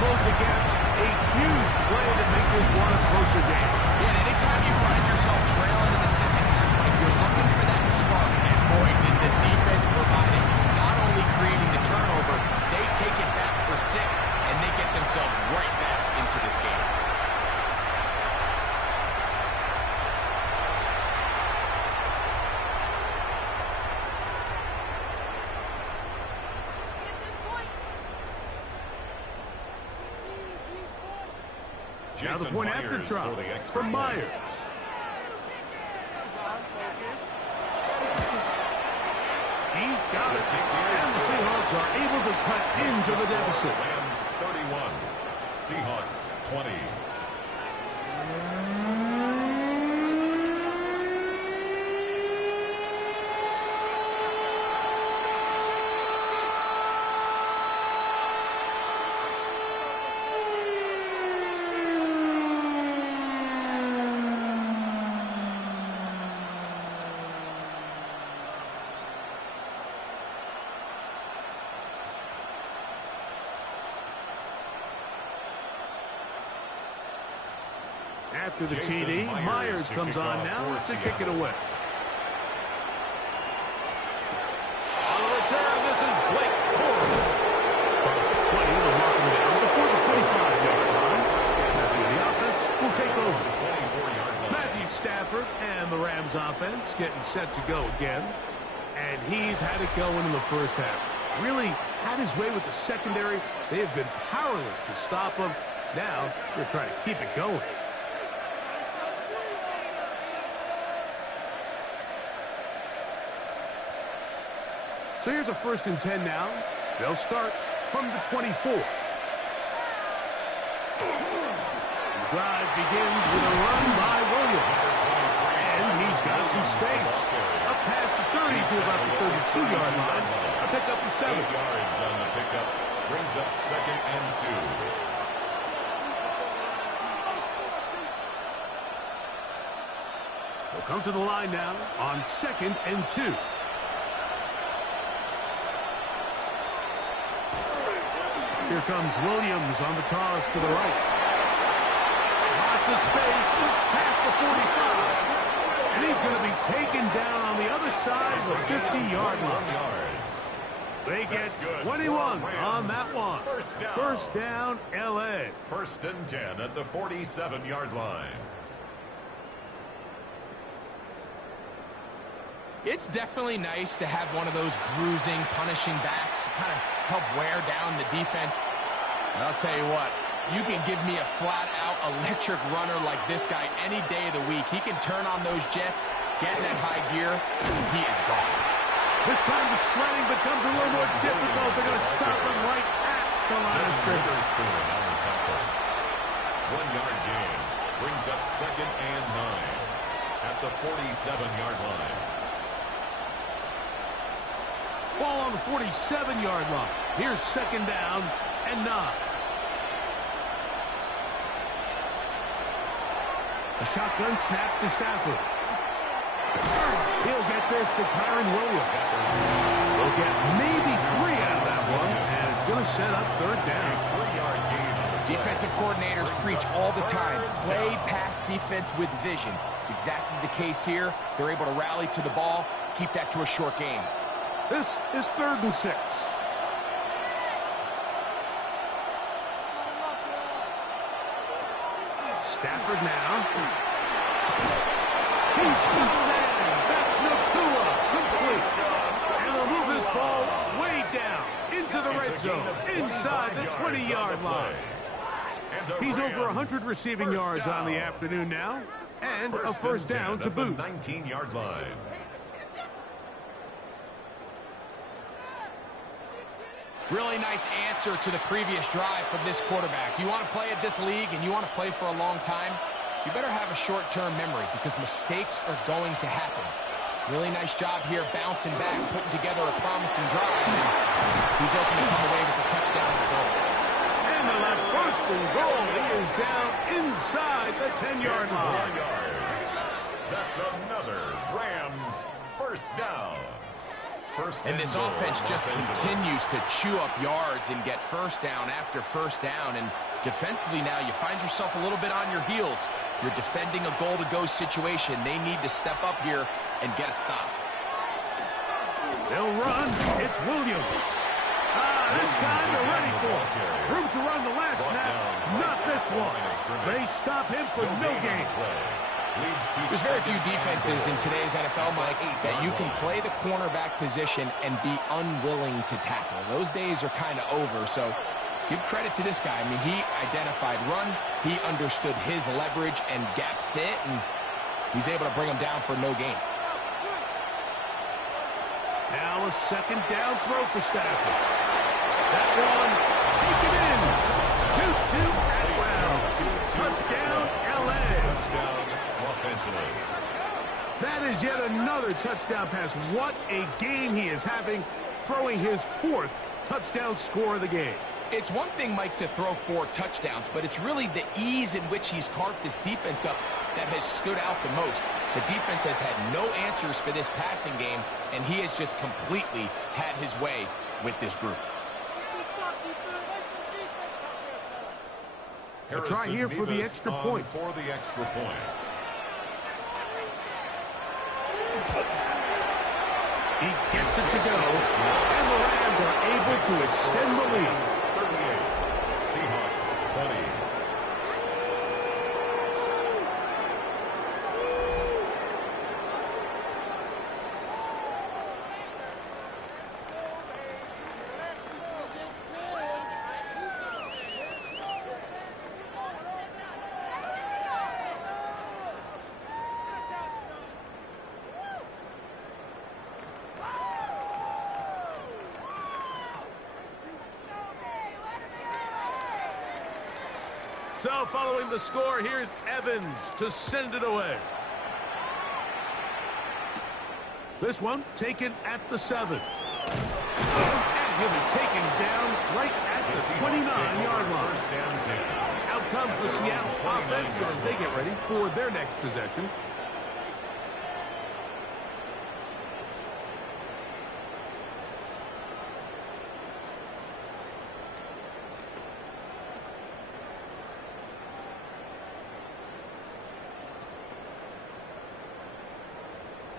Close the gap. A huge play to make this one a closer game. Yeah, anytime you find yourself trailing in the second half, like you're looking for that spark, and boy, did the defense provide it. Not only creating the turnover, they take it back for 6, and they get themselves right back into this game. Now the point after try from Myers. He's got it. And the Seahawks are able to cut into the deficit. Rams 31, Seahawks 20. After the TD, Myers comes on now to kick it away. On the return, this is Blake Corum. Across the 20, they'll mark him down before the 25-yard line. That's where the offense will take over. Matthew Stafford and the Rams offense getting set to go again. And he's had it going in the first half. Really had his way with the secondary. They have been powerless to stop him. Now they're trying to keep it going. So here's a 1st and 10 now. They'll start from the 24. The drive begins with a run by Williams. And he's got some space. Up past the 30 to about the 32-yard line. A pickup of 7. 8 yards on the pickup. Brings up 2nd and 2. They'll come to the line now on 2nd and 2. Here comes Williams on the toss to the right. Lots of space past the 45. And he's going to be taken down on the other side of the 50-yard line. They get 21 on that one. First down, L.A. 1st and 10 at the 47-yard line. It's definitely nice to have one of those bruising, punishing backs to kind of help wear down the defense. And I'll tell you what, you can give me a flat-out electric runner like this guy any day of the week. He can turn on those jets, get in that high gear, he is gone. This time the sledding becomes a little more difficult. They're going to stop him right at the line of scrimmage. 1-yard gain brings up 2nd and 9 at the 47-yard line. Ball on the 47-yard line. Here's 2nd down and 9. A shotgun snap to Stafford. He'll get this to Kyron Williams. They'll get maybe 3 out of that one, and it's going to set up 3rd down. 3-yard gain. Defensive coordinators preach all the time, play pass defense with vision. It's exactly the case here. They're able to rally to the ball, keep that to a short game. This is 3rd and 6. Stafford now. He's pulled in. That's Nakua. Complete. And they'll move this ball way down into the red zone, inside the 20-yard line. He's over 100 receiving yards on the afternoon now, and a first down to boot. 19-yard line. Really nice answer to the previous drive from this quarterback. You want to play at this league and you want to play for a long time, you better have a short-term memory because mistakes are going to happen. Really nice job here bouncing back, putting together a promising drive. And he's open to come away with a touchdown of his own. And the left 1st and goal. He is down inside the 10-yard line. That's another Rams first down. And this offense just continues to chew up yards and get first down after first down. And defensively now, you find yourself a little bit on your heels. You're defending a goal-to-go situation. They need to step up here and get a stop. They'll run. It's Williams. This time they're ready for it. Room to run the last snap. Not this one. They stop him for no gain. There's very few defenses in today's NFL, Mike, that you can play the cornerback position and be unwilling to tackle. Those days are kind of over, so give credit to this guy. I mean, he identified run, he understood his leverage and gap fit, and he's able to bring him down for no gain. Now a 2nd down throw for Stafford. That one taken in. 2-2 at well. Touchdown, L.A. Touchdown, Los Angeles. That is yet another touchdown pass. What a game he is having, throwing his 4th touchdown score of the game. It's one thing, Mike, to throw 4 touchdowns, but it's really the ease in which he's carved this defense up that has stood out the most. The defense has had no answers for this passing game, and he has just completely had his way with this group. A try here for the extra point. For the extra point. He gets it to go, and the Rams are able to extend the lead. 38, Seahawks 20. So following the score, here's Evans to send it away. This one taken at the 7. And he'll be taken down right at the 29-yard line. Out comes the Seattle offense as they get ready for their next possession.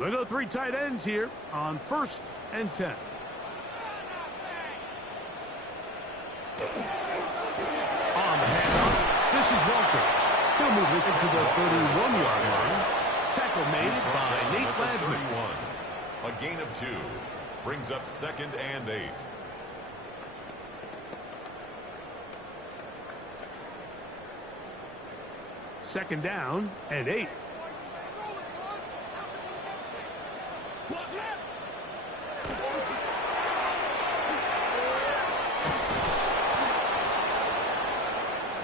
They go 3 tight ends here on 1st and 10. On the handoff, this is Walker. He'll move this into the 31-yard line. Tackle made by Nate Ladman. A gain of 2. Brings up 2nd and 8. Second down and 8.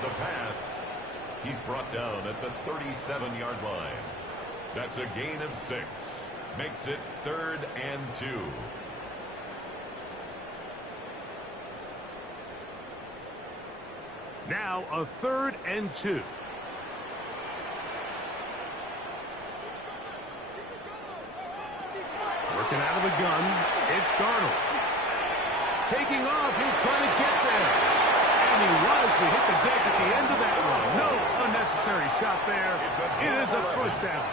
The pass, he's brought down at the 37-yard line. That's a gain of 6. Makes it 3rd and 2. Now a 3rd and 2. Working out of the gun, it's Darnold. Taking off, he'll try to get there. And he was. We hit the deck at the end of that one. No unnecessary shot there. It is a first down.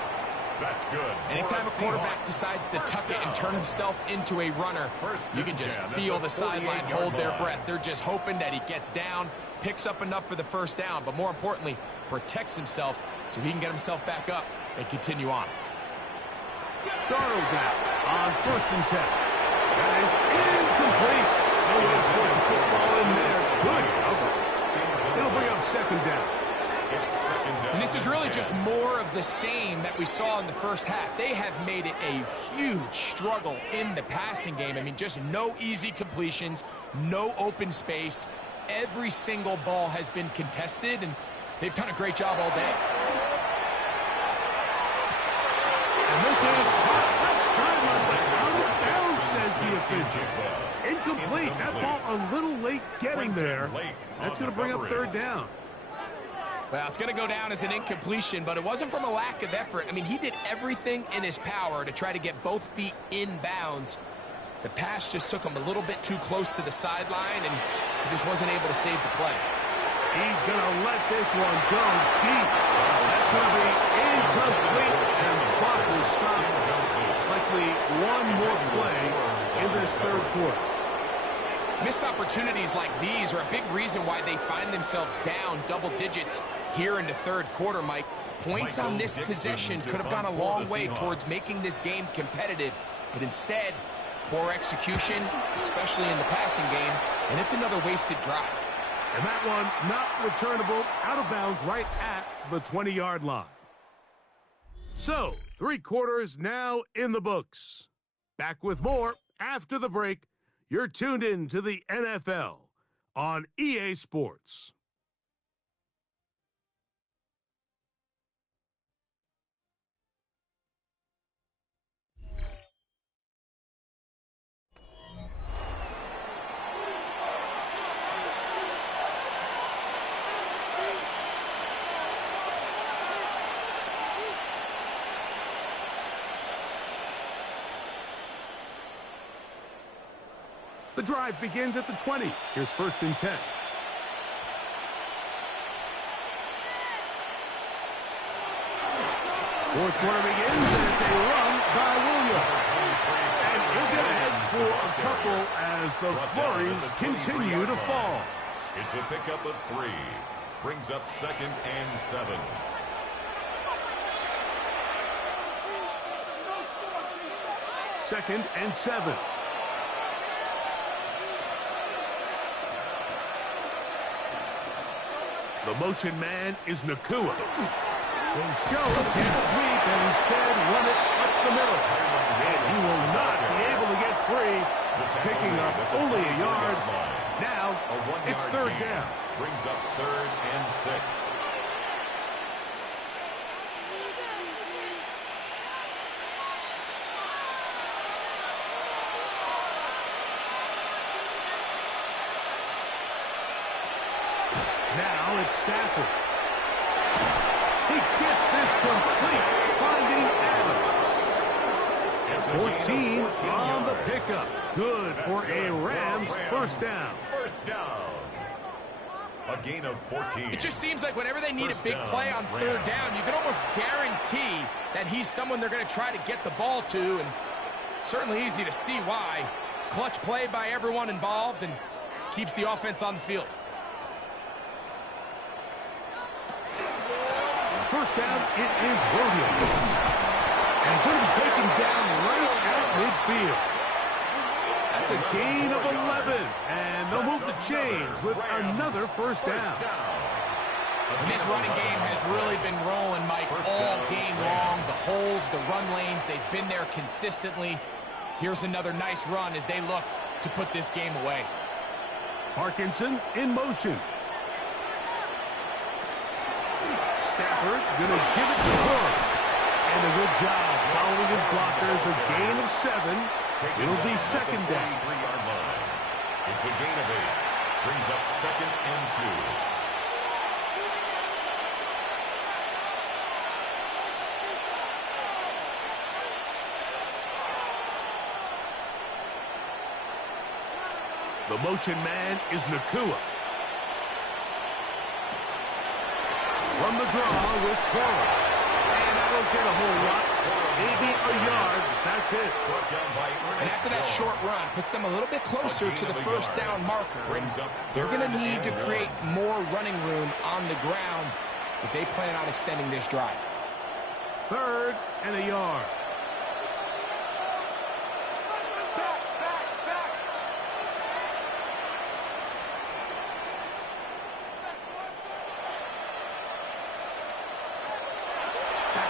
That's good. Anytime a quarterback decides to tuck it and turn himself into a runner, you can just feel the sideline hold their breath. They're just hoping that he gets down, picks up enough for the first down, but more importantly, protects himself so he can get himself back up and continue on. Darnold down on 1st and 10. That is incomplete. No way to force the football in there. Good coverage. It'll bring up 2nd down. And this is really just more of the same that we saw in the first half. They have made it a huge struggle in the passing game. I mean, just no easy completions, no open space. Every single ball has been contested, and they've done a great job all day. And this is caught sideline, but out of bounds, says the official. Incomplete. That ball a little late getting there. That's going to bring up 3rd down. Well, it's going to go down as an incompletion, but it wasn't from a lack of effort. I mean, he did everything in his power to try to get both feet in bounds. The pass just took him a little bit too close to the sideline, and he just wasn't able to save the play. He's going to let this one go deep. That's going to be incomplete, and the clock will stop. Likely one more play in this 3rd quarter. Missed opportunities like these are a big reason why they find themselves down double digits here in the 3rd quarter, Mike. Points on this possession could have gone a long way towards making this game competitive, but instead, poor execution, especially in the passing game, and it's another wasted drive. And that one not returnable, out of bounds right at the 20-yard line. So, 3 quarters now in the books. Back with more after the break. You're tuned in to the NFL on EA Sports. The drive begins at the 20. Here's 1st and 10. Fourth quarter begins, and it's a run by Williams. And he'll get ahead for a couple as the flurries continue to fall. It's a pickup of 3. Brings up 2nd and 7. Second and 7. The motion man is Nakua. They show his sweep and instead run it up the middle. And he will not be able to get free, picking up only a yard. Now, it's 3rd down. Brings up 3rd and 6. Now it's Stafford. He gets this complete, finding Adams. 14 on the pickup. Good for a Rams first down. First down. A gain of 14. It just seems like whenever they need a big play on third down, you can almost guarantee that he's someone they're going to try to get the ball to, and certainly easy to see why. Clutch play by everyone involved and keeps the offense on the field. First down, it is Williams. And he's going to be taken down right at midfield. That's a gain of 11. And they'll move the chains with another first down. And this running game has really been rolling, Mike, all game long. The holes, the run lanes, they've been there consistently. Here's another nice run as they look to put this game away. Parkinson in motion. Stafford going to give it to Burke. And a good job following his blockers. A gain of 7. It'll be second down. It's a gain of 8. Brings up second and 2. The motion man is Nakua. From the draw with Cora. And I don't get a whole lot. Maybe a yard. That's it. And after that short run, puts them a little bit closer to the first down marker. And they're going to need to create more running room on the ground if they plan on extending this drive. Third and a yard.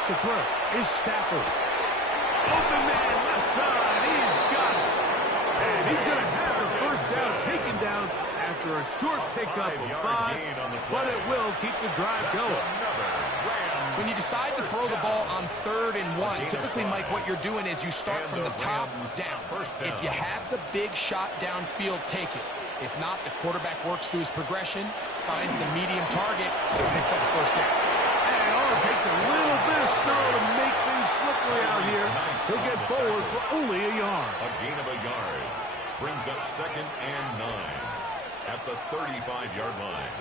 To throw is Stafford. Open man left side. He's got it. And he's going to have the first down taken down after a short pickup of 5. But it will keep the drive going. When you decide to throw the ball on 3rd and 1, typically, Mike, what you're doing is you start from the top down. If you have the big shot downfield, take it. If not, the quarterback works through his progression, finds the medium target, picks up the first down. It takes a little bit of snow to make things slippery out here. He'll get forward for only a yard. A gain of a yard. Brings up second and 9 at the 35-yard line.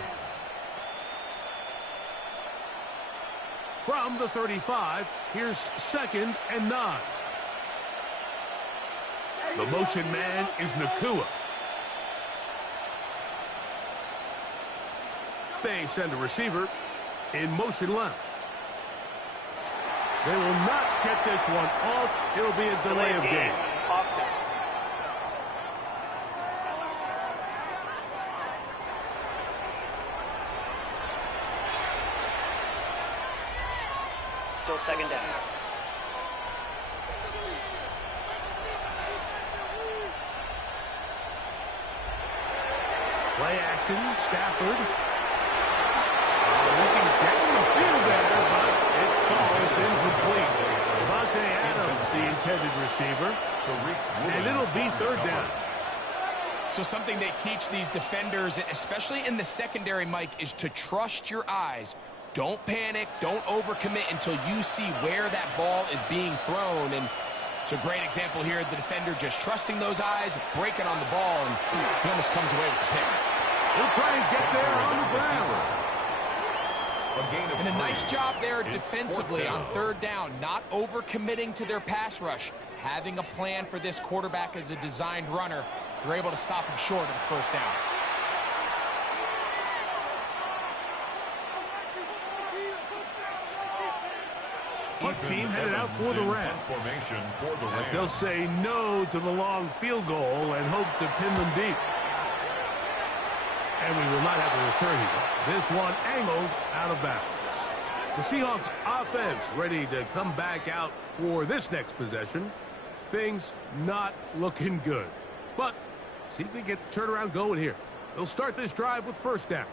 From the 35, here's second and 9. The motion man is Nakua. They send a receiver in motion left. They will not get this one off. It'll be a delay of game. Still second down. Play action, Stafford. Looking down the field there, but it falls incomplete. Devontae Adams, the intended receiver. And it'll be third down. So something they teach these defenders, especially in the secondary, Mike, is to trust your eyes. Don't panic. Don't overcommit until you see where that ball is being thrown. And it's a great example here. The defender just trusting those eyes, breaking on the ball, and he almost comes away with the pick. He'll try and get there on the ground. And a nice job there defensively on third down, not overcommitting to their pass rush, having a plan for this quarterback as a designed runner. They're able to stop him short of the first down. Punt team headed out for the Rams. As they'll say no to the long field goal and hope to pin them deep. And we will not have a return here. This one angled out of bounds. The Seahawks offense ready to come back out for this next possession. Things not looking good. But see if they get the turnaround going here. They'll start this drive with first down.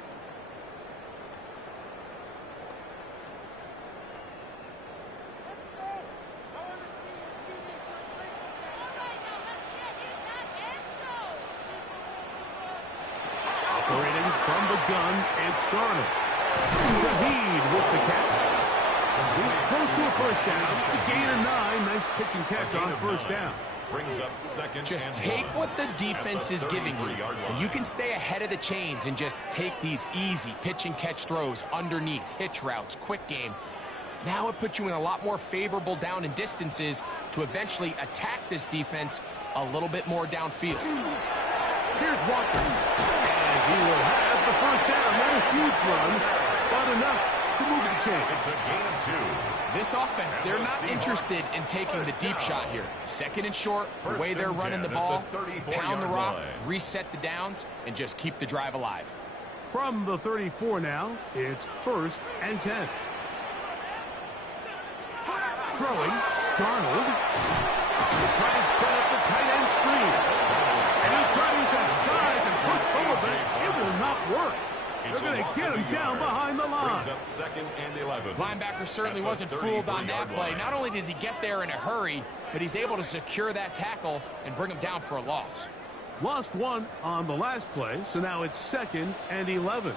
Operating from the gun, it's Darnold. Shaheed with the catch. He's close to a first down. The gain of 9. Nice pitch and catch on first down. Brings up second. Just take what the defense is giving you, and you can stay ahead of the chains and just take these easy pitch and catch throws underneath, hitch routes, quick game. Now it puts you in a lot more favorable down and distances to eventually attack this defense a little bit more downfield. Here's Walker, and he will have the first down. Not a huge run, but enough to move the chain. It's a gain of 2. This offense, they're not interested in taking the deep shot here. Second and short, the way they're running the ball, pound the rock, reset the downs, and just keep the drive alive. From the 34 now, it's 1st and 10. Throwing, Darnold. Trying to set up the tight end screen. And he tries that size and push forward, but it will not work. They're going to get him down behind the line. Brings up second and 11. Linebacker certainly wasn't fooled on that play. Not only does he get there in a hurry, but he's able to secure that tackle and bring him down for a loss. Lost 1 on the last play, so now it's 2nd and 11.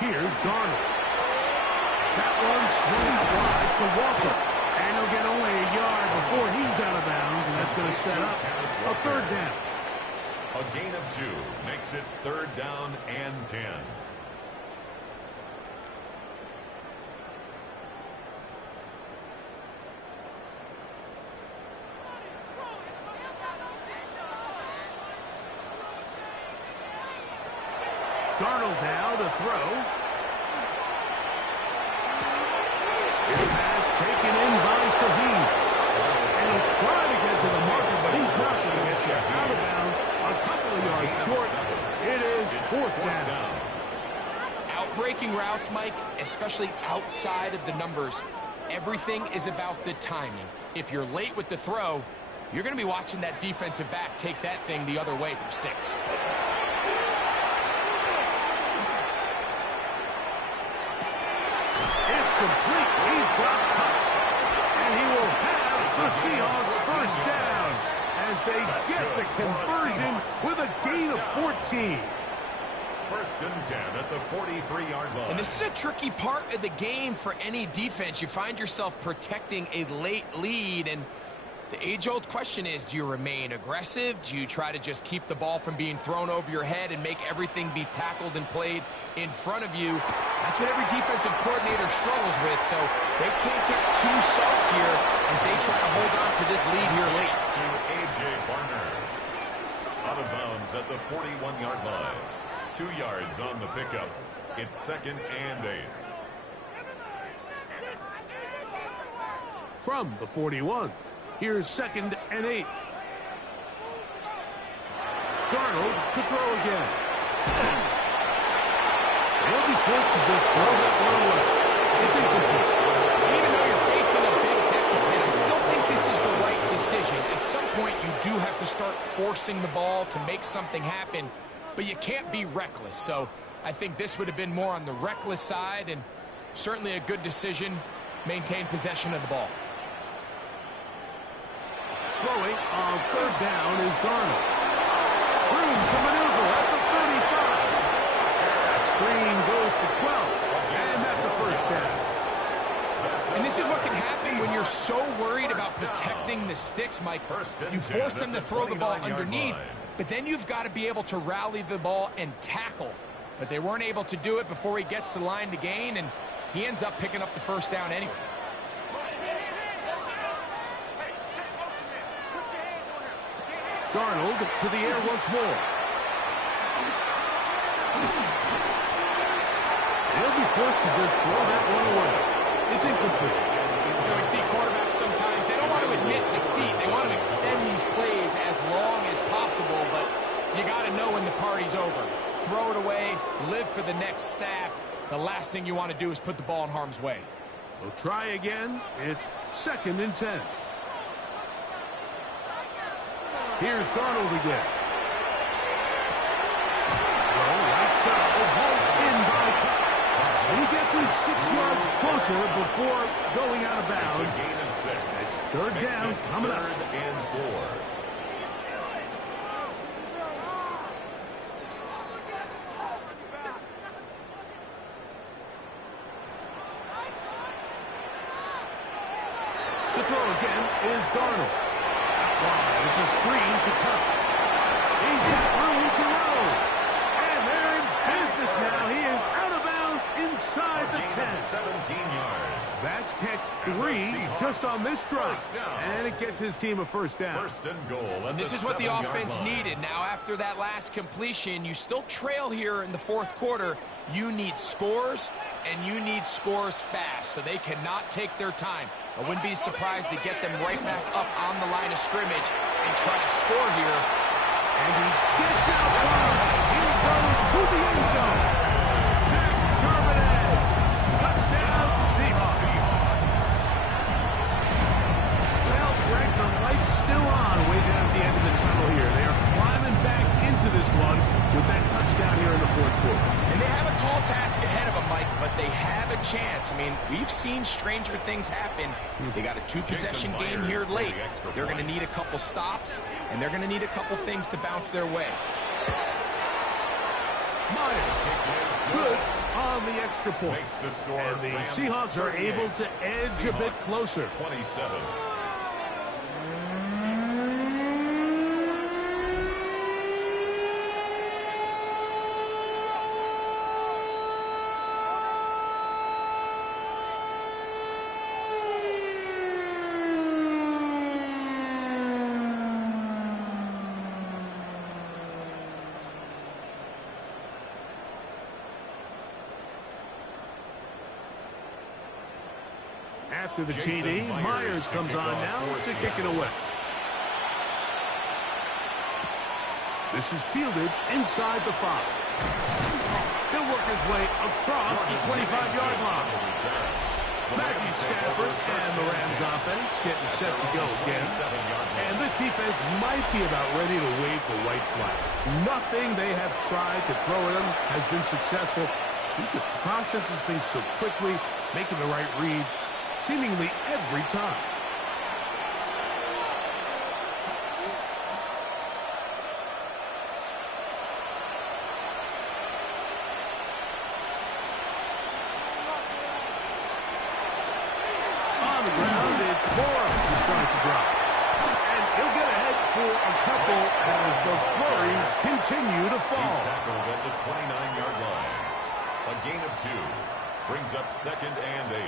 Here's Darnold. That one swung wide to Walker. And he'll get only a yard before he's out of bounds, and that's going to set up a 3rd down. A gain of 2 makes it 3rd down and 10. Darnold now to throw. His pass taken in by Shaheed. And he'll try to get to the marker, but he's not going to get there. Out of bounds, a couple of yards short. It is 4th down. Out-breaking routes, Mike, especially outside of the numbers, everything is about the timing. If you're late with the throw, you're going to be watching that defensive back take that thing the other way for 6. Complete. He's got cut. And he will have the Seahawks first downs as they get the conversion with a gain of 14. 1st and 10 at the 43-yard line. And this is a tricky part of the game for any defense. You find yourself protecting a late lead, and the age-old question is, do you remain aggressive? Do you try to just keep the ball from being thrown over your head and make everything be tackled and played in front of you? That's what every defensive coordinator struggles with, so they can't get too soft here as they try to hold on to this lead here late. To A.J. Barner. Out of bounds at the 41-yard line. 2 yards on the pickup. It's 2nd and 8. From the 41, here's 2nd and 8. Darnold to throw again. He'll be forced to just throw that one away. It's incomplete. Even though you're facing a big deficit, I still think this is the right decision. At some point, you do have to start forcing the ball to make something happen, but you can't be reckless. So I think this would have been more on the reckless side, and certainly a good decision. Maintain possession of the ball. Throwing on 3rd down is Darnold. Room to maneuver at the 35. That screen goes for 12, and that's a first down. And this is what can happen when you're so worried about protecting the sticks, Mike. You force them to throw the ball underneath, but then you've got to be able to rally the ball and tackle. But they weren't able to do it before he gets the line to gain, and he ends up picking up the first down anyway. Darnold to the air once more. He'll be forced to just throw that one away. It's incomplete. You know, we see quarterbacks sometimes, they don't want to admit defeat. They want to extend these plays as long as possible, but you got to know when the party's over. Throw it away, live for the next snap. The last thing you want to do is put the ball in harm's way. We'll try again. It's 2nd and 10. Here's Darnold again. Throw right side, home in by Cook. And he gets him 6 yards closer before going out of bounds. It's a gain of 6. It's 3rd down coming up. 3rd and 4. To throw again is Darnold. Out wide, it's a screen to Cup. He's got room to roll. And they're in business now. He is out of bounds inside the 10. 17 yards. That's catch 3 just on this drive. And it gets his team a first down. First and goal. And this is what the offense needed. Now, after that last completion, you still trail here in the fourth quarter. You need scores, and you need scores fast, so they cannot take their time. I wouldn't be surprised to get them right back up on the line of scrimmage and try to score here. And he gets out wide. He goes to the end zone. Zach Charbonnet. Touchdown, Seahawks. Well, Greg, the light's still on way down at the end of the tunnel here. They are climbing back into this one with that touchdown here in the fourth quarter. And they have a tall task ahead of them, Mike, but they have a chance. I mean, we've seen stranger things happen. They got a two-possession game here late. They're going to need a couple stops, and they're going to need a couple things to bounce their way. Myers, good on the extra point. And the Seahawks are able to edge a bit closer. 27. After the TD, Myers comes on now to kick it away. This is fielded inside the 5. He'll work his way across the 25-yard line. Matthew Stafford and the Rams offense getting set to go again. And this defense might be about ready to wave the white flag. Nothing they have tried to throw at him has been successful. He just processes things so quickly, making the right read seemingly every time. On the ground, it's Moore to start the drive. And he'll get ahead for a couple as the flurries continue to fall. He's tackled at the 29-yard line. A gain of 2 brings up 2nd and 8.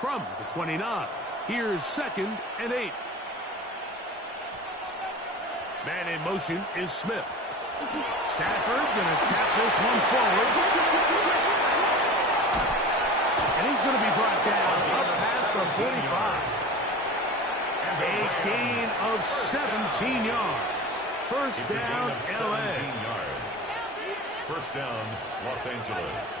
From the 29, here's 2nd and 8. Man in motion is Smith. Stafford going to tap this one forward. And he's going to be brought down up past the 45. A gain of 17 yards. First down, L.A. 17 yards. First down, Los Angeles.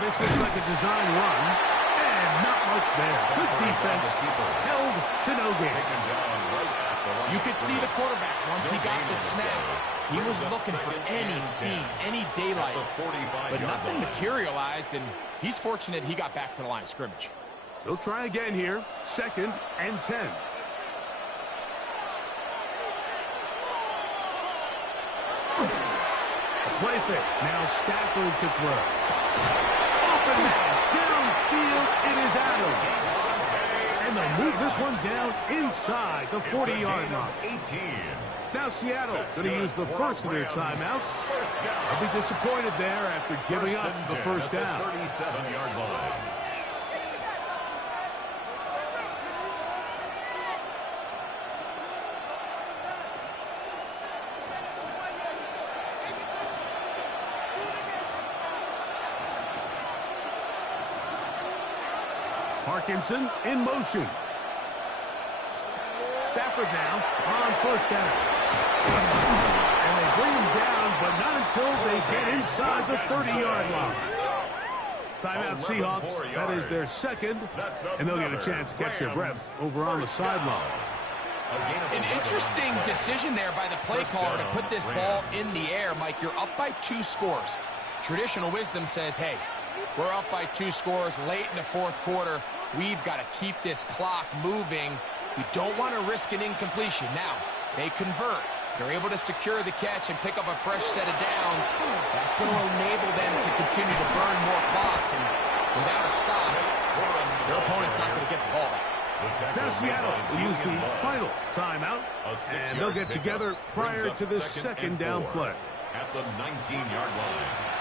This looks like a design run, and not much there. Good defense, held to no gain. You could see the quarterback, once he got the snap, he was looking for any seam, any daylight, but nothing materialized, and he's fortunate he got back to the line of scrimmage. They'll try again here, 2nd and 10. Play fake. Now Stafford to throw. Open man, downfield, it is Adams. And they'll move this one down inside the 40-yard line. 18. Now Seattle going to use the first of their timeouts. They'll be disappointed there after giving up the first down. 37-yard line. Parkinson in motion. Stafford now on first down. And they bring him down, but not until they get inside the 30-yard line. Timeout Seahawks. That is their second, and they'll get a chance to catch their breath over on the sideline. An interesting decision there by the play caller to put this ball in the air. Mike, you're up by 2 scores. Traditional wisdom says, hey, We're up by 2 scores late in the fourth quarter. We've got to keep this clock moving. We don't want to risk an incompletion. Now, they convert. They're able to secure the catch and pick up a fresh set of downs. That's going to enable them to continue to burn more clock. And without a stop, their opponent's not going to get the ball back. Now Seattle will use the final timeout, and they'll get together prior to the second down play. At the 19-yard line.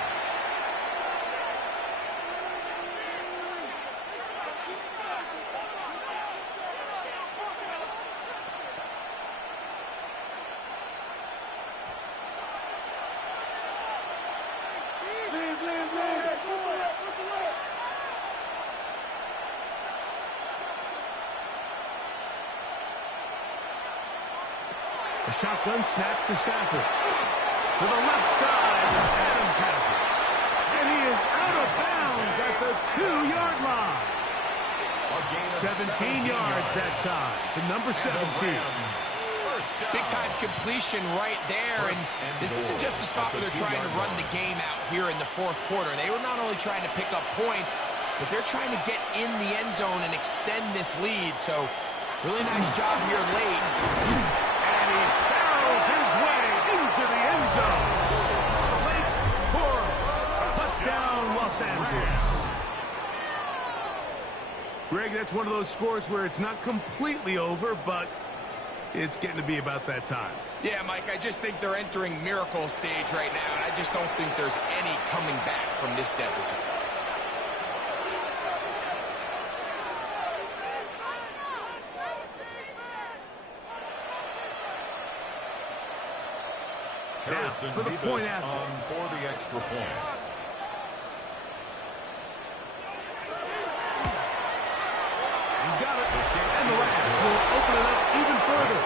A shotgun snap to Stafford. To the left side, Adams has it. And he is out of bounds at the 2-yard line. 17 yards that time to number 17. Big-time completion right there, and this isn't just a spot where they're trying to run the game out here in the fourth quarter. They were not only trying to pick up points, but they're trying to get in the end zone and extend this lead. So, really nice job here late. And he barrels his way into the end zone. Late for touchdown, Los Angeles. Greg, that's one of those scores where it's not completely over, but it's getting to be about that time. Yeah, Mike, I just think they're entering miracle stage right now, and I just don't think there's any coming back from this deficit. Harrison for the point after. On for the extra point. He's got it. And the Rams will open it up even further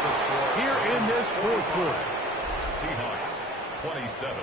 here in this fourth quarter. Seahawks 27.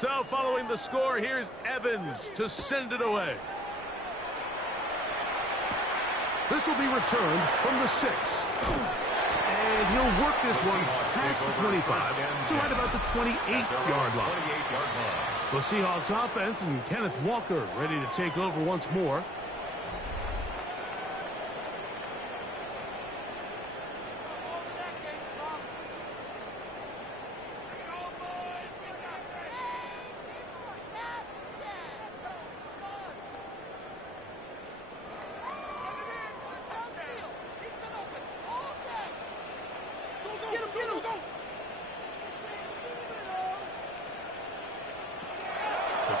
So following the score, here's Evans to send it away. This will be returned from the 6. And he'll work this one past the 25 to right about the 28-yard line. The Seahawks offense and Kenneth Walker ready to take over once more.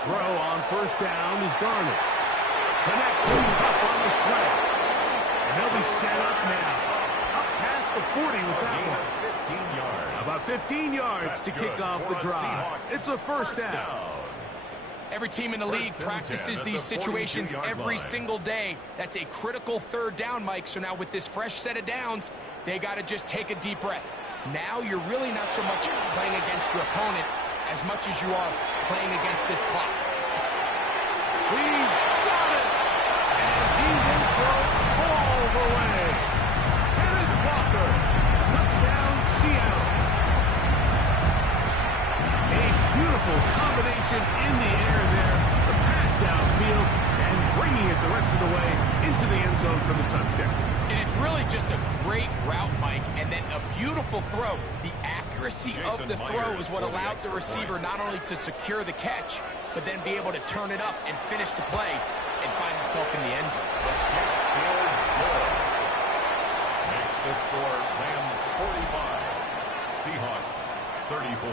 Throw on first down is Darnold. Connects up on the slant. And they'll be set up now. Up past the 40 with that one. 15 yards. About 15 yards to kick off the drive. It's a first down. Every team in the league practices these situations every single day. That's a critical third down, Mike. So now with this fresh set of downs, they got to just take a deep breath. Now you're really not so much playing against your opponent as much as you are playing against this clock. He's got it! And he will go all the way. Kenneth Walker, touchdown Seattle. A beautiful combination in the air there. The pass downfield and bringing it the rest of the way into the end zone for the touchdown. And it's really just a great route, Mike, and then a beautiful throw. The accuracy of the throw is what allowed the receiver not only to secure the catch, but then be able to turn it up and finish the play and find himself in the end zone. Makes the score Rams 45, Seahawks 34.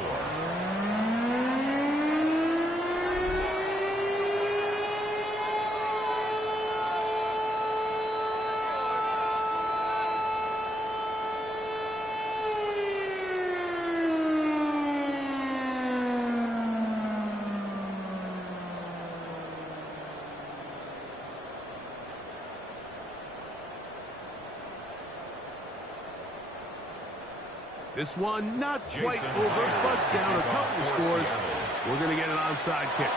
This one not quite over, but down a couple of scores. We're going to get an onside kick.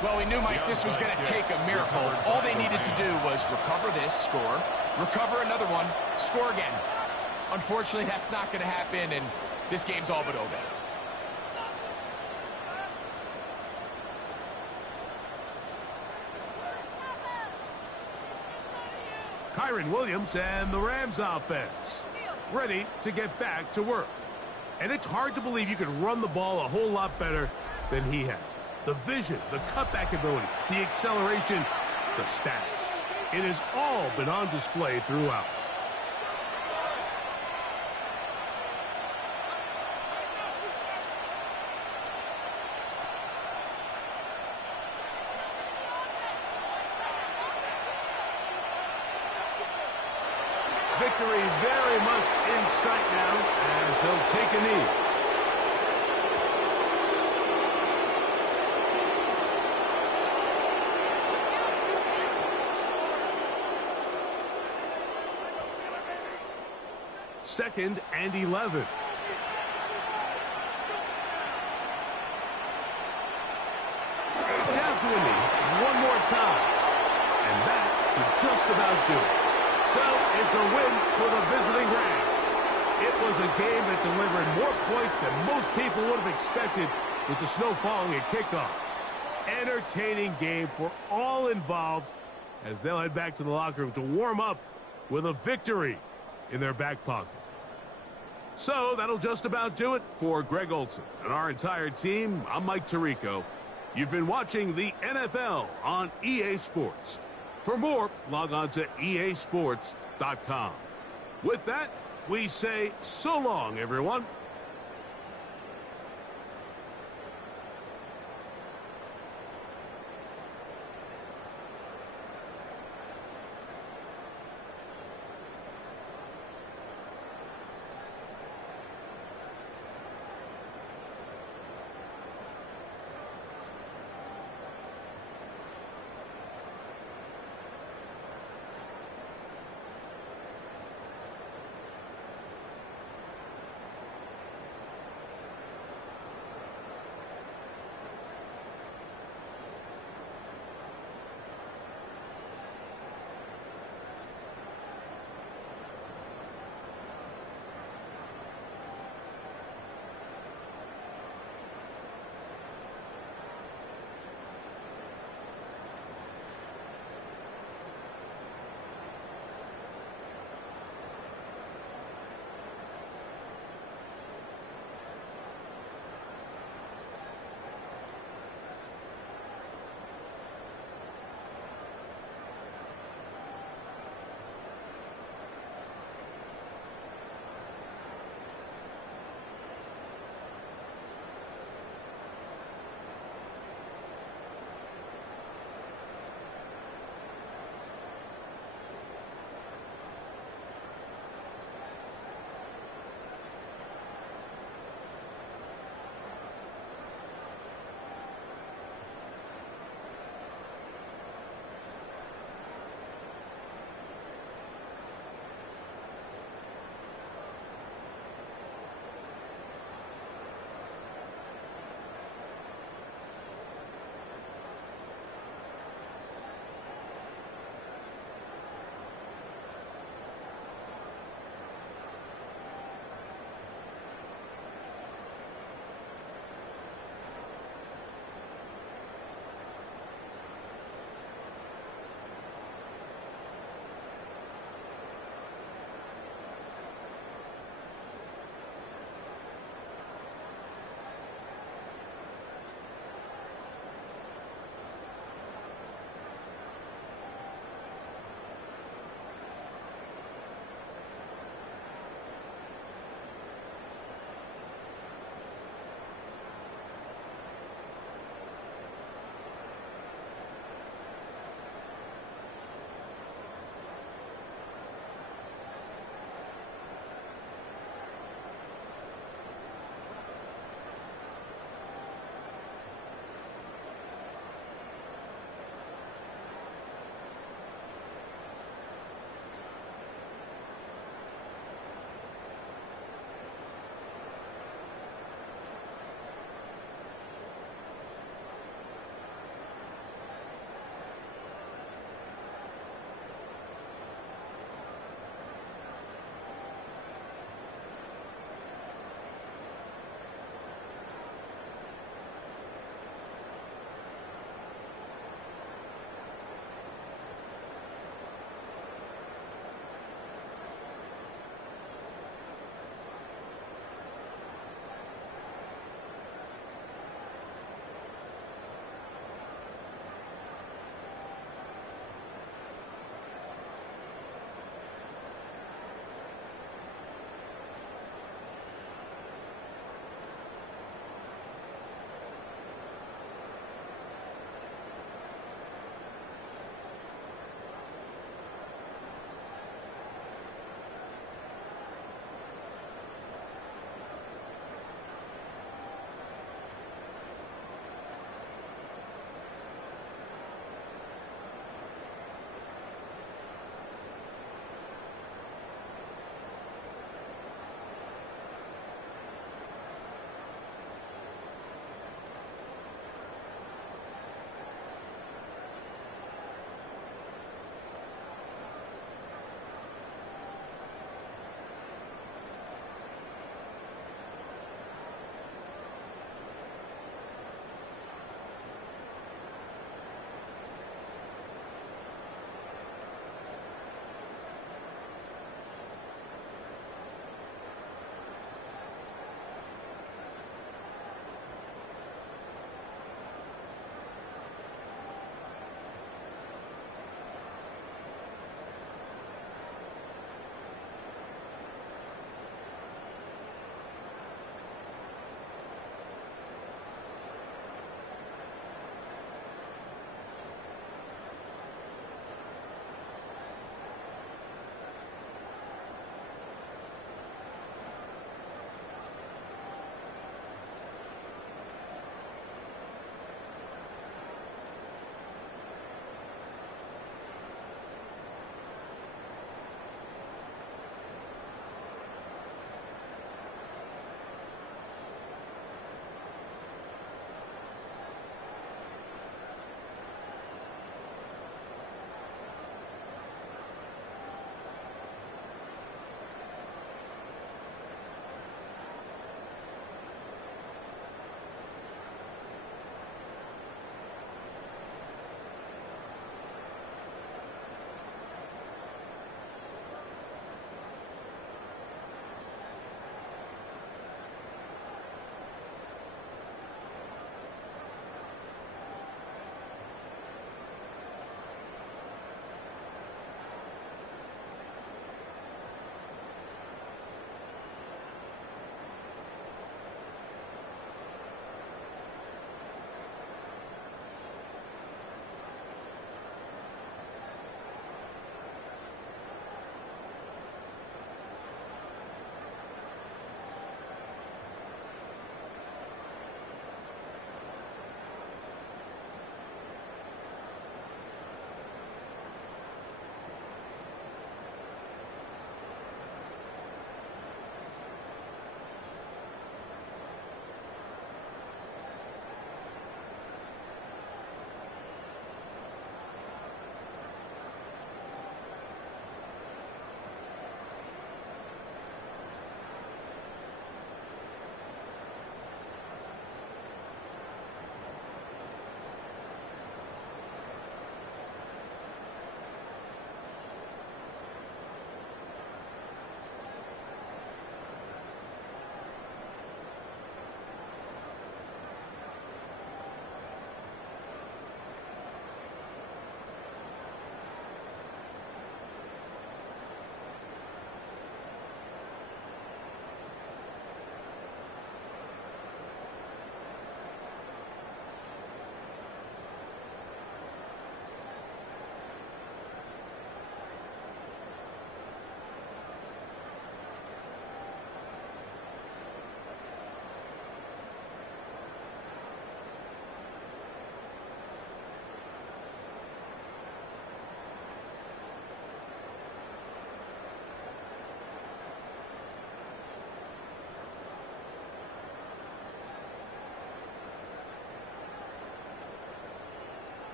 Well, we knew, Mike, this was going to take a miracle. All they needed to do was recover this, score, recover another one, score again. Unfortunately, that's not going to happen, and this game's all but over. Kyron Williams and the Rams offense ready to get back to work. And it's hard to believe you could run the ball a whole lot better than he has. The vision, the cutback ability, the acceleration, the stats. It has all been on display throughout. Victory very much in sight now as they'll take a knee. Second and 11. Down to a knee one more time. And that should just about do it. So, it's a win for the visiting Rams. It was a game that delivered more points than most people would have expected with the snow falling at kickoff. Entertaining game for all involved as they'll head back to the locker room to warm up with a victory in their back pocket. So, that'll just about do it for Greg Olsen and our entire team. I'm Mike Tirico. You've been watching the NFL on EA Sports. For more, log on to easports.com. With that, we say so long, everyone.